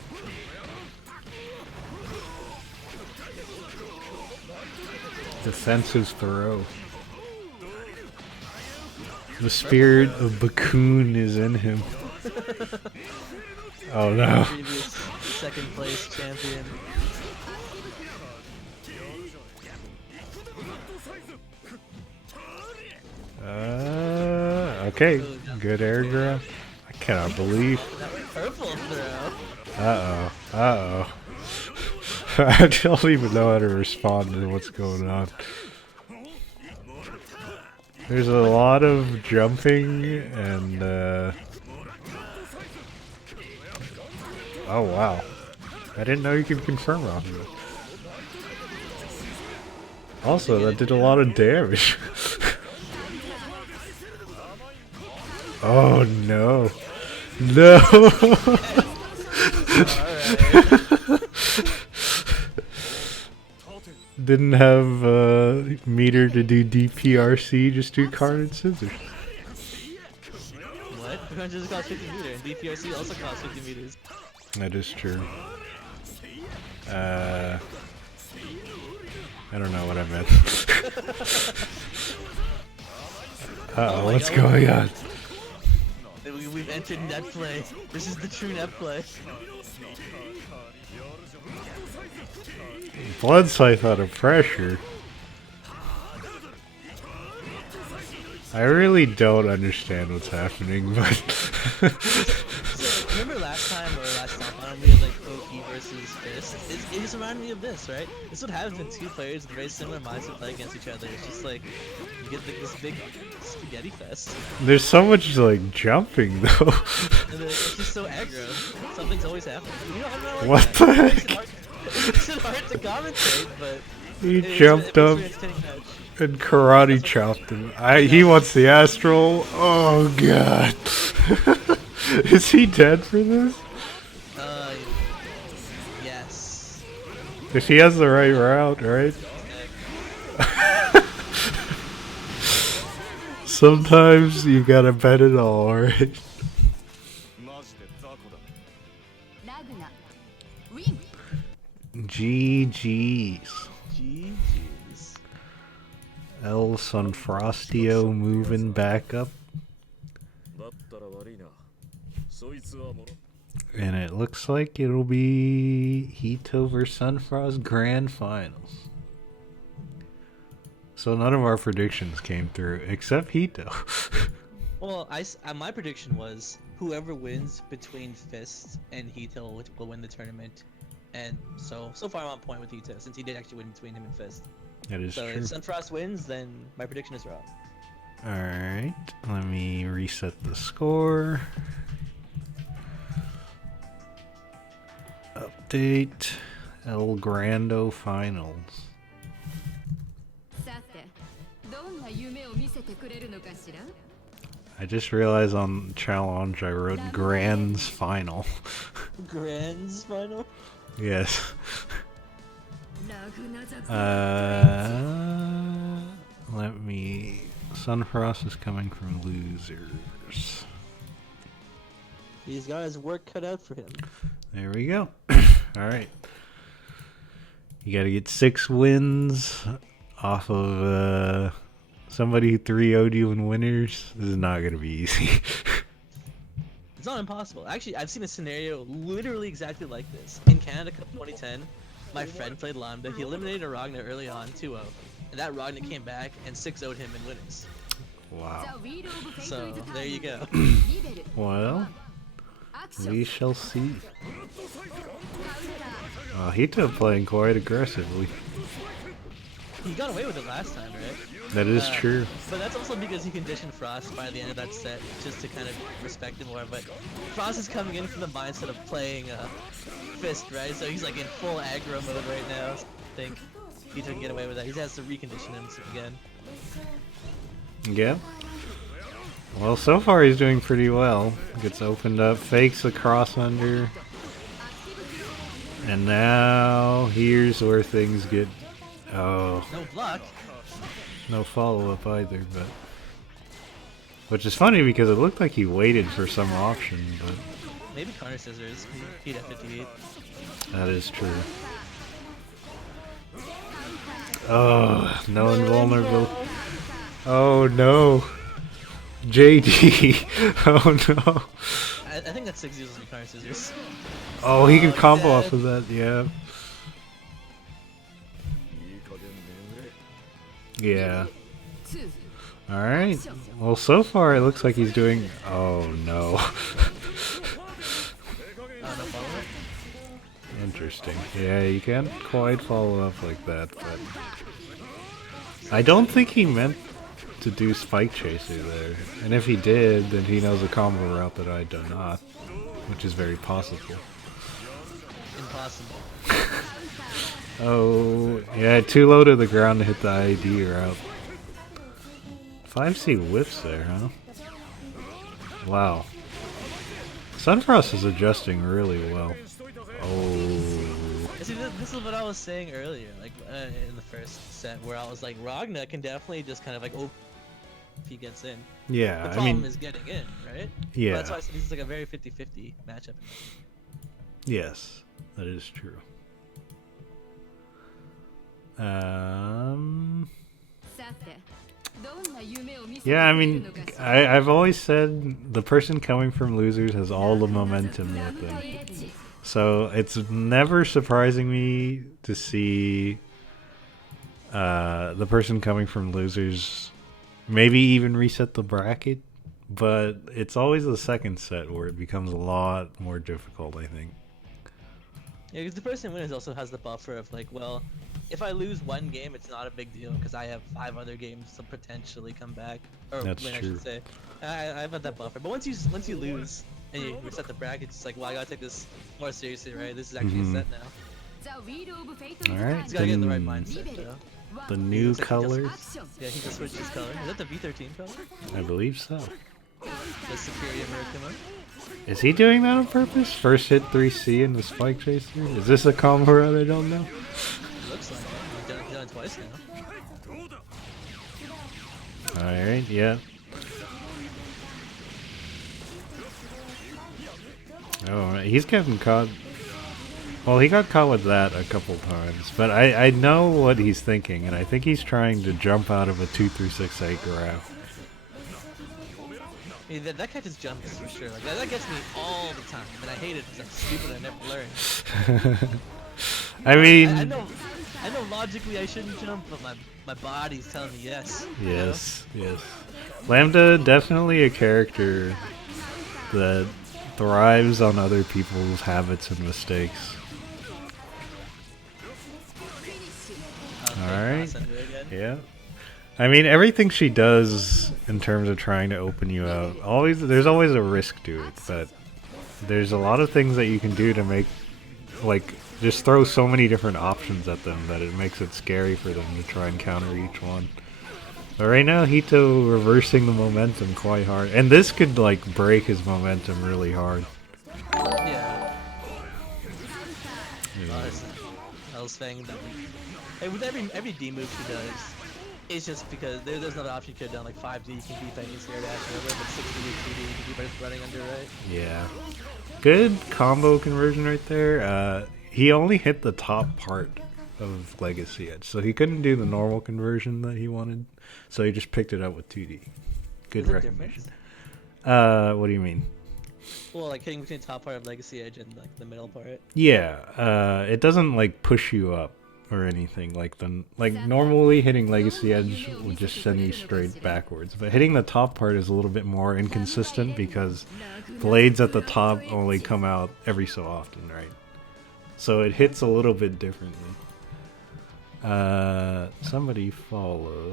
Defensive throw. The spirit of Bakun is in him. Oh no. Previous second place champion. Okay. Good air grab. I cannot believe. Purple throw. Uh-oh. Uh-oh. I don't even know how to respond to what's going on. There's a lot of jumping and oh wow. I didn't know you could confirm on it. Also, that did a lot of damage. Oh no. No. Didn't have meter to do DPRC, just do card and scissors. What? It just costs 50 meters, and DPRC also costs 50 meters. That is true. I don't know what I meant. Uh-oh, what's going on? we've entered net play. This is the true net play. Blood Scythe out of pressure. I really don't understand what's happening, but So remember last time we had like Oki versus Fist? It just reminded me of this, right? This is what happens when two players with very similar mindset play against each other. It's just like you get this big spaghetti fest. there's so much like jumping though. And then it's just so aggro. Something's always happening. You know, I'm not like What that. the It makes heck? it hard to commentate, but He it jumped up makes for an entertaining match. and karate chopped him. He wants the astral. Oh god. Is he dead for this? Yes. If he has the right route, right? Sometimes you gotta bet it all, right? ラグナウィン GG's. GG's. El Sunfrostio moving back up. And it looks like it'll be Hito vs Sunfrost Grand Finals. So none of our predictions came through, except Hito. Well, my prediction was whoever wins between Fist and Hito will win the tournament. And so far I'm on point with Hito, since he did actually win between him and Fist. That is So true. if Sunfrost wins, then my prediction is wrong. Alright, let me reset the score. Update El Grando Finals. さてどんな夢を見せてくれるのかしら I just realized on challenge I wrote Grand's Final. Grand's final? Yes. ラグナザ Let me. Sunfrost is coming from losers. He's got his work cut out for him. There we go. Alright. You gotta get 6 wins off of somebody who 3-0'd you in winners. This is not gonna be easy. It's not impossible. Actually, I've seen a scenario literally exactly like this. In Canada Cup 2010, my friend played Lambda. He eliminated a Ragnar early on, 2-0. And that Ragnar came back and 6-0'd him in winners. Wow. So, there you go. Well, we shall see. Hito playing quite aggressively. He got away with it last time, right? That is true. But that's also because he conditioned Frost by the end of that set, just to kind of respect him more. But Frost is coming in from the mindset of playing Fist, right? So he's like in full aggro mode right now. I think he can get away with that. He has to recondition him again. Yeah. Well, so far he's doing pretty well. Gets opened up, fakes the cross under. And now, here's where things get... Oh. No block. No follow-up either, but... Which is funny because it looked like he waited for some option, but... Maybe corner scissors. He'd have 58. That is true. Oh, no invulnerable. Oh no. JD. Oh no. I think that's 6 uses of corner scissors. Oh, he can combo off of that, yeah. Yeah. Alright. Well, so far it looks like he's doing... Oh no. Interesting. Yeah, you can't quite follow up like that, but... I don't think he meant to do Spike Chaser there. And if he did, then he knows a combo route that I do not. Which is very possible. Impossible. Oh, yeah, too low to the ground to hit the ID route. 5C whiffs there, huh? Wow. Sunfrost is adjusting really well. Oh. See, this is what I was saying earlier, like in the first set, where I was like, Ragnar can definitely just kind of like, oh, if he gets in. Yeah, the I problem mean... is getting in, right? Yeah. But that's why I said this is like a very 50-50 matchup. Yes, that is true. Yeah, I mean, I've always said the person coming from losers has all the momentum with them. So it's never surprising me to see the person coming from losers maybe even reset the bracket, but it's always the second set where it becomes a lot more difficult, I think. Yeah, because the person who wins also has the buffer of like, well, if I lose one game, it's not a big deal because I have 5 other games to potentially come back or That's win, true. I should say. I've had that buffer, but once you lose and you reset the bracket, it's like, well, I gotta take this more seriously, right? This is actually a set now. Alright, He's gotta get in the right then mindset, though. the new Looks like he just- colors. Yeah, he just switched his color. Is that the V13 color? I believe so. The Superior American one? Is he doing that on purpose? First hit 3C in the Spike Chaser? Is this a combo run I don't know? Looks like it. He's done it twice now. Alright, yeah. Oh, he's getting caught. Well, he got caught with that a couple times, but I know what he's thinking, and I think he's trying to jump out of a 2-3-6-8 grab. I mean, that catches jumps for sure. Like, that gets me all the time, and I hate it because I'm stupid and I never learn. I mean, I know logically I shouldn't jump, but my body's telling me yes. yes, yes. Lambda definitely a character that thrives on other people's habits and mistakes. Alright. Yeah. I mean, everything she does in terms of trying to open you up, there's always a risk to it, but there's a lot of things that you can do to make, like, just throw so many different options at them that it makes it scary for them to try and counter each one. But right now, Hito reversing the momentum quite hard, and this could, like, break his momentum really hard. Yeah. I was saying that with every D move she does, it's just because there's another option you could have done, like 5D, you can beat any scared ass over, but 6D, 2D, you can keep it running under, right? Yeah. Good combo conversion right there. He only hit the top part of Legacy Edge, so he couldn't do the normal conversion that he wanted, so he just picked it up with 2D. Good recognition. What do you mean? Well, like hitting between the top part of Legacy Edge and like the middle part. Yeah, it doesn't like push you up or anything normally hitting Legacy Edge would just send you straight backwards, but hitting the top part is a little bit more inconsistent because blades at the top only come out every so often, right? So it hits a little bit differently. Somebody follow.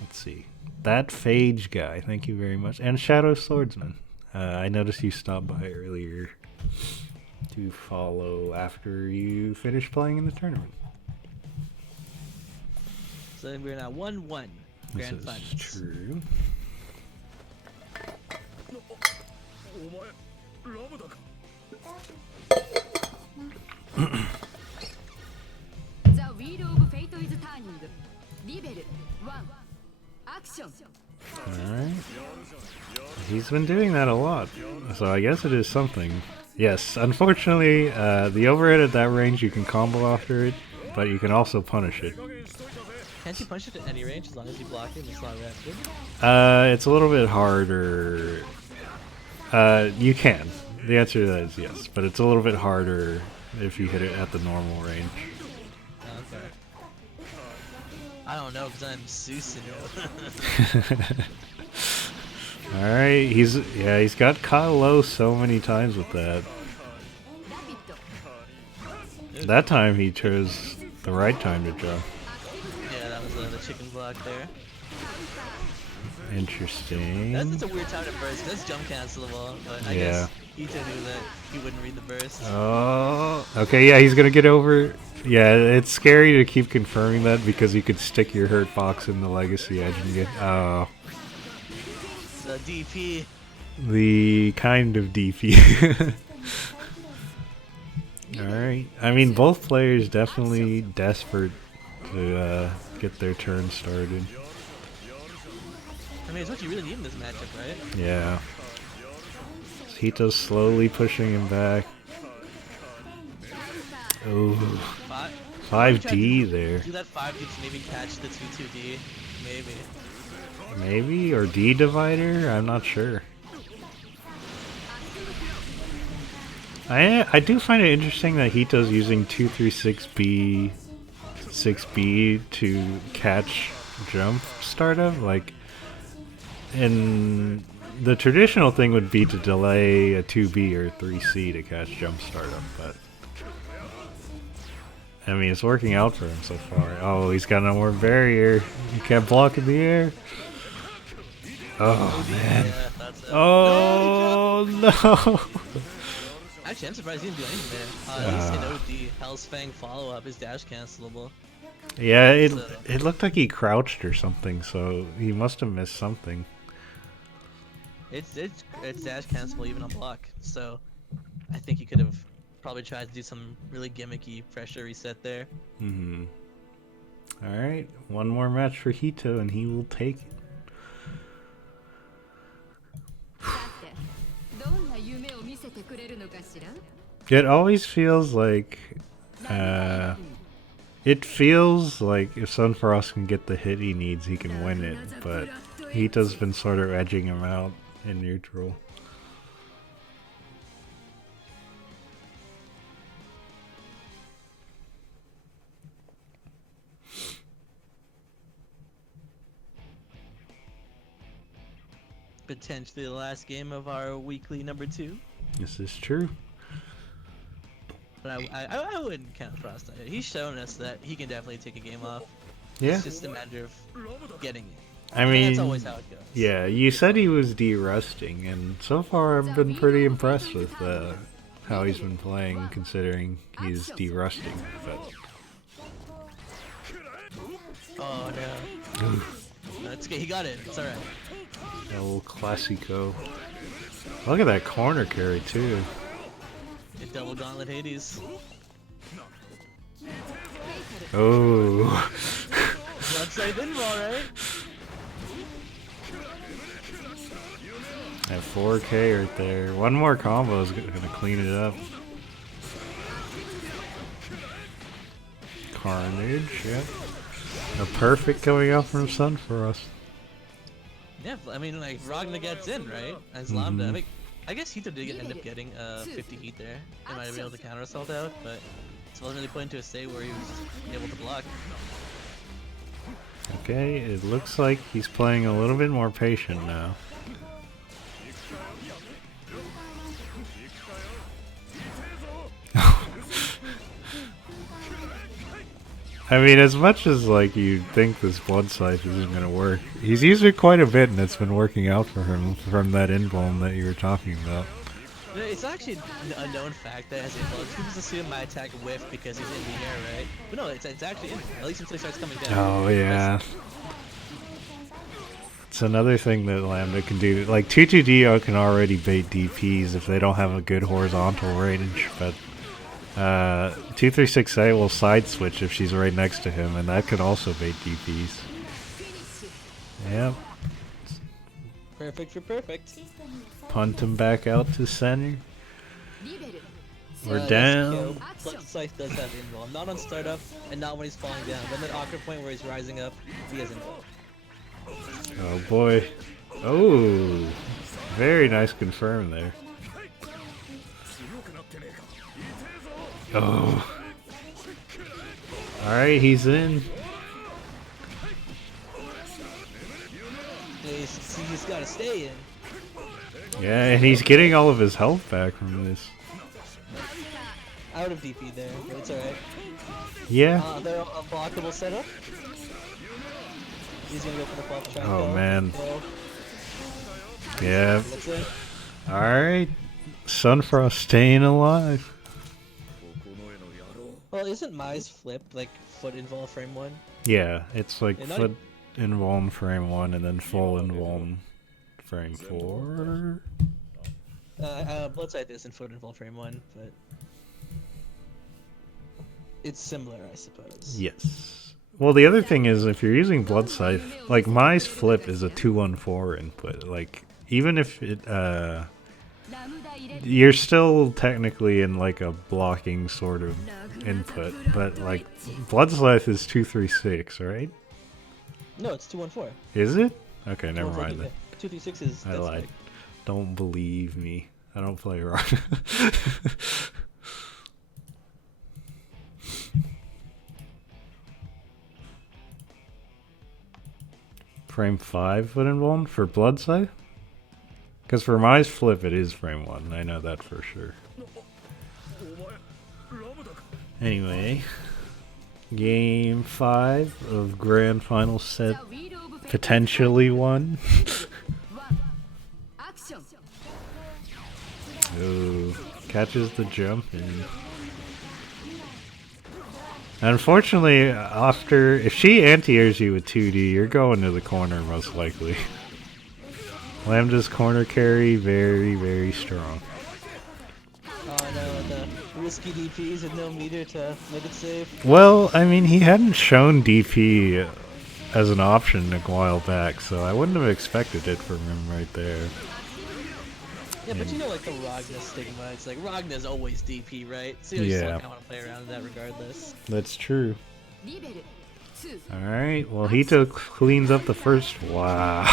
Let's see. That Phage guy, thank you very much. And Shadow Swordsman. I noticed you stopped by earlier to follow after you finish playing in the tournament. So then we're now 1-1 grand finals. This is true. The wheel of fate is turning. Level 1. Action. Alright. He's been doing that a lot, so I guess it is something. Yes, unfortunately, the overhead at that range, you can combo after it, but you can also punish it. Can't you punch it at any range as long as you block it and it's not reactive? It's a little bit harder. You can. The answer to that is yes, but it's a little bit harder if you hit it at the normal range. Okay. I don't know because I'm Susanoo. Alright, he's got caught low so many times with that. That time he chose the right time to jump. Yeah, that was the chicken block there. Interesting. That's just a weird time to burst. That's jump cancelable, but I guess Ito knew that he wouldn't read the burst. Oh, okay, yeah, he's gonna get over. Yeah, it's scary to keep confirming that because you could stick your hurt box in the Legacy Edge and get. Oh. The DP. The kind of DP. Alright. I mean, both players definitely desperate to get their turn started. I mean, it's what you really need in this matchup, right? Yeah. Hito's slowly pushing him back. Oh. 5D there. Do that 5D to maybe catch the 2-2D. Maybe. Maybe, or D divider? I'm not sure. I do find it interesting that Hito's using 236B 6B to catch jump startup. Like, in the traditional thing would be to delay a 2B or 3C to catch jump startup, but I mean, it's working out for him so far. Oh, he's got no more barrier. You can't block in the air. Oh, man. Yeah, that's it. Oh, no. Actually, I'm surprised he didn't do anything there. At least in OD, Hell's Fang follow-up is dash cancelable. Yeah, So- it looked like he crouched or something, so he must have missed something. It's dash cancelable even on block, so I think he could have probably tried to do some really gimmicky pressure reset there. Mm-hmm. Alright, one more match for Hito and he will take it. さてどんな夢を見せてくれるのかしら It always feels like it feels like if Sunfrost can get the hit he needs, he can win it, but Hito's been sort of edging him out in neutral. Potentially the last game of our weekly number 2. This is true. But I wouldn't count Frost out. He's shown us that he can definitely take a game off. Yeah. It's just a matter of getting it. I And mean, that's always how it goes. yeah, you said he was de-rusting, and so far I've been pretty impressed with how he's been playing, considering he's de-rusting. But Oh no. That's okay, he got it. It's alright. El Clasico. Look at that corner carry too. It double gauntlet Hades. Oh. Let's say Binball, right? At 4K right there. One more combo is gonna clean it up. Carnage, yeah. A perfect coming out from Sun for us. Yeah, I mean, like, Ragna gets in, right? As Lambda. I mean, I guess Hito did end up getting 50 heat there. He might have been able to counter assault out, but it wasn't really put into a state where he was able to block. Okay, it looks like he's playing a little bit more patient now. I mean, as much as like you think this blood scythe isn't gonna work, he's used it quite a bit, and it's been working out for him from that invuln that you were talking about. It's actually a known fact that as invuln, people assume my attack whiff because he's in the air, right? But no, it's actually in, at least until he starts coming down. Oh yeah, it's another thing that Lambda can do. Like 2-2-DO can already bait DPs if they don't have a good horizontal range, but 236A will side switch if she's right next to him, and that could also bait DPs. Yep. Perfect for perfect. Punt him back out to center. リベル We're That's down. kill. Blood Scythe does have invuln. Not on startup, and not when he's falling down. But at the awkward point where he's rising up, he has invuln. Oh boy. Oh, very nice confirm there. Oh. Alright, he's in. He's got to stay in. Yeah, and he's getting all of his health back from this. Out of DP there, but it's alright. Yeah. They're a blockable setup. He's gonna go for the flop try. Oh, man. Kill. Yeah. That's it. Alright. Sunfrost staying alive. Well, isn't Mai's flip like foot invuln frame 1? Yeah, it's like Yeah, not foot invuln frame 1 and then full invuln frame 4. Blood Scythe isn't foot invuln frame 1, but it's similar, I suppose. Yes. Well, the other thing is, if you're using Blood Scythe, like Mai's flip is a 2-1-4 input. Like, even if it, ラムダ入れ you're still technically in like a blocking sort of input, but like Blood Scythe is 2-3-6, right? No, it's 214. Is it? Okay, never mind then. 236 is. I That's lied. like, Don't believe me. I don't play rock. Frame 5 would involve for blood side? Because for my flip it is frame 1. I know that for sure. Anyway, game 5 of grand final set potentially 1. Ooh, catches the jump in. Unfortunately, if she anti-airs you with 2D, you're going to the corner most likely. Lambda's corner carry, very, very strong. oh no, the risky DPs with no meter to make it safe. Well, I mean, he hadn't shown DP as an option a while back, so I wouldn't have expected it from him right there. Yeah, but you know, like the Ragna stigma, it's like Ragna's always DP, right? So you just don't want to play around that regardless. That's true. Alright, well, Hito cleans up the first. Wow.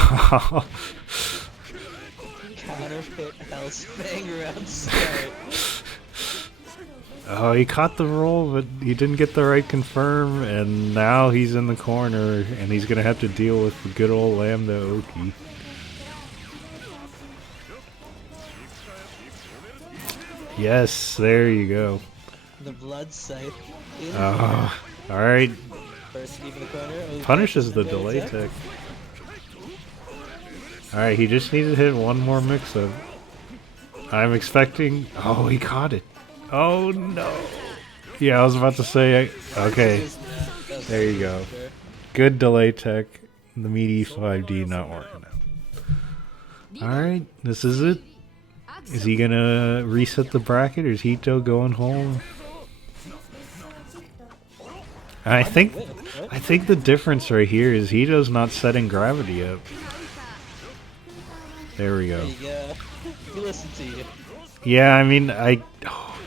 Counterfeit Hellsfang around start. Oh, he caught the roll, but he didn't get the right confirm, and now he's in the corner, and he's going to have to deal with the good old Lambda Oki. Yes, there you go. The blood sight. Oh, alright. First deep in the corner. Oh, Punishes the delay tech. Alright, he just needed to hit one more mix-up. I'm expecting... Oh, he caught it. Oh, no. Yeah, I was about to say... Okay. There you go. Good delay tech. The meaty 5D not working out. Alright, this is it. Is he gonna reset the bracket, or is Hito going home? I think the difference right here is Hito's not setting gravity up. There we go. There you go. He listened to you. Yeah, I mean,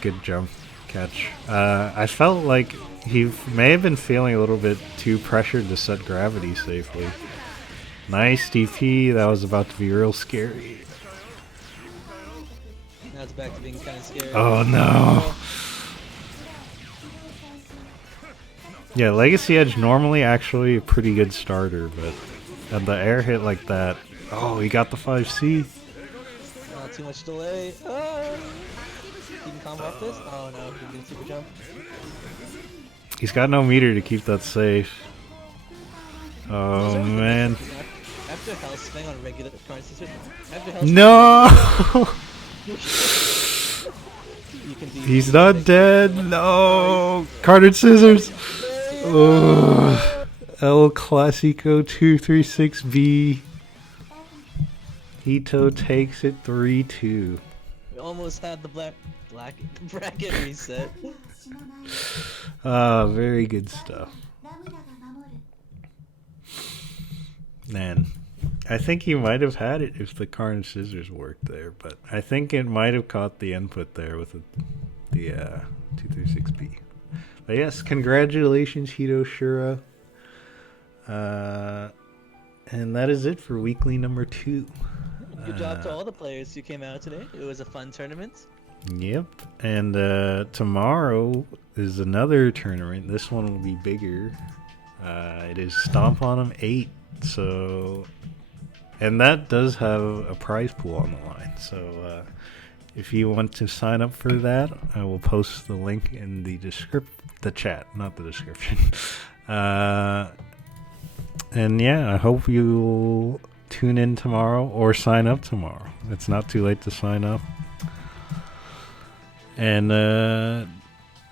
good jump catch. I felt like he may have been feeling a little bit too pressured to set gravity safely. Nice DP. That was about to be real scary. Now it's back to being kind of scary. Oh no. Yeah, Legacy Edge normally actually a pretty good starter, but at the air hit like that, oh, he got the 5C. Not too much delay. Oh. He can combo off this? Oh no, he can super jump. He's got no meter to keep that safe. Oh man. After Hellsfang on regular current system. No! He's not dead. No! Carded scissors! Oh, El Clasico 236B. Hito takes it 3-2. We almost had the black bracket reset. Very good stuff. Man, I think he might have had it if the Carnage Scissors worked there, but I think it might have caught the input there with the 236B. But yes, congratulations, Hito Shura. And that is it for weekly number 2. Good job to all the players who came out today. It was a fun tournament. Yep. And tomorrow is another tournament. This one will be bigger. It is Stomp on 'em 8. So, and that does have a prize pool on the line. So, if you want to sign up for that, I will post the link in the chat, not the description. And yeah, I hope you'll tune in tomorrow or sign up tomorrow. It's not too late to sign up. And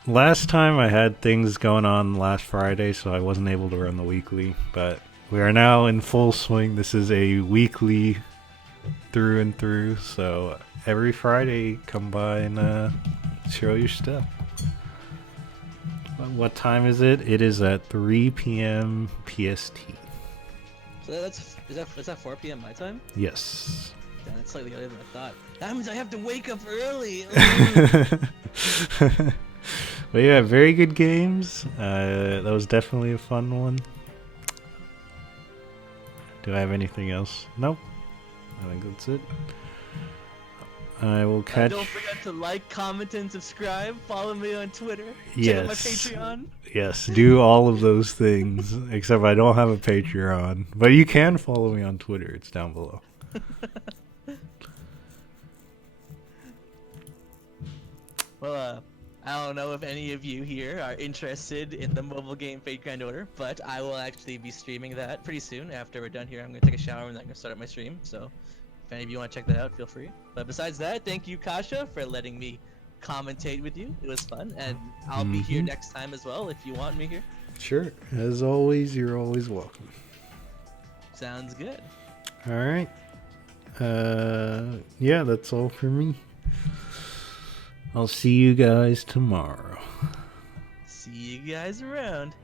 last time I had things going on last Friday, so I wasn't able to run the weekly, but we are now in full swing. This is a weekly through and through, so every Friday come by and show your stuff. What time is it? It is at 3 p.m. PST. So is that 4 p.m. my time? Yes. Yeah, that's slightly earlier than I thought. That means I have to wake up early. But yeah, very good games. That was definitely a fun one. Do I have anything else? Nope. I think that's it. I will catch. Don't forget to like, comment, and subscribe. Follow me on Twitter. Check out my Yes. Patreon. Yes, do all of those things. Except I don't have a Patreon. But you can follow me on Twitter. It's down below. Well, I don't know if any of you here are interested in the mobile game Fate Grand Order, but I will actually be streaming that pretty soon. After we're done here, I'm going to take a shower and then I'm going to start up my stream. So if any of you want to check that out, feel free. But besides that, thank you, Kasha, for letting me commentate with you. It was fun, and I'll be here next time as well if you want me here. Sure. As always, you're always welcome. Sounds good. All right. Yeah, that's all for me. I'll see you guys tomorrow. See you guys around.